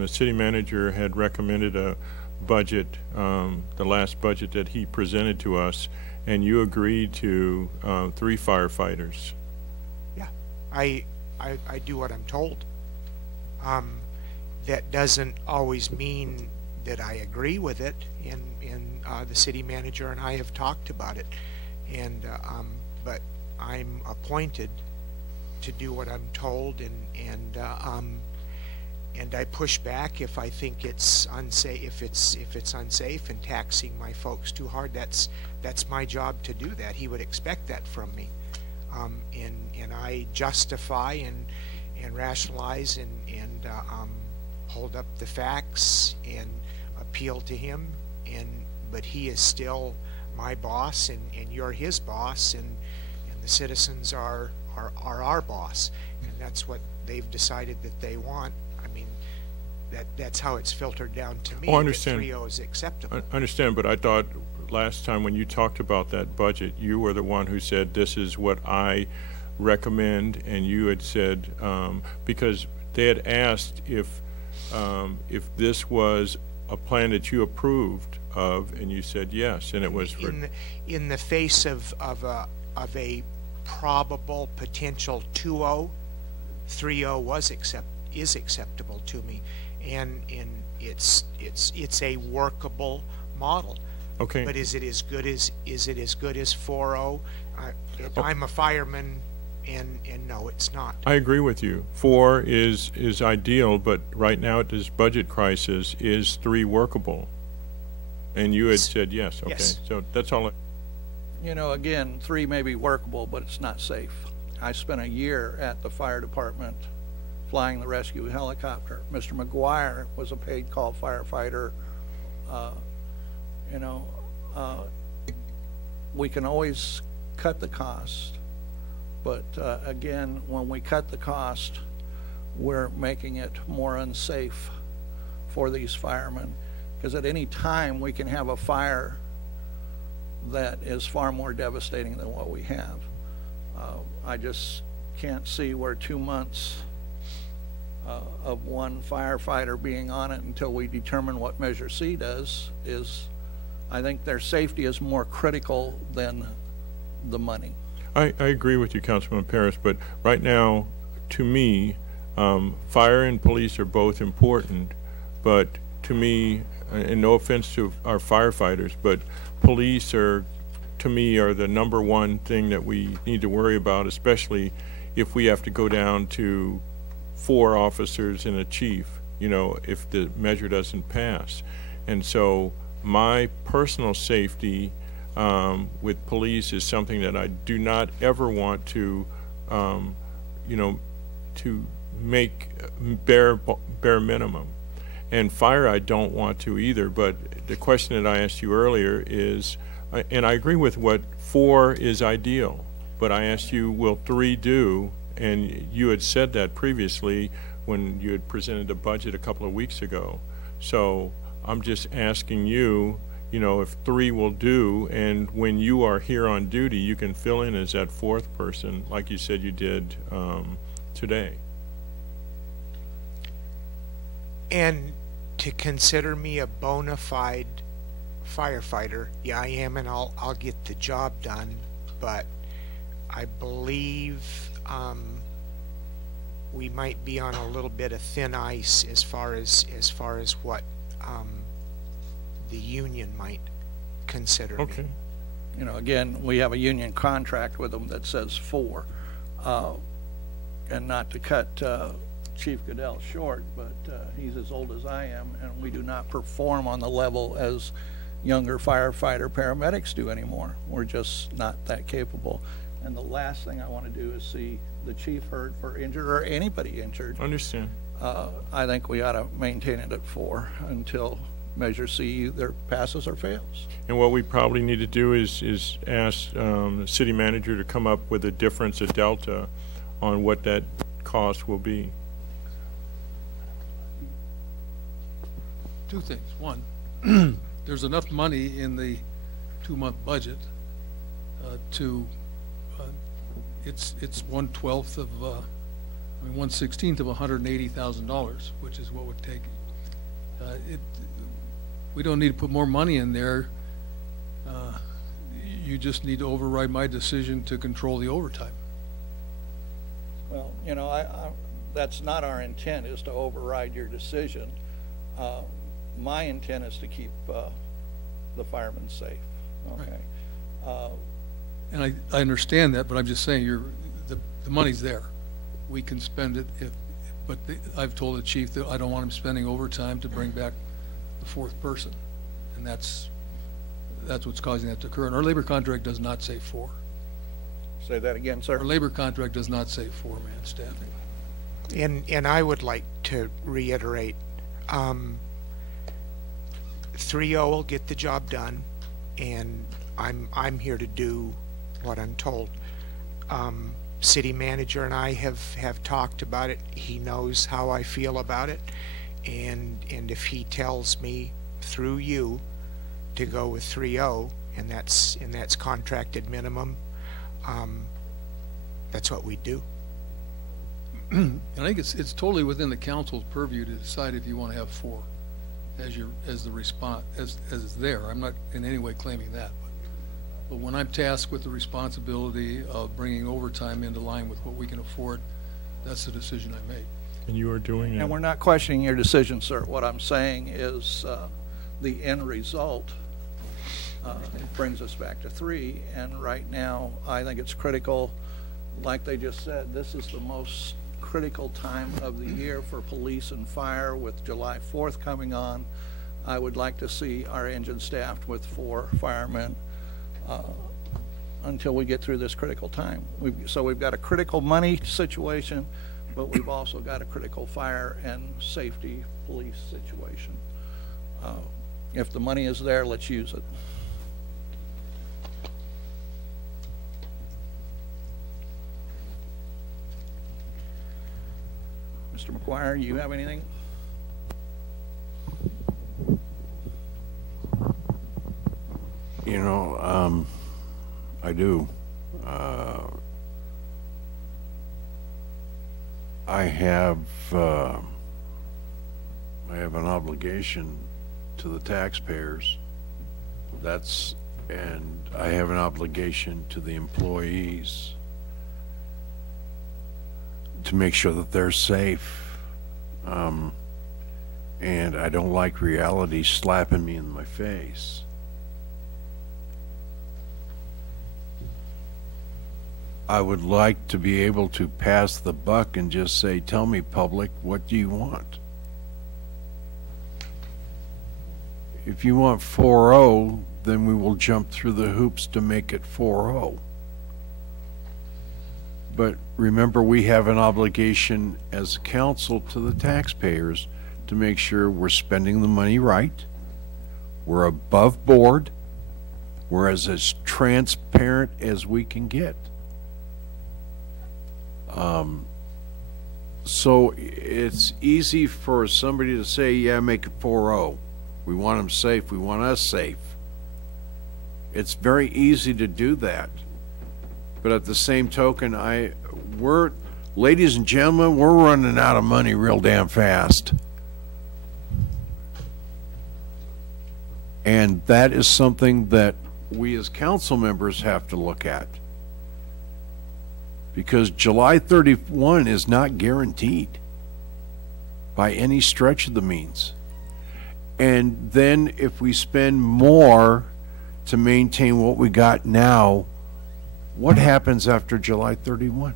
city manager had recommended a budget, the last budget that he presented to us, and you agreed to 3 firefighters. Yeah, I do what I'm told. That doesn't always mean that I agree with it, and the city manager and I have talked about it, and but I'm appointed to do what I'm told, and I push back if I think it's unsafe. If it's unsafe and taxing my folks too hard, that's my job to do that. He would expect that from me, and I justify and rationalize and hold up the facts and appeal to him, but he is still my boss, and you're his boss, and the citizens are our boss, and that's what they've decided that they want. I mean, that's how it's filtered down to me. Oh, I understand. 3.0 is acceptable. I understand, but I thought last time when you talked about that budget, you were the one who said this is what I recommend, and you had said because they had asked if this was a plan that you approved of, and you said yes, and it was for in the face of a probable potential 2.0, 3.0 is acceptable to me, and it's a workable model. Okay. But is it as good as 4.0? I'm a fireman, and no, it's not. I agree with you. 4 is ideal, but right now at this budget crisis, is 3 workable? And you had said yes. Okay. Yes. So that's all. You know, again, 3 may be workable, but it's not safe. I spent a year at the fire department flying the rescue helicopter. Mr. McGuire was a paid call firefighter. You know, we can always cut the cost, but again, when we cut the cost, we're making it more unsafe for these firemen, because at any time we can have a fire that is far more devastating than what we have. I just can't see where 2 months of one firefighter being on it until we determine what Measure C does is, I think their safety is more critical than the money. I agree with you, Councilman Paris, but right now, to me, fire and police are both important, but to me, and no offense to our firefighters, but police are, to me, are the #1 thing that we need to worry about, especially if we have to go down to 4 officers and a chief, you know, if the measure doesn't pass. And so my personal safety with police is something that I do not ever want to, you know, to make bare minimum. And fire I don't want to either, but the question that I asked you earlier is, and I agree with what 4 is ideal, but I asked you, will 3 do? And you had said that previously when you had presented the budget a couple of weeks ago. So I'm just asking you, you know, if 3 will do, and when you are here on duty, you can fill in as that 4th person, like you said you did today. And to consider me a bona fide firefighter, yeah, I am, and I'll get the job done, but I believe we might be on a little bit of thin ice as far as what the union might consider. Okay. You know, again, we have a union contract with them that says 4. And not to cut Chief Goodell short, but he's as old as I am, and we do not perform on the level as younger firefighter paramedics do anymore. We're just not that capable. And the last thing I want to do is see the chief hurt or injured or anybody injured. Understand. I think we ought to maintain it at 4 until Measure C either passes or fails. And what we probably need to do is ask the city manager to come up with a difference, a delta, on what that cost will be. 2 things. One, there's enough money in the 2-month budget to it's 1/12 of 1/16 of $180,000, which is what would take we don't need to put more money in there. You just need to override my decision to control the overtime. Well, you know, that's not our intent, is to override your decision. My intent is to keep the firemen safe. Okay. Right. And I understand that, but I'm just saying the money's there. We can spend it but I've told the chief that I don't want him spending overtime to bring back the 4th person, and that's what's causing that to occur. And our labor contract does not say 4. Say that again, sir. Our labor contract does not say 4-man staffing. And I would like to reiterate, 3-0 will get the job done, and I'm here to do what I'm told. City manager and I have talked about it. He knows how I feel about it, and if he tells me through you to go with 3-0, and that's contracted minimum, that's what we do. And I think it's totally within the council's purview to decide if you want to have 4 as the response as is there. I'm not in any way claiming that, but when I'm tasked with the responsibility of bringing overtime into line with what we can afford, that's the decision I make. And you are doing it. And we're not questioning your decision, sir. What I'm saying is the end result brings us back to 3, and right now I think it's critical. Like they just said, this is the most critical time of the year for police and fire, with July 4th coming on. I would like to see our engine staffed with 4 firemen until we get through this critical time. So we've got a critical money situation, but we've also got a critical fire and safety police situation. If the money is there, let's use it. Mr. McGuire, you have anything? You know, I do. I have an obligation to the taxpayers. And I have an obligation to the employees to make sure that they're safe. And I don't like reality slapping me in my face. I would like to be able to pass the buck and just say, tell me, public, what do you want? If you want 4-0, then we will jump through the hoops to make it 4-0. But remember, we have an obligation as a council to the taxpayers to make sure we're spending the money right, we're above board, we're as transparent as we can get. So it's easy for somebody to say, yeah, make it 4-0. We want them safe, we want us safe. It's very easy to do that. But at the same token, ladies and gentlemen, we're running out of money real damn fast. And that is something that we as council members have to look at. because July 31 is not guaranteed by any stretch of the means. And then if we spend more to maintain what we got now, what happens after July 31?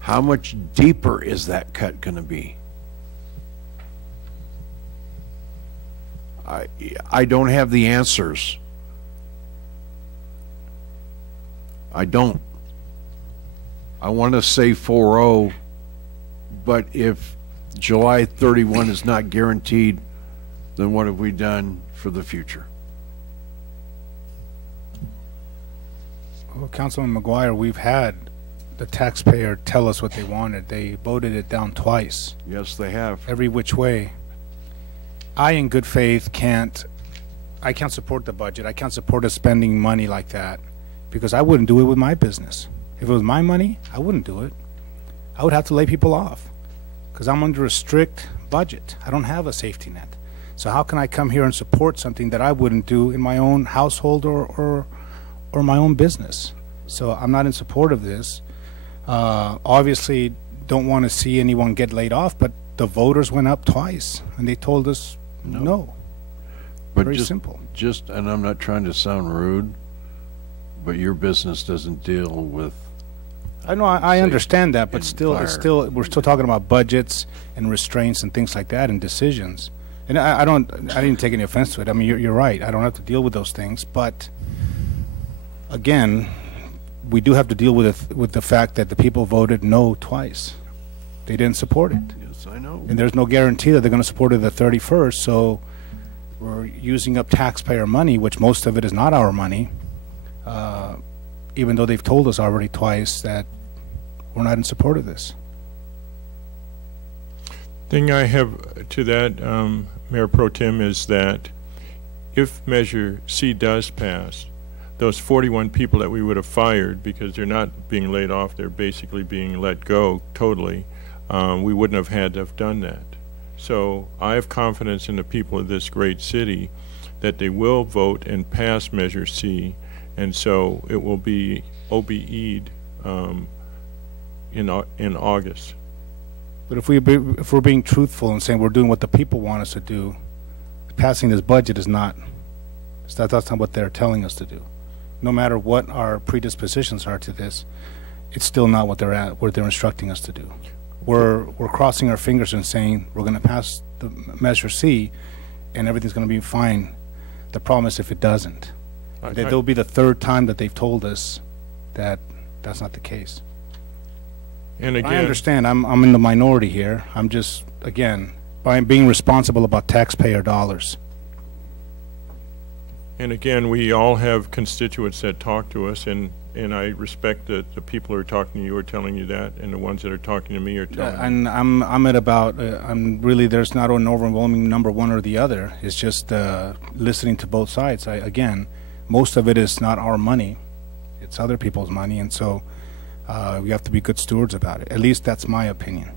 How much deeper is that cut going to be? I don't have the answers. I don't. I want to say 4-0, but if July 31 is not guaranteed, then what have we done for the future? Well, Councilman McGuire, we've had the taxpayer tell us what they wanted. They voted it down twice. Yes, they have. Every which way. I, in good faith, can't support the budget. I can't support us spending money like that because I wouldn't do it with my business. If it was my money, I wouldn't do it. I would have to lay people off because I'm under a strict budget. I don't have a safety net. So how can I come here and support something that I wouldn't do in my own household or my own business? So I'm not in support of this. Obviously, don't want to see anyone get laid off, but the voters went up twice, and they told us no. But Very just, simple. And I'm not trying to sound rude, but your business doesn't deal with. I know, I understand that, but and still, fire. we're still talking about budgets and restraints and things like that and decisions. And I didn't take any offense to it. I mean, you're right. I don't have to deal with those things, but again, we do have to deal with the fact that the people voted no twice. They didn't support it. Yes, I know. And there's no guarantee that they're going to support it the 31st, so we're using up taxpayer money, which most of it is not our money, even though they've told us already twice that we're not in support of this. Thing I have to that, Mayor Pro Tem, is that if Measure C does pass, those 41 people that we would have fired, because they're not being laid off, they're basically being let go totally, we wouldn't have had to have done that. So I have confidence in the people of this great city that they will vote and pass Measure C, and so it will be OBE'd in August. But if we're being truthful and saying we're doing what the people want us to do, passing this budget is not. That's not what they're telling us to do. No matter what our predispositions are to this, it's still not what they're instructing us to do. We're crossing our fingers and saying we're going to pass the Measure C, and everything's going to be fine. The problem is if it doesn't. That'll be the third time that they've told us that that's not the case. And again, I understand. I'm in the minority here. I'm just, again, by being responsible about taxpayer dollars. And again, we all have constituents that talk to us, and I respect that the people who are talking to you are telling you that, and the ones that are talking to me are telling me. And I'm at about, I'm really, there's not an overwhelming number one or the other. It's just listening to both sides. Again, most of it is not our money. It's other people's money, and so we have to be good stewards about it. At least that's my opinion.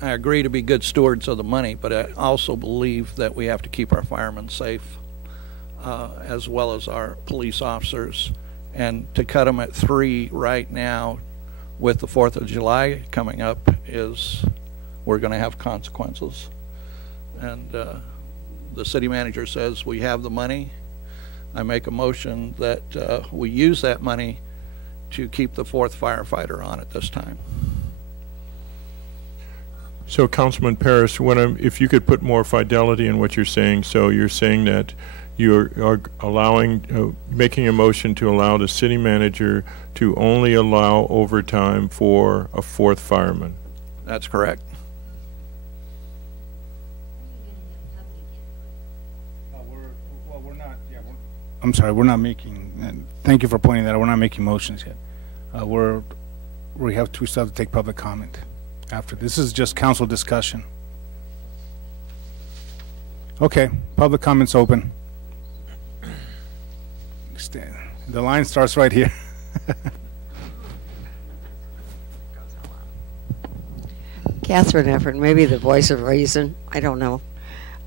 I agree to be good stewards of the money, but I also believe that we have to keep our firemen safe, as well as our police officers. And to cut them at 3 right now with the 4th of July coming up is, we're going to have consequences. And the city manager says we have the money. I make a motion that we use that money to keep the 4th firefighter on at this time. So, Councilman Paris, if you could put more fidelity in what you're saying. So you're saying that you are allowing, making a motion to allow the city manager to only allow overtime for a 4th fireman. That's correct. I'm sorry, we're not making, thank you for pointing that out, we're not making motions yet. We have to still have to take public comment after. This is just council discussion. Okay, public comment's open. The line starts right here. Catherine Efford, maybe the voice of reason. I don't know.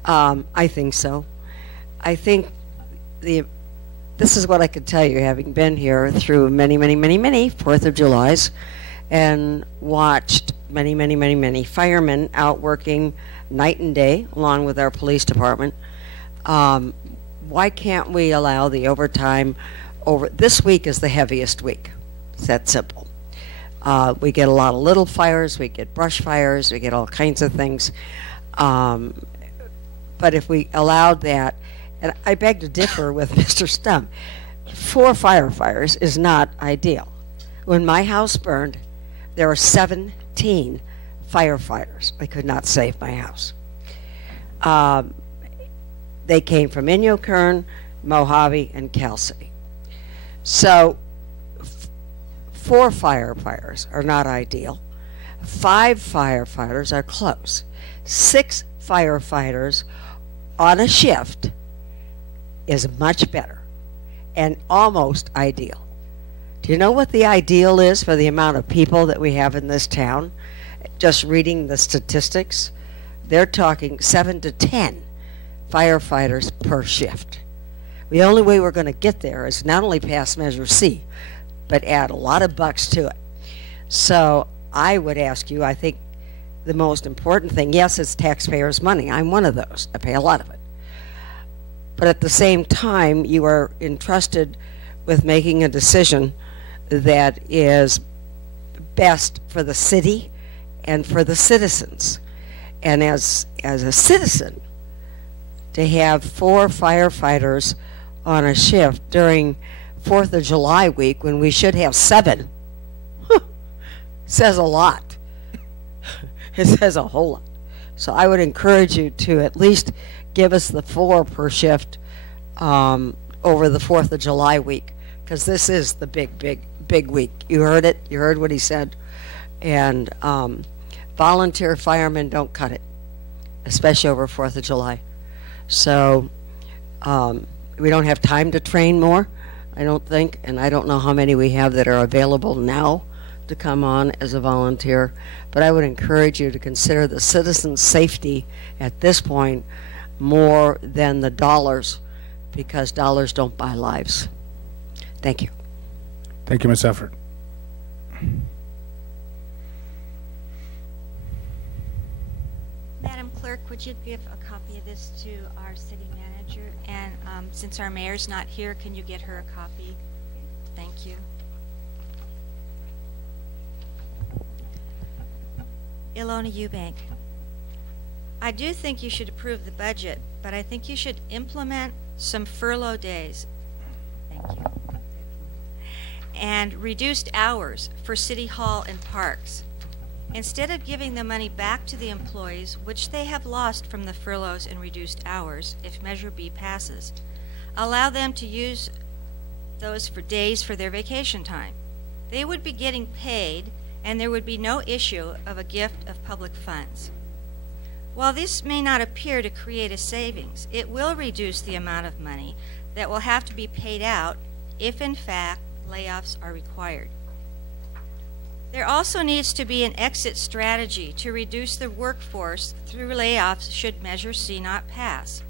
I think so. I think this is what I could tell you, having been here through many 4th of Julys and watched many firemen out working night and day along with our police department. Why can't we allow the overtime over? This week is the heaviest week. It's that simple. We get a lot of little fires, we get brush fires, we get all kinds of things. But if we allowed that, and I beg to differ with Mr. Stump, 4 firefighters is not ideal. When my house burned, there were 17 firefighters. I could not save my house. They came from Inyokern, Mojave, and Cal City. So 4 firefighters are not ideal. 5 firefighters are close. 6 firefighters on a shift is much better and almost ideal. Do you know what the ideal is for the amount of people that we have in this town? Just reading the statistics, they're talking 7 to 10 firefighters per shift. The only way we're going to get there is not only pass Measure C, but add a lot of bucks to it. So I would ask you, I think the most important thing, yes, it's taxpayers' money. I'm one of those. I pay a lot of it. But at the same time, you are entrusted with making a decision that is best for the city and for the citizens. And as a citizen, to have 4 firefighters on a shift during 4th of July week when we should have 7 says a lot. It says a whole lot. So I would encourage you to at least give us the 4 per shift over the 4th of July week, because this is the big week. You heard it. You heard what he said. And volunteer firemen don't cut it, especially over 4th of July. So we don't have time to train more, I don't think, and I don't know how many we have that are available now to come on as a volunteer. But I would encourage you to consider the citizens' safety at this point more than the dollars, because dollars don't buy lives. Thank you. Thank you, Ms. Efford. Madam Clerk, would you give a copy of this to our city manager? And since our mayor's not here, can you get her a copy? Thank you. Ilona Eubank. I do think you should approve the budget, but I think you should implement some furlough days. Thank you. And reduced hours for City Hall and parks. Instead of giving the money back to the employees, which they have lost from the furloughs and reduced hours if Measure B passes, allow them to use those for days for their vacation time. They would be getting paid, and there would be no issue of a gift of public funds. While this may not appear to create a savings, it will reduce the amount of money that will have to be paid out if, in fact, layoffs are required. There also needs to be an exit strategy to reduce the workforce through layoffs should Measure C not pass.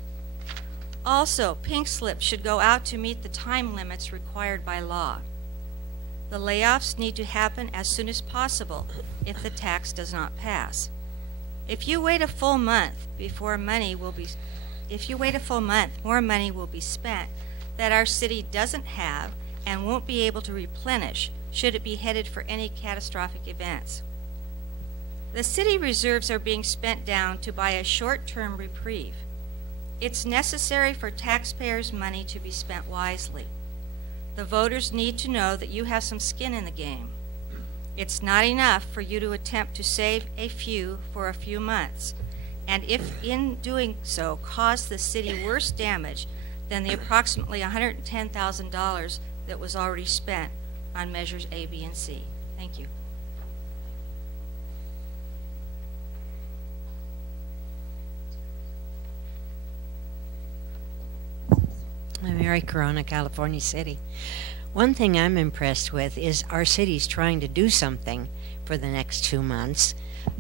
Also, pink slips should go out to meet the time limits required by law. The layoffs need to happen as soon as possible if the tax does not pass. If you wait a full month more money will be spent that our city doesn't have and won't be able to replenish should it be headed for any catastrophic events. The city reserves are being spent down to buy a short-term reprieve. It's necessary for taxpayers' money to be spent wisely. The voters need to know that you have some skin in the game. It's not enough for you to attempt to save a few for a few months, and if in doing so cause the city worse damage than the approximately $110,000 that was already spent on Measures A, B, and C. Thank you. I'm Mary Corona, California City. One thing I'm impressed with is our city's trying to do something for the next 2 months.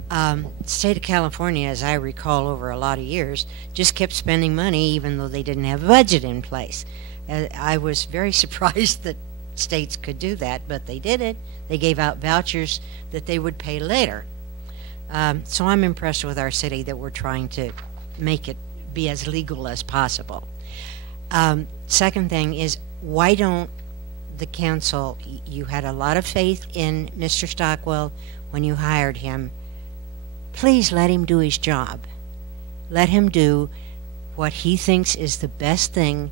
The state of California, as I recall over a lot of years, just kept spending money even though they didn't have a budget in place. I was very surprised that states could do that, but they did it. They gave out vouchers that they would pay later. So I'm impressed with our city that we're trying to make it be as legal as possible. Second thing is, why don't the council, you had a lot of faith in Mr. Stockwell when you hired him. Please let him do his job. Let him do what he thinks is the best thing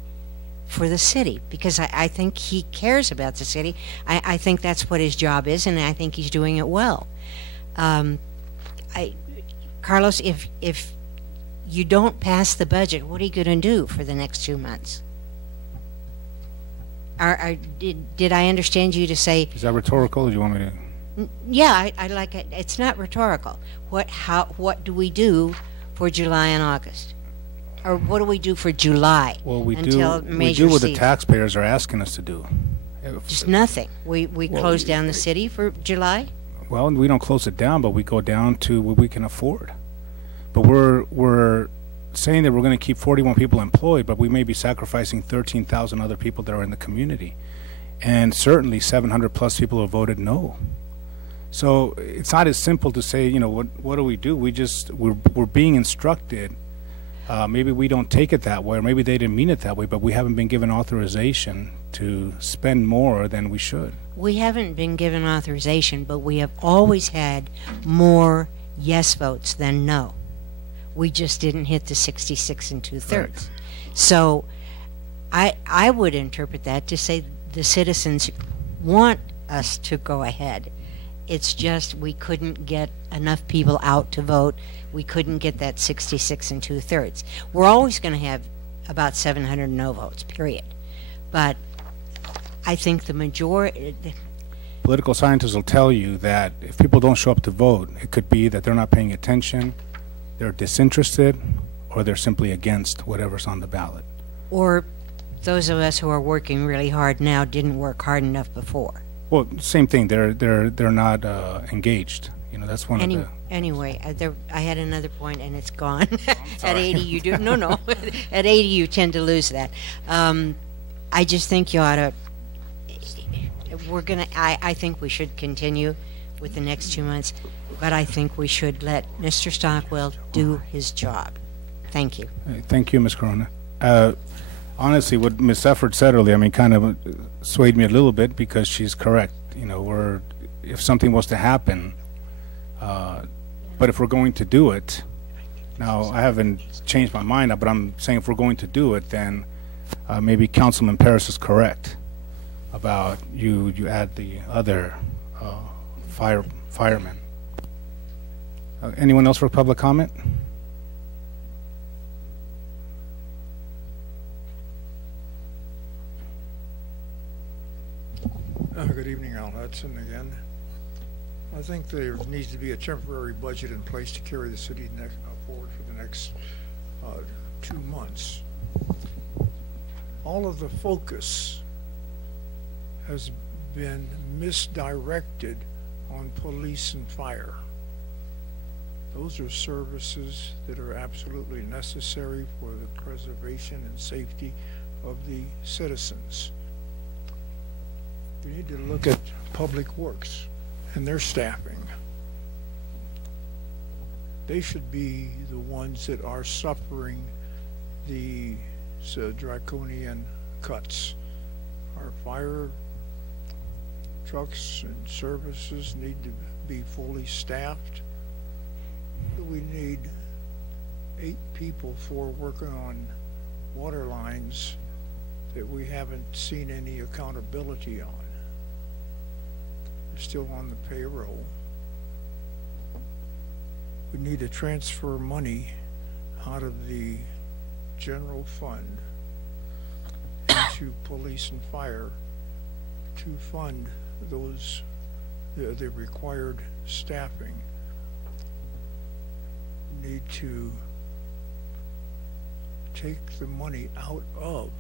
for the city, because I think he cares about the city. I think that's what his job is, and I think he's doing it well. Carlos, if you don't pass the budget, what are you going to do for the next 2 months? Did I understand you to say? Is that rhetorical, or do you want me to? Yeah, I like it. It's not rhetorical. What do we do for July and August? Or what do we do for July? Well, we until do what the taxpayers are asking us to do. Just nothing. We close down the city for July? Well, we don't close it down, but we go down to what we can afford. But we're saying that we're going to keep 41 people employed, but we may be sacrificing 13,000 other people that are in the community. And certainly 700 plus people have voted no. So it's not as simple to say, you know, what do we do? We're being instructed. Maybe we don't take it that way, or maybe they didn't mean it that way, but we haven't been given authorization to spend more than we should. We haven't been given authorization, but we have always had more yes votes than no. We just didn't hit the 66 2/3. Right. So I would interpret that to say the citizens want us to go ahead. It's just we couldn't get enough people out to vote. We couldn't get that 66 2/3. We're always going to have about 700 no votes, period. But I think the majority... Political scientists will tell you that if people don't show up to vote, it could be that they're not paying attention, they're disinterested, or they're simply against whatever's on the ballot. Or those of us who are working really hard now didn't work hard enough before. Well, same thing. They're not engaged. You know, that's one of the. Anyway, I had another point and it's gone. At 80, you do no. At 80, you tend to lose that. I just think you ought to. I think we should continue with the next 2 months, but I think we should let Mr. Stockwell do his job. Thank you. Thank you, Ms. Corona. Honestly, what Ms. Efford said earlier, I mean, kind of swayed me a little bit, because she's correct. You know, if something was to happen, but if we're going to do it, now I haven't changed my mind, but I'm saying if we're going to do it, then maybe Councilman Paris is correct about you add the other firemen. Anyone else for public comment? Good evening, Al Hudson again. I think there needs to be a temporary budget in place to carry the city forward for the next 2 months. All of the focus has been misdirected on police and fire. Those are services that are absolutely necessary for the preservation and safety of the citizens. We need to look at Public Works and their staffing. They should be the ones that are suffering the draconian cuts. Our fire trucks and services need to be fully staffed. We need 8 people for working on water lines that we haven't seen any accountability on. They're still on the payroll. We need to transfer money out of the general fund into police and fire to fund those the required staffing. We need to take the money out of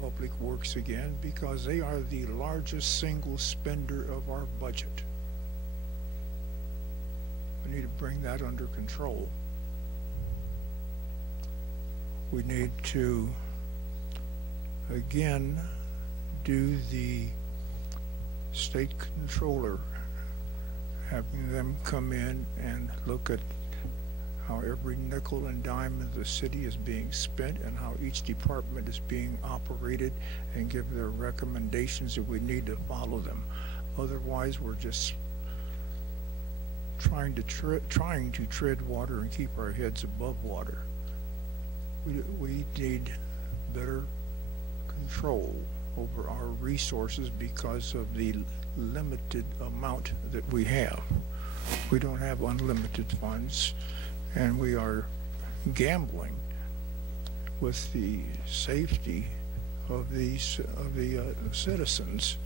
Public Works again, because they are the largest single spender of our budget. We need to bring that under control. We need to again do the state controller, having them come in and look at how every nickel and dime of the city is being spent and how each department is being operated, and give their recommendations if we need to follow them. Otherwise, we're just trying to tread water and keep our heads above water. We need better control over our resources because of the limited amount that we have. We don't have unlimited funds, and we are gambling with the safety of the citizens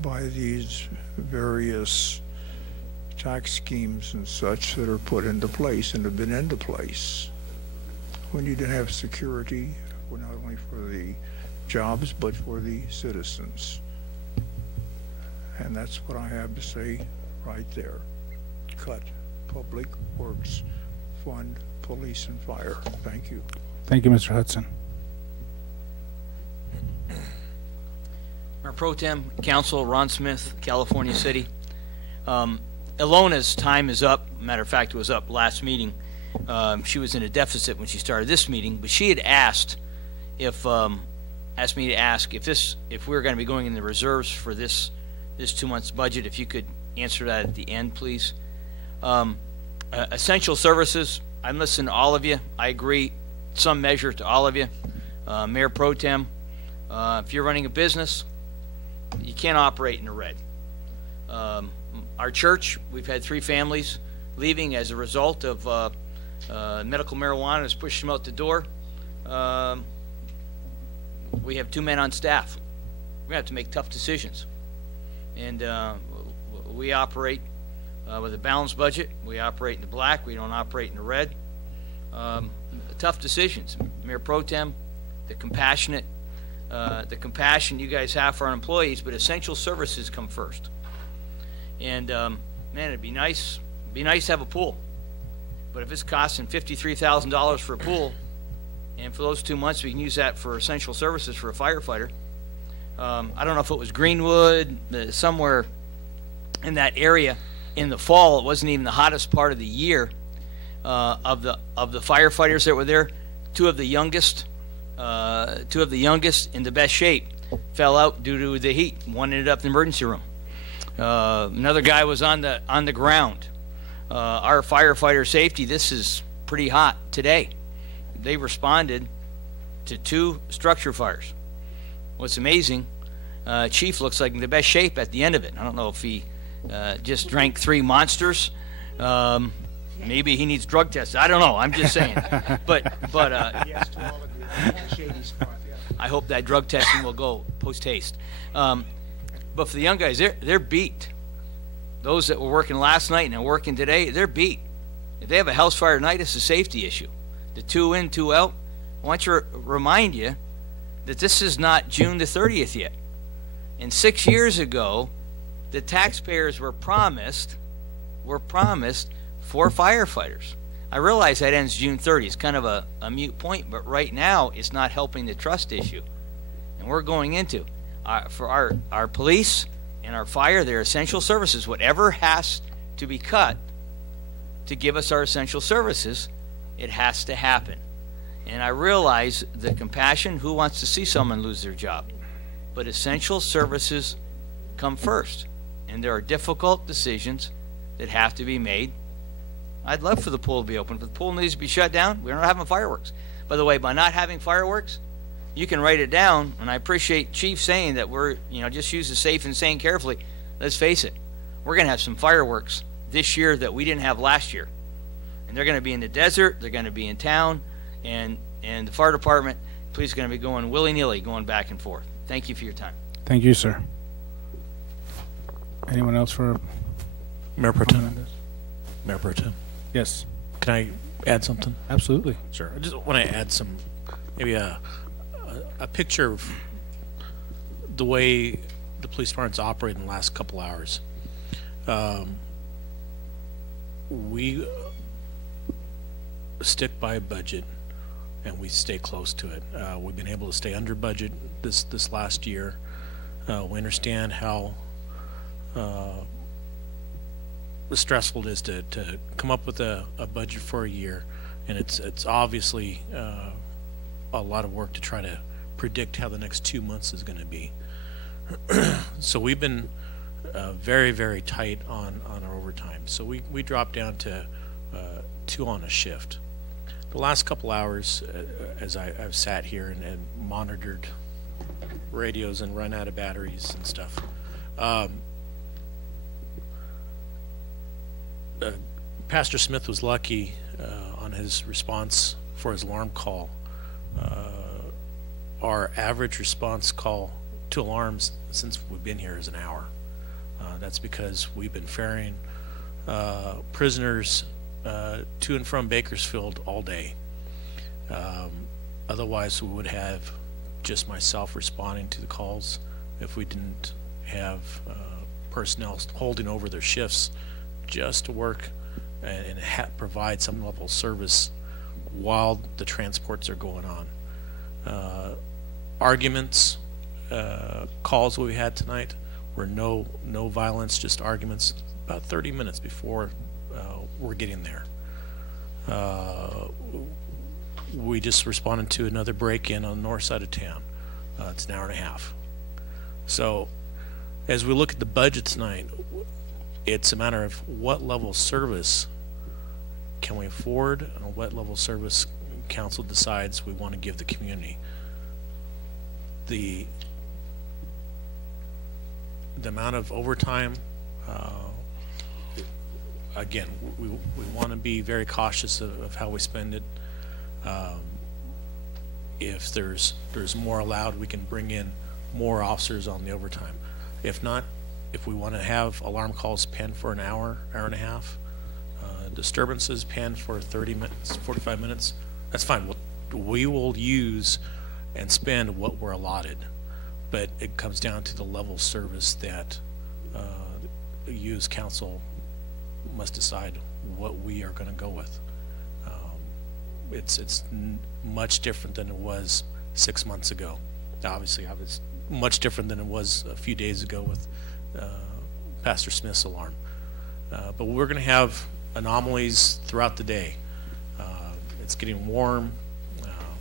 by these various tax schemes and such that are put into place and have been into place. We need to have security not only for the jobs but for the citizens. And that's what I have to say right there. Cut Public Works, fund police and fire. Thank you. Thank you, Mr. Hudson. Mayor Pro Tem, Council, Ron Smith, California City. Ilona's time is up. Matter of fact, it was up last meeting. She was in a deficit when she started this meeting, but she had asked me to ask if we were going to be going in the reserves for this 2 months budget. If you could answer that at the end, please. Essential services. I'm listening to all of you. I agree, some measure to all of you. Mayor Pro Tem, if you're running a business, you can't operate in the red. Our church, we've had 3 families leaving as a result of medical marijuana has pushed them out the door. We have 2 men on staff. We have to make tough decisions. And we operate with a balanced budget. We operate in the black. We don't operate in the red. Tough decisions. Mayor Pro Tem, the compassion you guys have for our employees, but essential services come first. And man, it'd be nice to have a pool. But if it's costing $53,000 for a pool, and for those 2 months we can use that for essential services for a firefighter. I don't know if it was Greenwood, somewhere in that area in the fall. It wasn't even the hottest part of the year. Of the firefighters that were there, two of the youngest in the best shape fell out due to the heat. One ended up in the emergency room. Another guy was on the ground. Our firefighter safety, this is pretty hot today. They responded to 2 structure fires. What's amazing, Chief looks like in the best shape at the end of it. I don't know if he just drank 3 monsters. Maybe he needs drug tests. I don't know. I'm just saying. But Yes, to all of you. Shady spot, yeah. I hope that drug testing will go post haste. But for the young guys, they're beat. Those that were working last night and are working today, they're beat. If they have a house fire tonight, it's a safety issue. The 2 in, 2 out. I want to remind you that this is not June the 30th yet. And 6 years ago, the taxpayers were promised 4 firefighters. I realize that ends June 30th. It's kind of a mute point, but right now it's not helping the trust issue. And we're going into for our police and our fire, their essential services, whatever has to be cut to give us our essential services, it has to happen. And I realize the compassion, who wants to see someone lose their job? But essential services come first. And there are difficult decisions that have to be made. I'd love for the pool to be open. If the pool needs to be shut down, we're not having fireworks. By the way, by not having fireworks, you can write it down, and I appreciate Chief saying that we're, just use the safe and sane carefully. Let's face it, we're going to have some fireworks this year that we didn't have last year. And they're going to be in the desert, they're going to be in town, and the fire department, police are going to be going willy-nilly, going back and forth. Thank you for your time. Thank you, sir. Anyone else for Mayor Pro Tem? Mayor Pro Tem? Yes. Can I add something? Absolutely. Sure. I just want to add some, maybe a picture of the way the police department's operated in the last couple hours. We stick by a budget. and we stay close to it. We've been able to stay under budget this last year. We understand how stressful it is to come up with a budget for a year, and it's obviously a lot of work to try to predict how the next 2 months is going to be. So we've been very, very tight on our overtime. So we dropped down to 2 on a shift. The last couple hours, as I've sat here and monitored radios and run out of batteries and stuff, Pastor Smith was lucky on his response for his alarm call. Our average response call to alarms since we've been here is an hour. That's because we've been ferrying prisoners to and from Bakersfield all day. Otherwise, we would have just myself responding to the calls if we didn't have personnel holding over their shifts just to work and provide some level of service while the transports are going on. Arguments, calls we had tonight were no violence, just arguments about 30 minutes before we're getting there. We just responded to another break-in on the north side of town. It's an hour and a half. So as we look at the budget tonight, it's a matter of what level of service can we afford and what level of service council decides we want to give the community. The amount of overtime, again, we want to be very cautious of how we spend it. If there's more allowed, we can bring in more officers on the overtime. If not, if we want to have alarm calls penned for an hour and a half, disturbances penned for 30 minutes, 45 minutes, that's fine. We will use and spend what we're allotted, but it comes down to the level of service that you as council must decide what we are going to go with. It's much different than it was 6 months ago. Obviously, I was much different than it was a few days ago with Pastor Smith's alarm. But we're going to have anomalies throughout the day. It's getting warm.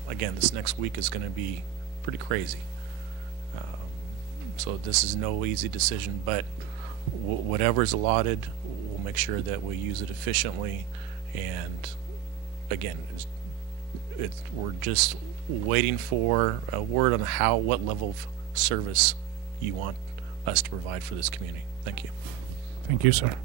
Again, this next week is going to be pretty crazy. So this is no easy decision, but whatever is allotted, we'll make sure that we use it efficiently. And again, we're just waiting for a word on what level of service you want us to provide for this community. Thank you. Thank you, sir.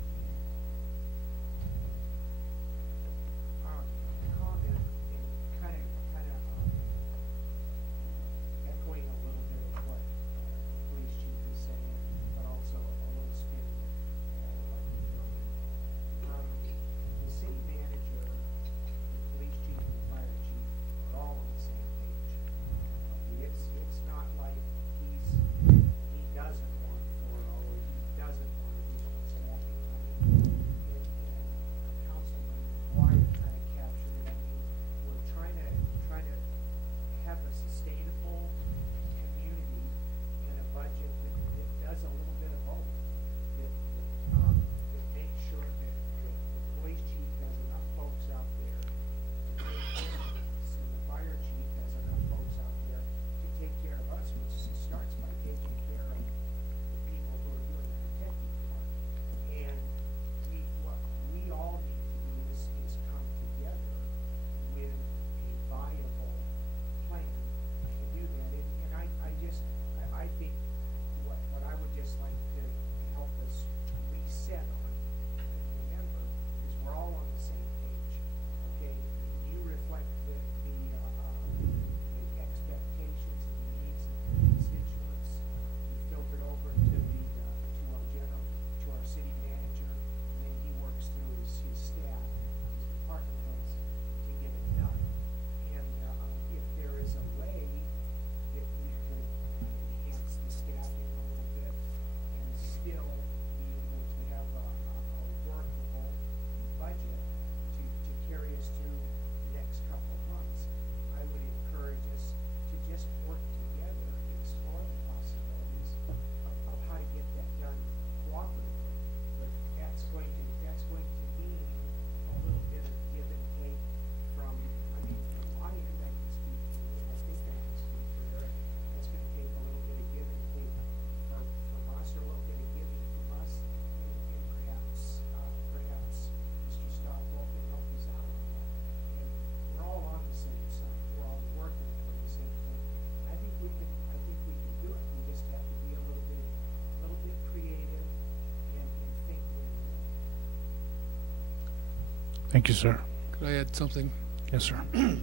Thank you, sir. Could I add something? Yes, sir. In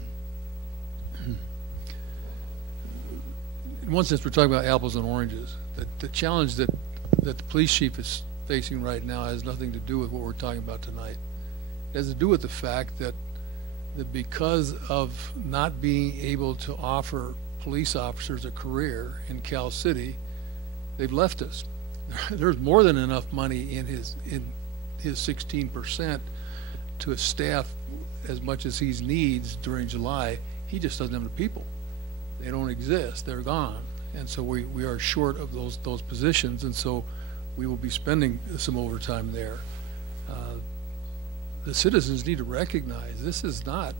one sense, we're talking about apples and oranges. The challenge that the police chief is facing right now has nothing to do with what we're talking about tonight. It has to do with the fact that because of not being able to offer police officers a career in Cal City, they've left us. There's more than enough money in his 16% to staff as much as he needs during July. He just doesn't have the people. They don't exist. They're gone. And so we are short of those positions, and so we will be spending some overtime there. The citizens need to recognize this is not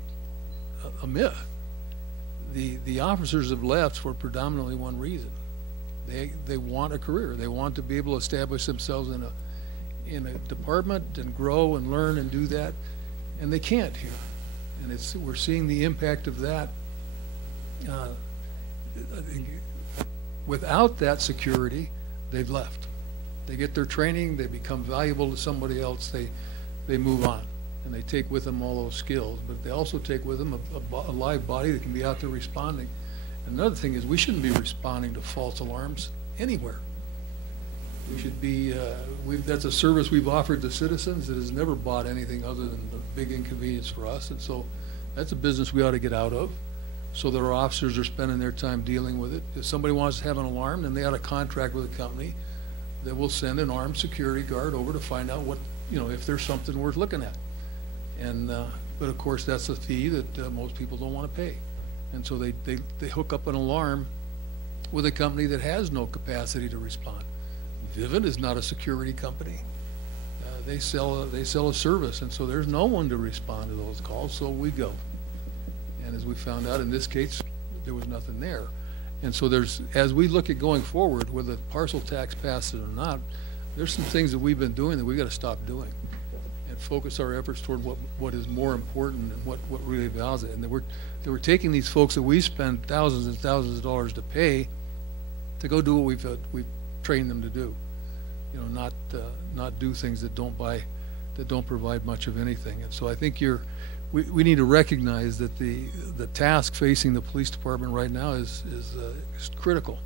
a myth. The officers have left for predominantly one reason. They want a career. They want to be able to establish themselves in a department and grow and learn and do that, and they can't here. And we're seeing the impact of that. Without that security, they've left. They get their training, they become valuable to somebody else, they move on, and they take with them all those skills, but they also take with them a live body that can be out there responding. Another thing is we shouldn't be responding to false alarms anywhere. We should be, that's a service we've offered to citizens that has never bought anything other than the big inconvenience for us, and so that's a business we ought to get out of, so that our officers are spending their time dealing with it. If somebody wants to have an alarm, then they ought to contract with a company that will send an armed security guard over to find out what, if there's something worth looking at. And but of course that's a fee that most people don't want to pay, and so they hook up an alarm with a company that has no capacity to respond. Vivint is not a security company. They sell a service, and so there's no one to respond to those calls, so we go. And as we found out in this case, there was nothing there. And so as we look at going forward, whether the parcel tax passes or not, there's some things that we've been doing that we've got to stop doing and focus our efforts toward what is more important and what really values it. And that we're taking these folks that we spend thousands and thousands of dollars to pay to go do what we've trained them to do. Not do things that don't provide much of anything. And so I think we need to recognize that the task facing the police department right now is critical.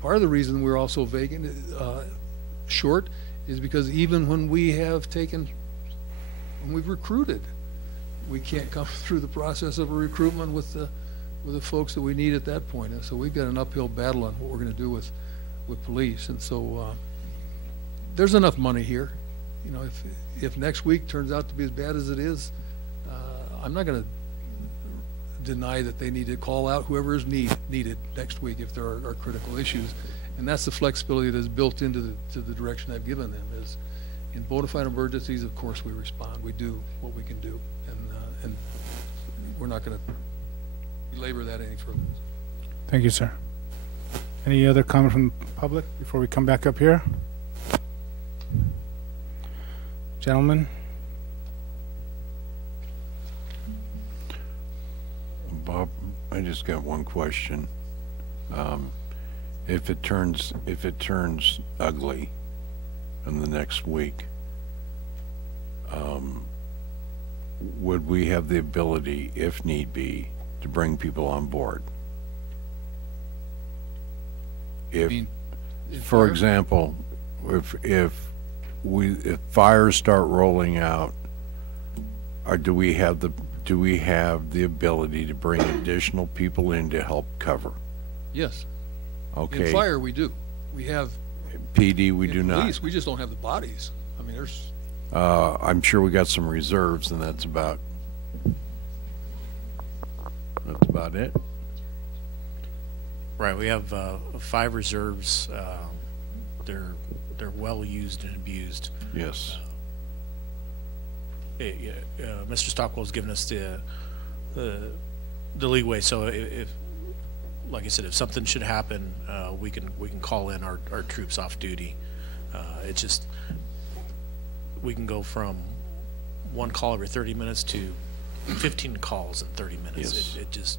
Part of the reason we're also short is because even when we've recruited, we can't come through the process of a recruitment with the folks that we need at that point. And so we've got an uphill battle on what we're going to do with police. And so there's enough money here. If next week turns out to be as bad as it is, I'm not going to deny that they need to call out whoever is needed next week if there are critical issues, and that's the flexibility that is built into the direction I've given them. Is in bona fide emergencies, of course, we respond. We do what we can do, and we're not going to belabor that any further. Thank you, sir. Any other comment from the public before we come back up here? Gentlemen? Bob, I just got one question. If it turns ugly in the next week, would we have the ability, if need be, to bring people on board? For example, if fires start rolling out, or do we have the ability to bring additional people in to help cover? Yes. Okay. In fire, we do. We have. PD, we do not. Police, we just don't have the bodies. I mean, there's. I'm sure we got some reserves, and that's about it. Right. We have 5 reserves. They're well used and abused. Yes. Mr. Stockwell's given us the leeway. So if, like I said, if something should happen, we can call in our troops off duty. It's just we can go from one call every 30 minutes to 15 calls in 30 minutes. Yes. It just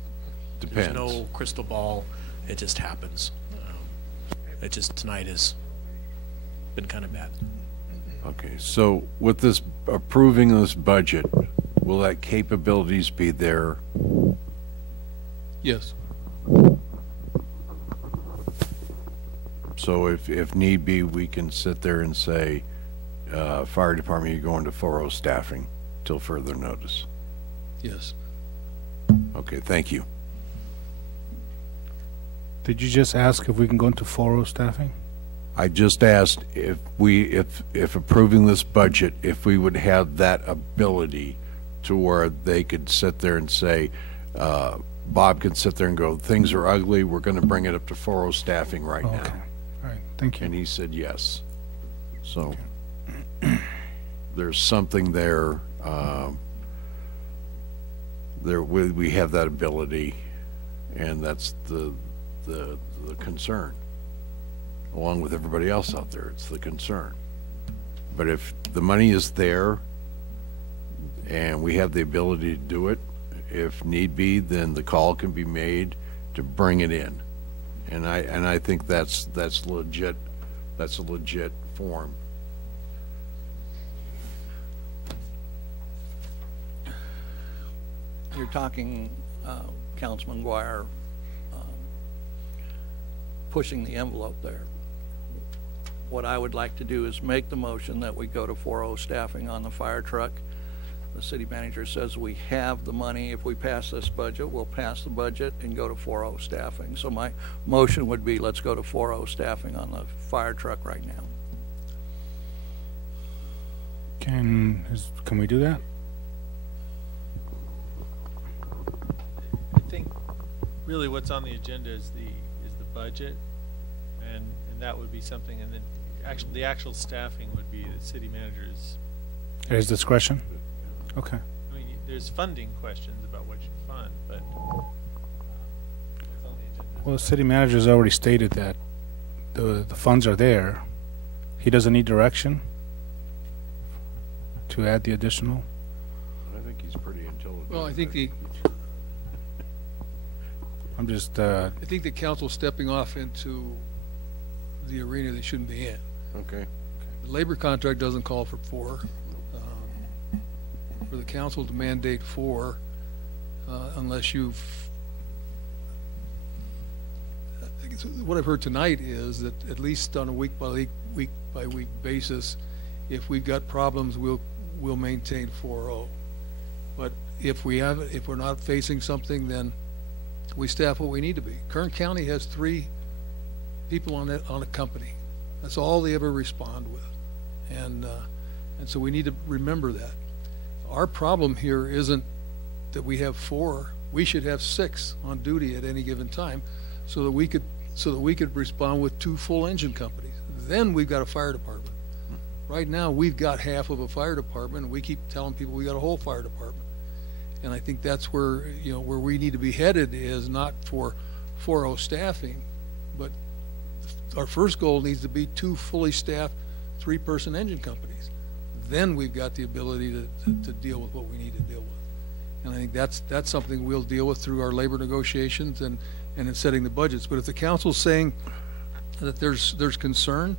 depends. There's no crystal ball. It just happens. Tonight has been kind of bad. Okay, so with this, approving this budget, will that capabilities be there? Yes. So if need be, we can sit there and say, fire department, you're going to 4.0 staffing till further notice. Yes. Okay, thank you. Did you just ask if we can go into 4.0 staffing? I just asked if approving this budget, if we would have that ability to where they could sit there and say, Bob could sit there and go, things are ugly, we're going to bring it up to 4.0 staffing right now. Okay. All right, thank you. And he said yes. So there's something there. We have that ability, and that's the concern. Along with everybody else out there, it's the concern. But if the money is there and we have the ability to do it, if need be, then the call can be made to bring it in. And I think that's legit. That's a legit form. You're talking, Councilman Guire, pushing the envelope there. What I would like to do is make the motion that we go to 4.0 staffing on the fire truck. The city manager says we have the money. If we pass this budget, we'll pass the budget and go to 4.0 staffing. So my motion would be, let's go to 4.0 staffing on the fire truck right now. Can we do that? I think really what's on the agenda is the budget, and that would be something, and then the actual staffing would be the city manager's. At his discretion? Okay. I mean, there's funding questions about what you fund, but what's on the agenda. Well, the city manager's already stated that the funds are there. He doesn't need direction to add the additional. I think he's pretty intelligent. Well, I think I'm just. I think the council's stepping off into the arena they shouldn't be in. Okay. The labor contract doesn't call for 4. For the council to mandate 4, unless you've. What I've heard tonight is that at least on a week by week basis, if we've got problems, we'll maintain 4.0. But if we're not facing something, then we staff what we need to be. Kern County has 3 people on a company. That's all they ever respond with, and so we need to remember that. Our problem here isn't that we have 4. We should have 6 on duty at any given time, so that we could respond with 2 full engine companies. Then we've got a fire department. Right now we've got half of a fire department, and we keep telling people we got a whole fire department. And I think that's where where we need to be headed, is not for 4.0 staffing, but our first goal needs to be 2 fully staffed 3-person engine companies. Then we've got the ability to deal with what we need to deal with. And I think that's something we'll deal with through our labor negotiations and in setting the budgets. But if the council's saying that there's concern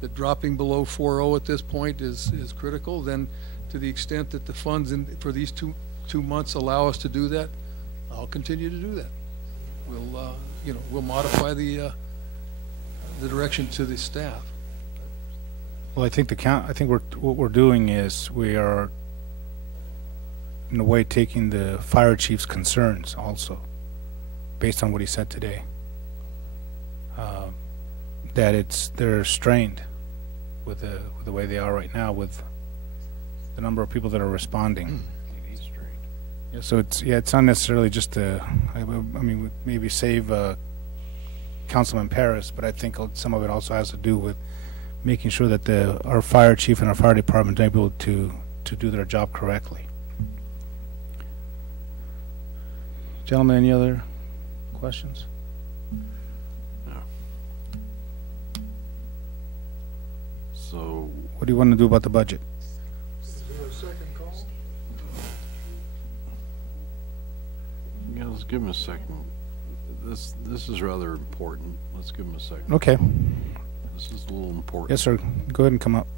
that dropping below 4.0 at this point is critical, then to the extent that the funds for these two months allow us to do that, I'll continue to do that. We'll modify the direction to the staff. Well, I think what we're doing is we are, in a way, taking the fire chief's concerns also, based on what he said today. That they're strained with the way they are right now, with the number of people that are responding. Yeah, so it's not necessarily just maybe save Councilman Paris, but I think some of it also has to do with making sure that our fire chief and our fire department are able to do their job correctly. Gentlemen, any other questions? No. So, what do you want to do about the budget? Is there a second call? Yeah, let's give him a second. This is rather important. Let's give him a second. Okay. This is a little important. Yes, sir. Go ahead and come up.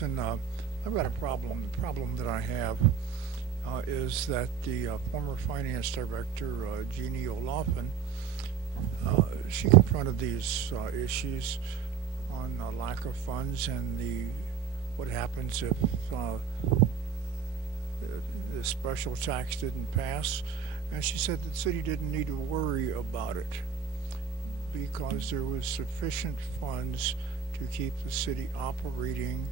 Hudson. I've got a problem. The problem that I have is that the former finance director, Jeannie Olafin, she confronted these issues on lack of funds and what happens if the special tax didn't pass. And she said that the city didn't need to worry about it because there was sufficient funds to keep the city operating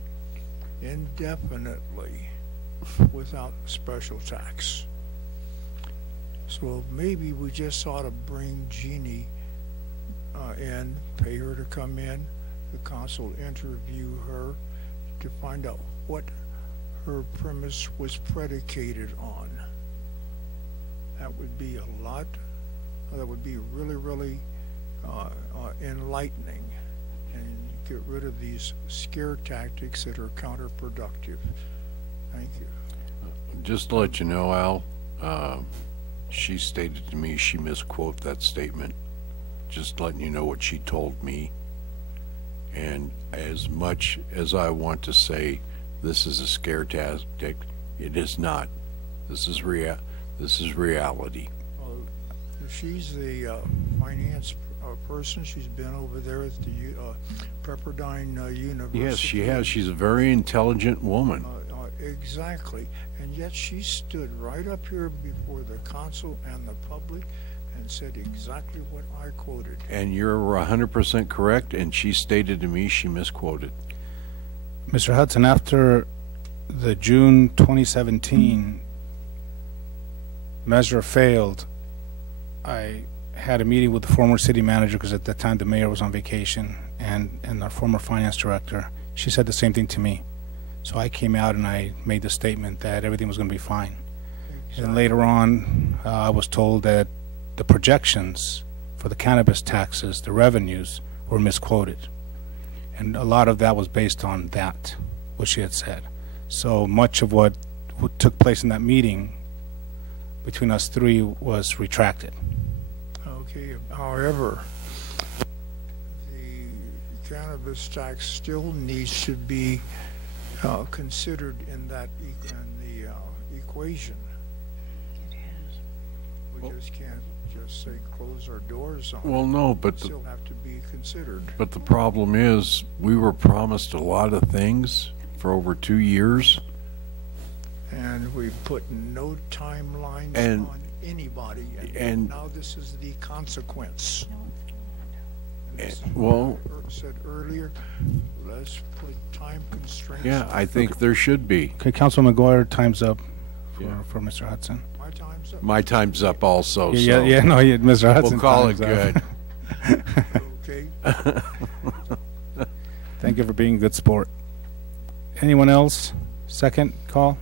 indefinitely without special tax. So maybe we just ought to bring Jeannie in, pay her to come in, the council interview her to find out what her premise was predicated on. That would be a lot, that would be really, really enlightening, and get rid of these scare tactics that are counterproductive. Thank you. Just to let you know, Al, she stated to me she misquoted that statement. Just letting you know what she told me. And as much as I want to say this is a scare tactic, it is not. This is reality. She's the finance person. She's been over there at the Pepperdine University. Yes, she has. She's a very intelligent woman. Exactly. And yet she stood right up here before the council and the public and said exactly what I quoted. And you're 100% correct, and she stated to me she misquoted. Mr. Hudson, after the June 2017 measure failed, I had a meeting with the former city manager, because at that time the mayor was on vacation, and our former finance director. She said the same thing to me. So I came out and I made the statement that everything was going to be fine. Exactly. And later on, I was told that the projections for the cannabis taxes, the revenues, were misquoted. And a lot of that was based on that, what she had said. So much of what took place in that meeting between us three was retracted. Okay, however, the cannabis tax still needs to be considered in the equation. We just can't just say close our doors on it. Well, no, but still have to be considered. But the problem is, we were promised a lot of things for over 2 years, and we put no timelines on anybody. And now this is the consequence. Well, said earlier, let's put time constraints. Yeah, I think there should be. Okay, Councilman McGuire, time's up for Mr. Hudson. My time's up. My time's up also. Yeah, so no, Mr. Hudson. We'll call it good. Okay. Thank you for being a good sport. Anyone else? Second call?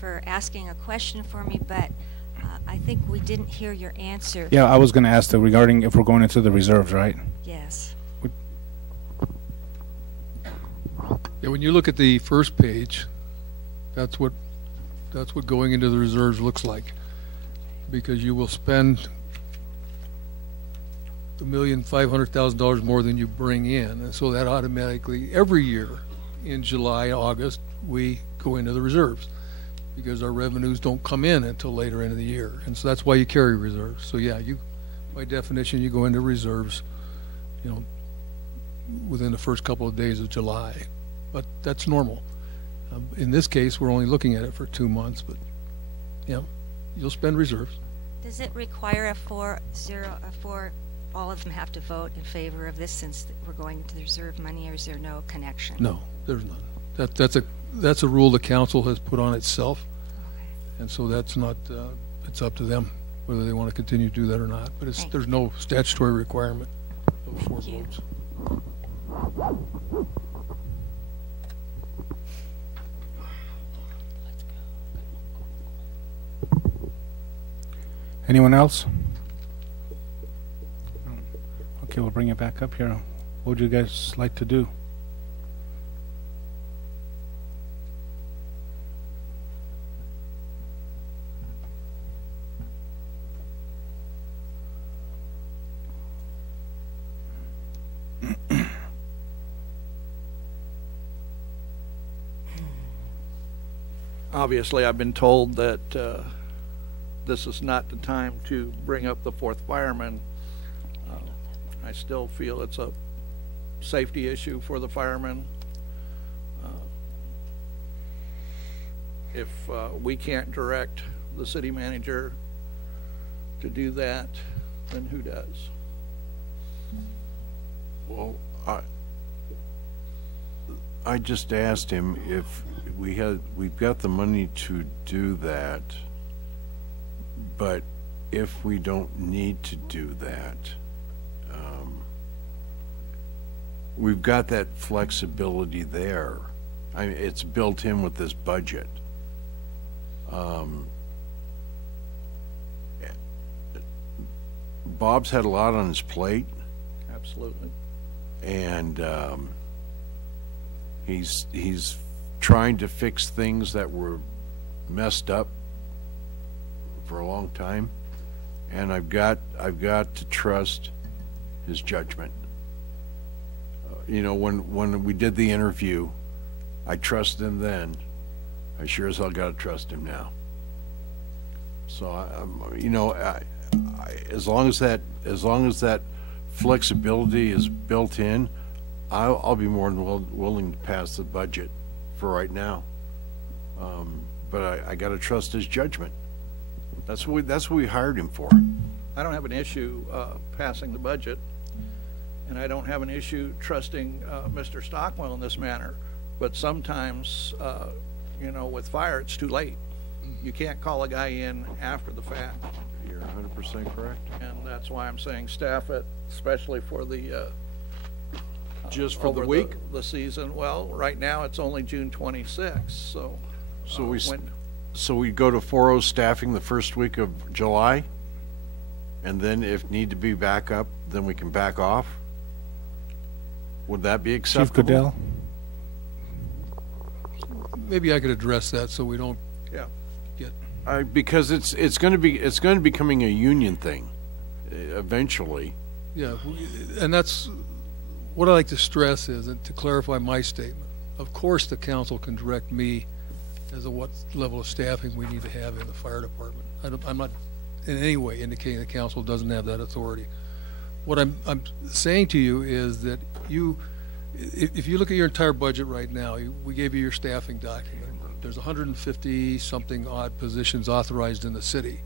For asking a question for me, but I think we didn't hear your answer. Yeah, I was going to ask regarding if we're going into the reserves, right? Yes. Yeah, when you look at the first page, that's what going into the reserves looks like, because you will spend $1,500,000 more than you bring in, and so that automatically every year in July, August, we go into the reserves, because our revenues don't come in until later into the year, and so that's why you carry reserves. So yeah, by definition, you go into reserves, within the first couple of days of July, but that's normal. In this case, we're only looking at it for 2 months, but yeah, you'll spend reserves. Does it require all of them have to vote in favor of this, since we're going into the reserve money, or is there no connection? No, there's none. That's a rule the council has put on itself, and so that's not. It's up to them whether they want to continue to do that or not. But there's no statutory requirement of 4 votes. Anyone else? Okay, we'll bring it back up here. What would you guys like to do? Obviously, I've been told that this is not the time to bring up the fourth fireman. I still feel it's a safety issue for the firemen. If we can't direct the city manager to do that, then who does? Well, I just asked him if we've got the money to do that, but if we don't need to do that, we've got that flexibility there. I mean, it's built in with this budget. Bob's had a lot on his plate. Absolutely. And he's trying to fix things that were messed up for a long time, and I've got to trust his judgment. You know, when we did the interview, I trusted him then. I sure as hell got to trust him now. So you know, as long as that flexibility is built in, I'll be more than willing to pass the budget for right now. But I got to trust his judgment. That's what we hired him for. I don't have an issue passing the budget, and I don't have an issue trusting Mr. Stockwell in this manner. But sometimes, you know, with fire, it's too late. You can't call a guy in after the fact. You're 100% correct. And that's why I'm saying staff it, especially for the just for the week, the season. Well, right now it's only June 26th, so so we go to 4.0 staffing the first week of July, and then if need to be back up, then we can back off. Would that be acceptable? Chief Goodell? Maybe I could address that so we don't get because it's going to be becoming a union thing eventually. Yeah, and that's what I like to stress is, and to clarify my statement, of course the council can direct me as to what level of staffing we need to have in the fire department. I'm not in any way indicating the council doesn't have that authority. What I'm saying to you is that if you look at your entire budget right now, we gave you your staffing document. There's 150 something odd positions authorized in the city.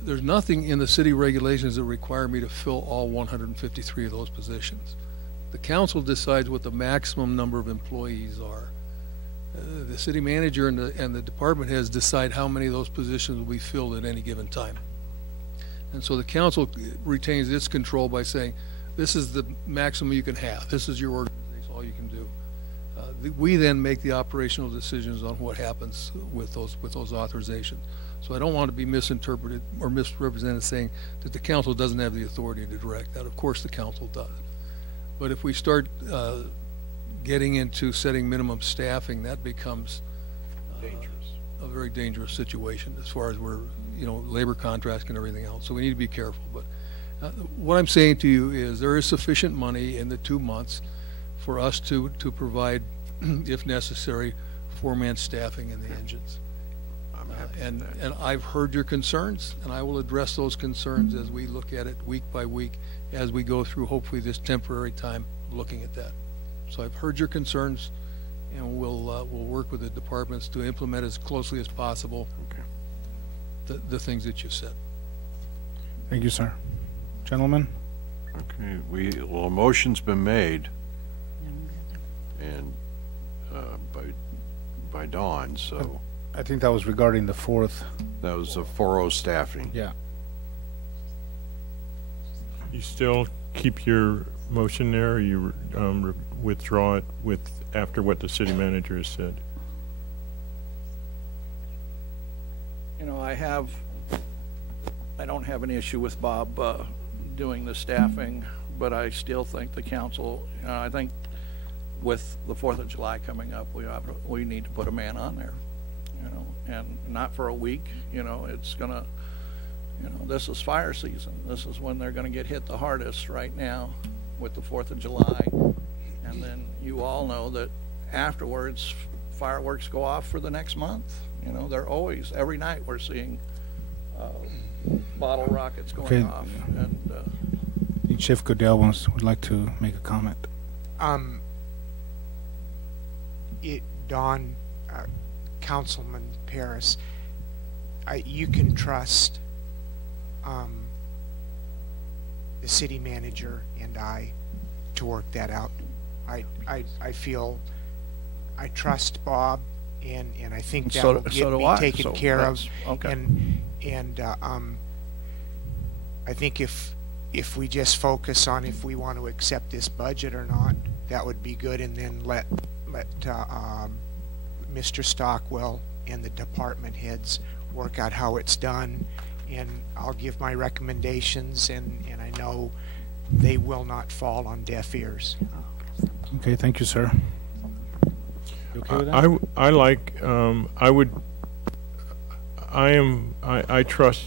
There's nothing in the city regulations that require me to fill all 153 of those positions. The council decides what the maximum number of employees are. The city manager and the department heads decide how many of those positions will be filled at any given time. And so the council retains its control by saying, this is the maximum you can have. This is your organization, all you can do. We then make the operational decisions on what happens with those authorizations. So I don't want to be misinterpreted or misrepresented saying that the council doesn't have the authority to direct that. Of course the council does. But if we start getting into setting minimum staffing, that becomes a very dangerous situation as far as labor contracts and everything else. So we need to be careful. But what I'm saying to you is there is sufficient money in the 2 months for us to provide, if necessary, 4-man staffing in the engines. And I've heard your concerns, and I will address those concerns as we look at it week by week as we go through hopefully this temporary time looking at that. So I've heard your concerns, and we'll work with the departments to implement as closely as possible the things that you said. Thank you, sir. Gentlemen? Okay, a motion's been made, and by Dawn, so. I think that was regarding the 4th. That was the 4.0 staffing. Yeah. You still keep your motion there, or you withdraw it after what the city manager has said? You know, I don't have an issue with Bob doing the staffing, but I still think the council, I think with the 4th of July coming up, we need to put a man on there, and not for a week. It's gonna, this is fire season. This is when they're gonna get hit the hardest right now. with the 4th of July. And then you all know that afterwards, fireworks go off for the next month. You know, they're always, every night we're seeing bottle rockets going off. And Chief Goodell would like to make a comment. Don, Councilman Paris, you can trust the city manager and I to work that out. I feel I trust Bob, and I think that will get me taken care of. Okay. And I think if we just focus on if we want to accept this budget or not, that would be good, and then let Mr. Stockwell and the department heads work out how it's done, and I'll give my recommendations, and I know they will not fall on deaf ears. Okay, thank you, sir. You okay with that? I trust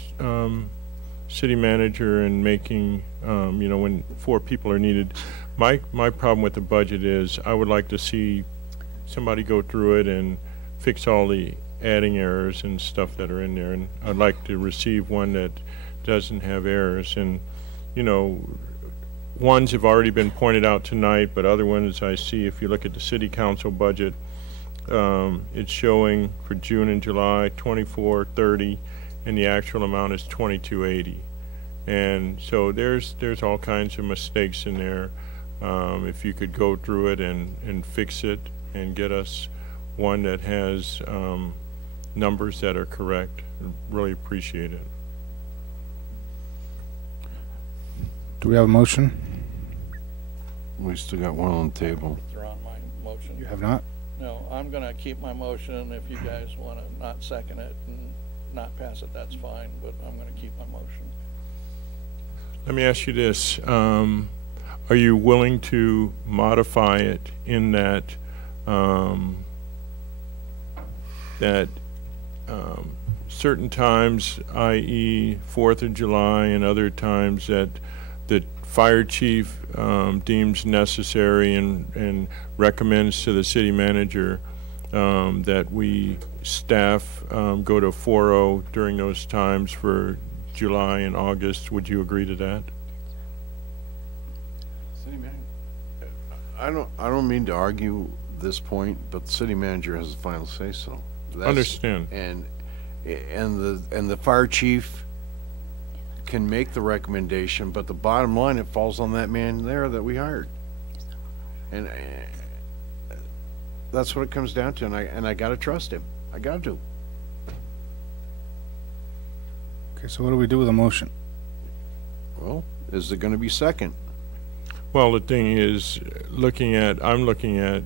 city manager in making, when 4 people are needed. My problem with the budget is I would like to see somebody go through it and fix all the adding errors and stuff that are in there, and I'd like to receive one that doesn't have errors. And ones have already been pointed out tonight, but other ones I see, if you look at the city council budget, it's showing for June and July 2430, and the actual amount is 2280. And so there's all kinds of mistakes in there. If you could go through it and fix it and get us one that has numbers that are correct, I'd really appreciate it. Do we have a motion? We still got one on the table. they're on my motion. You have not? No, I'm going to keep my motion. If you guys want to not second it and not pass it, that's fine, but I'm going to keep my motion. Let me ask you this. Are you willing to modify it in that certain times, i.e. 4th of July, and other times that the fire chief deems necessary and recommends to the city manager that we staff go to 4-0 during those times for July and August? Would you agree to that? City manager, I don't mean to argue this point, but the city manager has the final say so. Understand. And the fire chief can make the recommendation, but the bottom line, it falls on that man there that we hired, and that's what it comes down to. And I got to trust him. I got to. Okay, so what do we do with a motion? Well, is it going to be second? Well, the thing is, I'm looking at,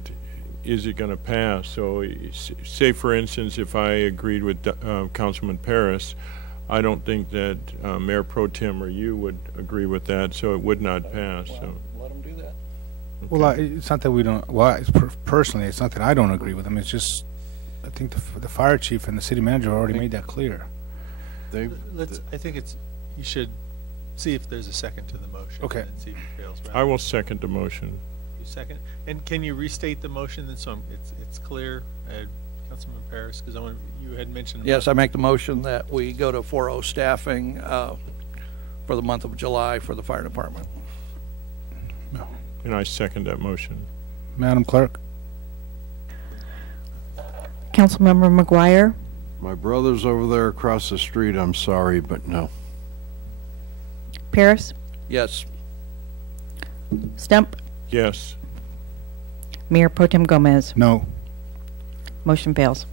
is it going to pass? So, say for instance, if I agreed with Councilman Paris, I don't think that Mayor Pro Tem or you would agree with that, so it would not pass. So let them do that. Okay. Well, it's not that we don't. Well, personally, it's not that I don't agree with them. It's just I think the fire chief and the city manager already made that clear. I think you should see if there's a second to the motion. Okay. And see if it fails. I will second the motion. You second, and can you restate the motion then so it's clear, Councilman Paris? Because you had mentioned. Yes, I make the motion that we go to 4-0 staffing for the month of July for the fire department. No. And I second that motion. Madam Clerk. Councilmember McGuire, My brother's over there across the street. I'm sorry, but no. Paris, Yes. Stump, Yes. Mayor Pro Tem Gomez. No. Motion fails.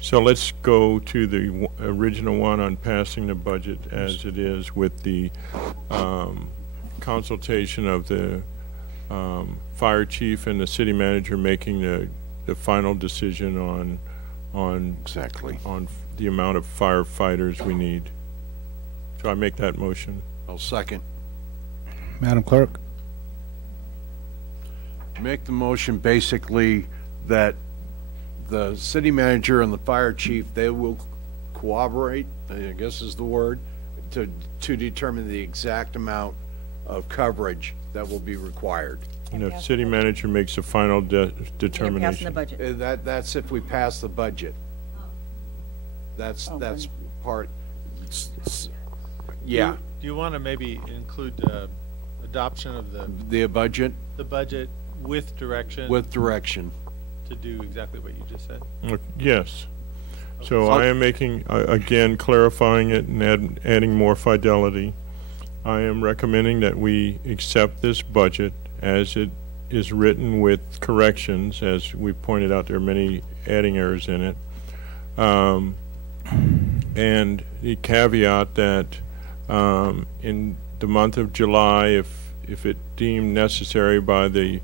So let's go to the original one on passing the budget as it is, with the consultation of the fire chief and the city manager making the final decision on the amount of firefighters we need. So I make that motion. I'll second. Madam Clerk. Make the motion basically that the city manager and the fire chief, they will cooperate, I guess is the word, to determine the exact amount of coverage that will be required. And the city manager makes a final determination. That's if we pass the budget. That's part. Yeah. Do you want to maybe include adoption of the budget? The budget with direction. With direction. To do exactly what you just said. Yes. So I am making again clarifying it and adding more fidelity. I am recommending that we accept this budget as it is written with corrections. As we pointed out, there are many adding errors in it. And the caveat that in the month of July, if it deemed necessary by the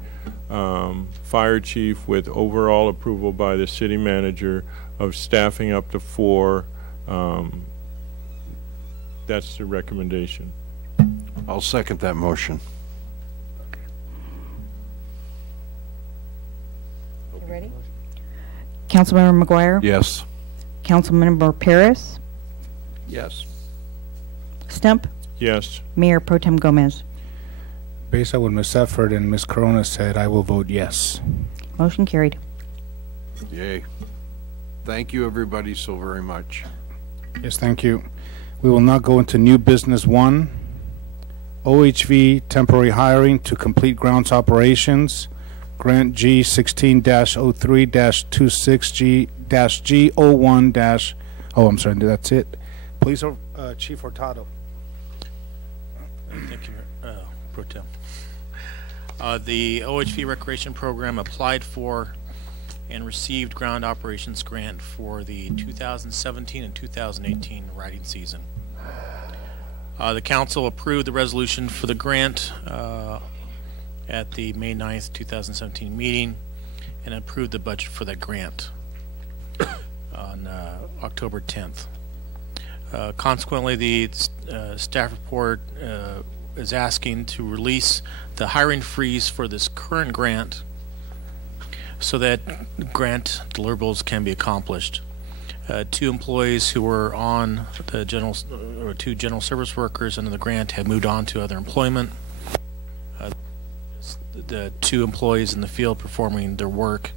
fire chief with overall approval by the city manager of staffing up to 4, that's the recommendation. I'll second that motion. You ready? Councilmember McGuire? Yes. Councilmember Paris? Yes. Stump? Yes. Mayor Pro Tem Gomez? Based on what Ms. Efford and Ms. Corona said, I will vote yes. Motion carried. Yay. Thank you, everybody, so very much. Yes, thank you. We will now go into new business 1. OHV temporary hiring to complete grounds operations. Grant G 16-03-26G-G01- oh, I'm sorry, that's it. Police Chief Hurtado. Thank you, Pro Tem. The OHV Recreation Program applied for and received ground operations grant for the 2017 and 2018 riding season. The council approved the resolution for the grant at the May 9th, 2017 meeting and approved the budget for that grant on October 10th. Consequently, the staff report is asking to release the hiring freeze for this current grant so that grant deliverables can be accomplished. 2 employees who were on the two general service workers under the grant have moved on to other employment. The 2 employees in the field performing their work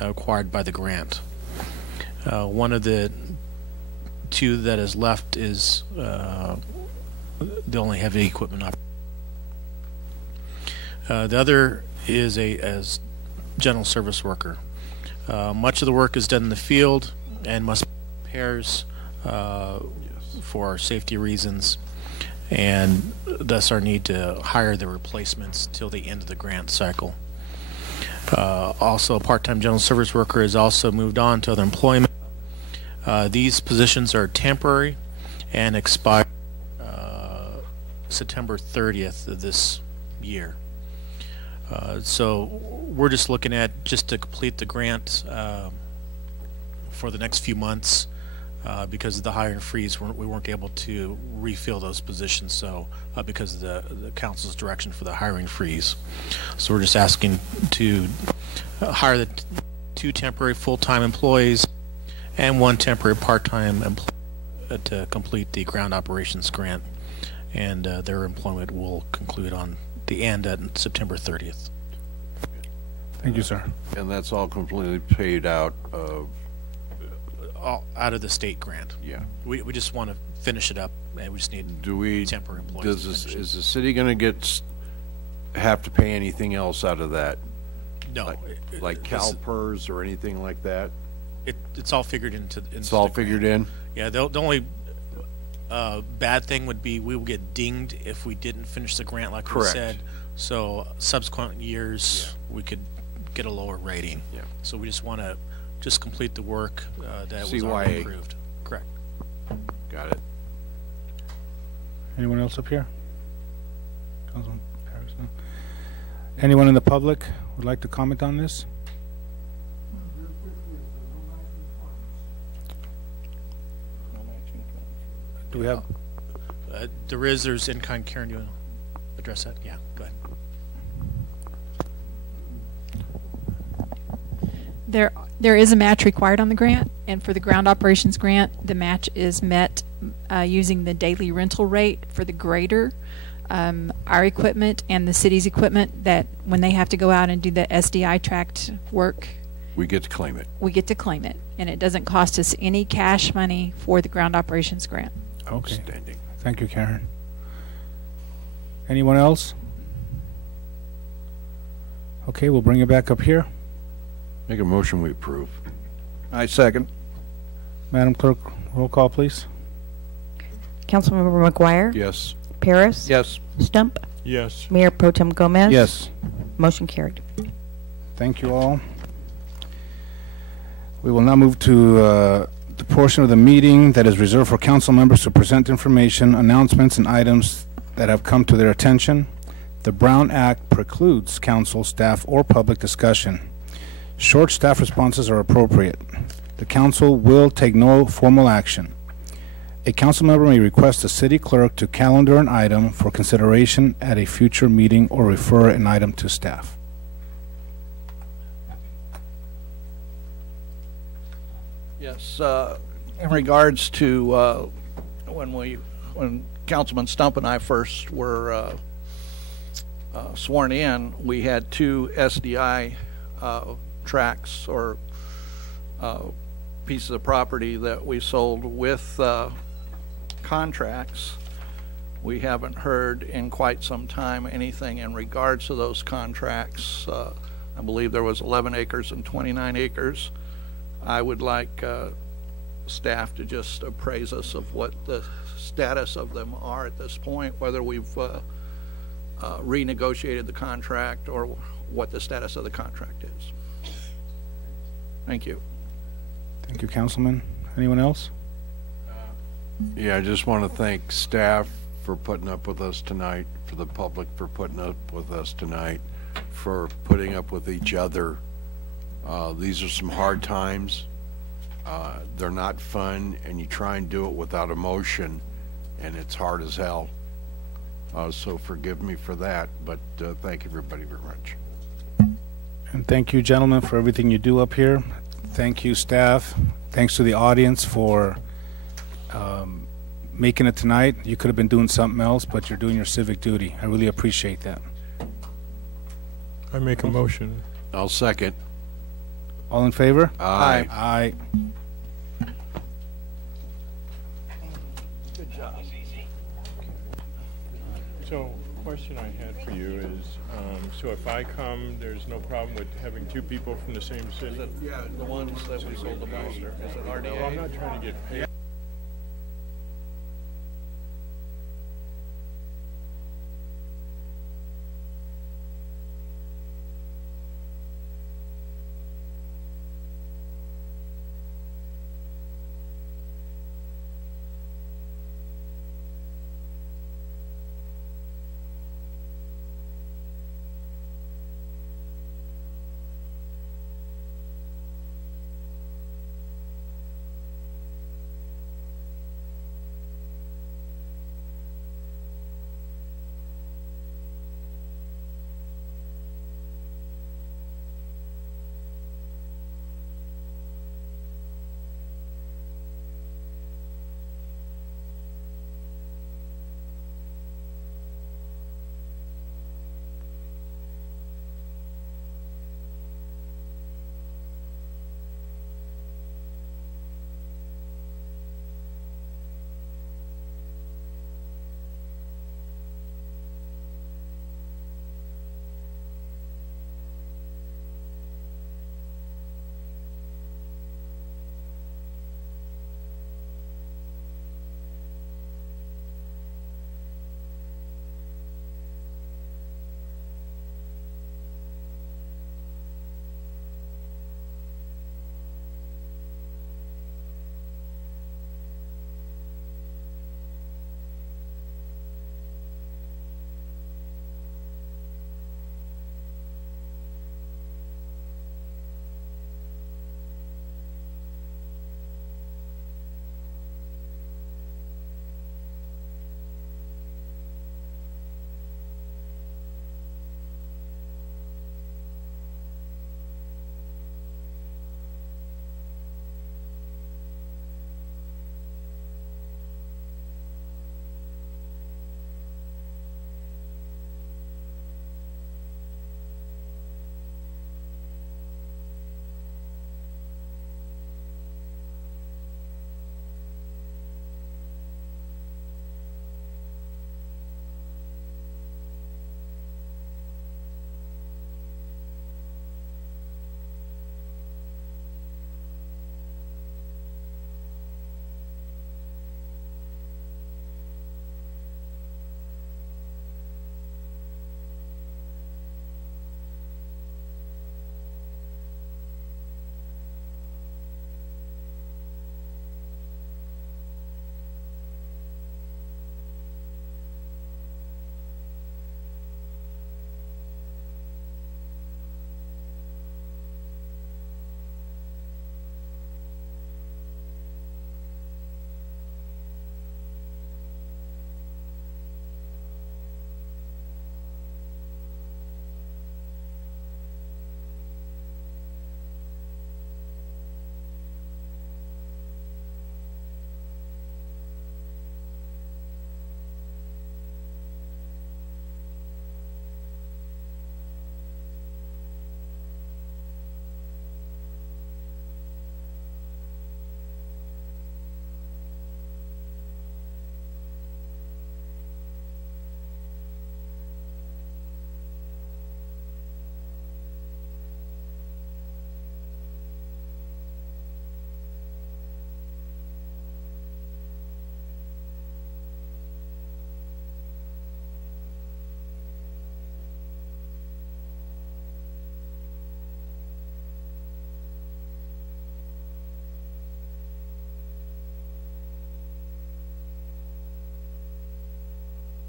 required by the grant. One of the 2 that is left is the only heavy equipment operator. The other is as general service worker. Much of the work is done in the field and must be repairs for safety reasons, and thus our need to hire the replacements till the end of the grant cycle. Also, a part-time general service worker has also moved on to other employment. These positions are temporary and expire September 30th of this year. So we're just looking at just to complete the grant for the next few months because of the hiring freeze. We weren't able to refill those positions, so because of the council's direction for the hiring freeze. So we're just asking to hire the 2 temporary full-time employees and 1 temporary part-time employee to complete the ground operations grant, and their employment will conclude on the end at September 30th. Thank you, sir. And that's all completely paid out of out of the state grant. Yeah. We just want to finish it up, and we just need temporary employees. Is the city going to have to pay anything else out of that? No. Like CalPERS or anything like that? It's all figured into it's all figured in? Yeah, the only bad thing would be we will get dinged if we didn't finish the grant like we said. So subsequent years we could get a lower rating. Yeah. So we just want to complete the work that was already approved. Correct. Got it. Anyone else up here? Councilman Paris, no? Anyone in the public would like to comment on this? Do we have? There's in-kind. Karen, do you want to address that? Yeah, go ahead. There is a match required on the grant, and for the ground operations grant, the match is met using the daily rental rate for the grader. our equipment and the city's equipment, that when they have to go out and do the SDI tract work, We get to claim it. we get to claim it. And it doesn't cost us any cash money for the ground operations grant. Okay. Outstanding. Thank you, Karen. Anyone else? Okay, we'll bring it back up here. Make a motion we approve. I second. Madam Clerk, roll call, please. Councilmember McGuire? Yes. Paris? Yes. Stump? Yes. Mayor Pro Tem Gomez? Yes. Motion carried. Thank you all. We will now move to the portion of the meeting that is reserved for council members to present information, announcements, and items that have come to their attention. The Brown Act precludes council, staff, or public discussion. Short staff responses are appropriate. The council will take no formal action. A council member may request the city clerk to calendar an item for consideration at a future meeting or refer an item to staff. Yes, in regards to when Councilman Stump and I first were sworn in, we had 2 SDI tracts or pieces of property that we sold with contracts. We haven't heard in quite some time anything in regards to those contracts. I believe there was 11 acres and 29 acres. I would like staff to just appraise us of what the status of them are at this point, whether we've renegotiated the contract or what the status of the contract is. Thank you. Thank you, Councilman. Anyone else? Yeah, I just want to thank staff for putting up with us tonight, for the public for putting up with us tonight, for putting up with each other. These are some hard times. They're not fun, and you try and do it without emotion, and it's hard as hell. So forgive me for that, but thank everybody very much. And thank you, gentlemen, for everything you do up here. Thank you, staff. Thanks to the audience for making it tonight. You could have been doing something else, but you're doing your civic duty. I really appreciate that. I make a motion. I'll second. All in favor? Aye. Aye. Good job. So, question I had for you is, so if I come, there's no problem with having 2 people from the same city? Yeah, the ones that we sold the monster. Is it RDA? No, I'm not trying to get paid.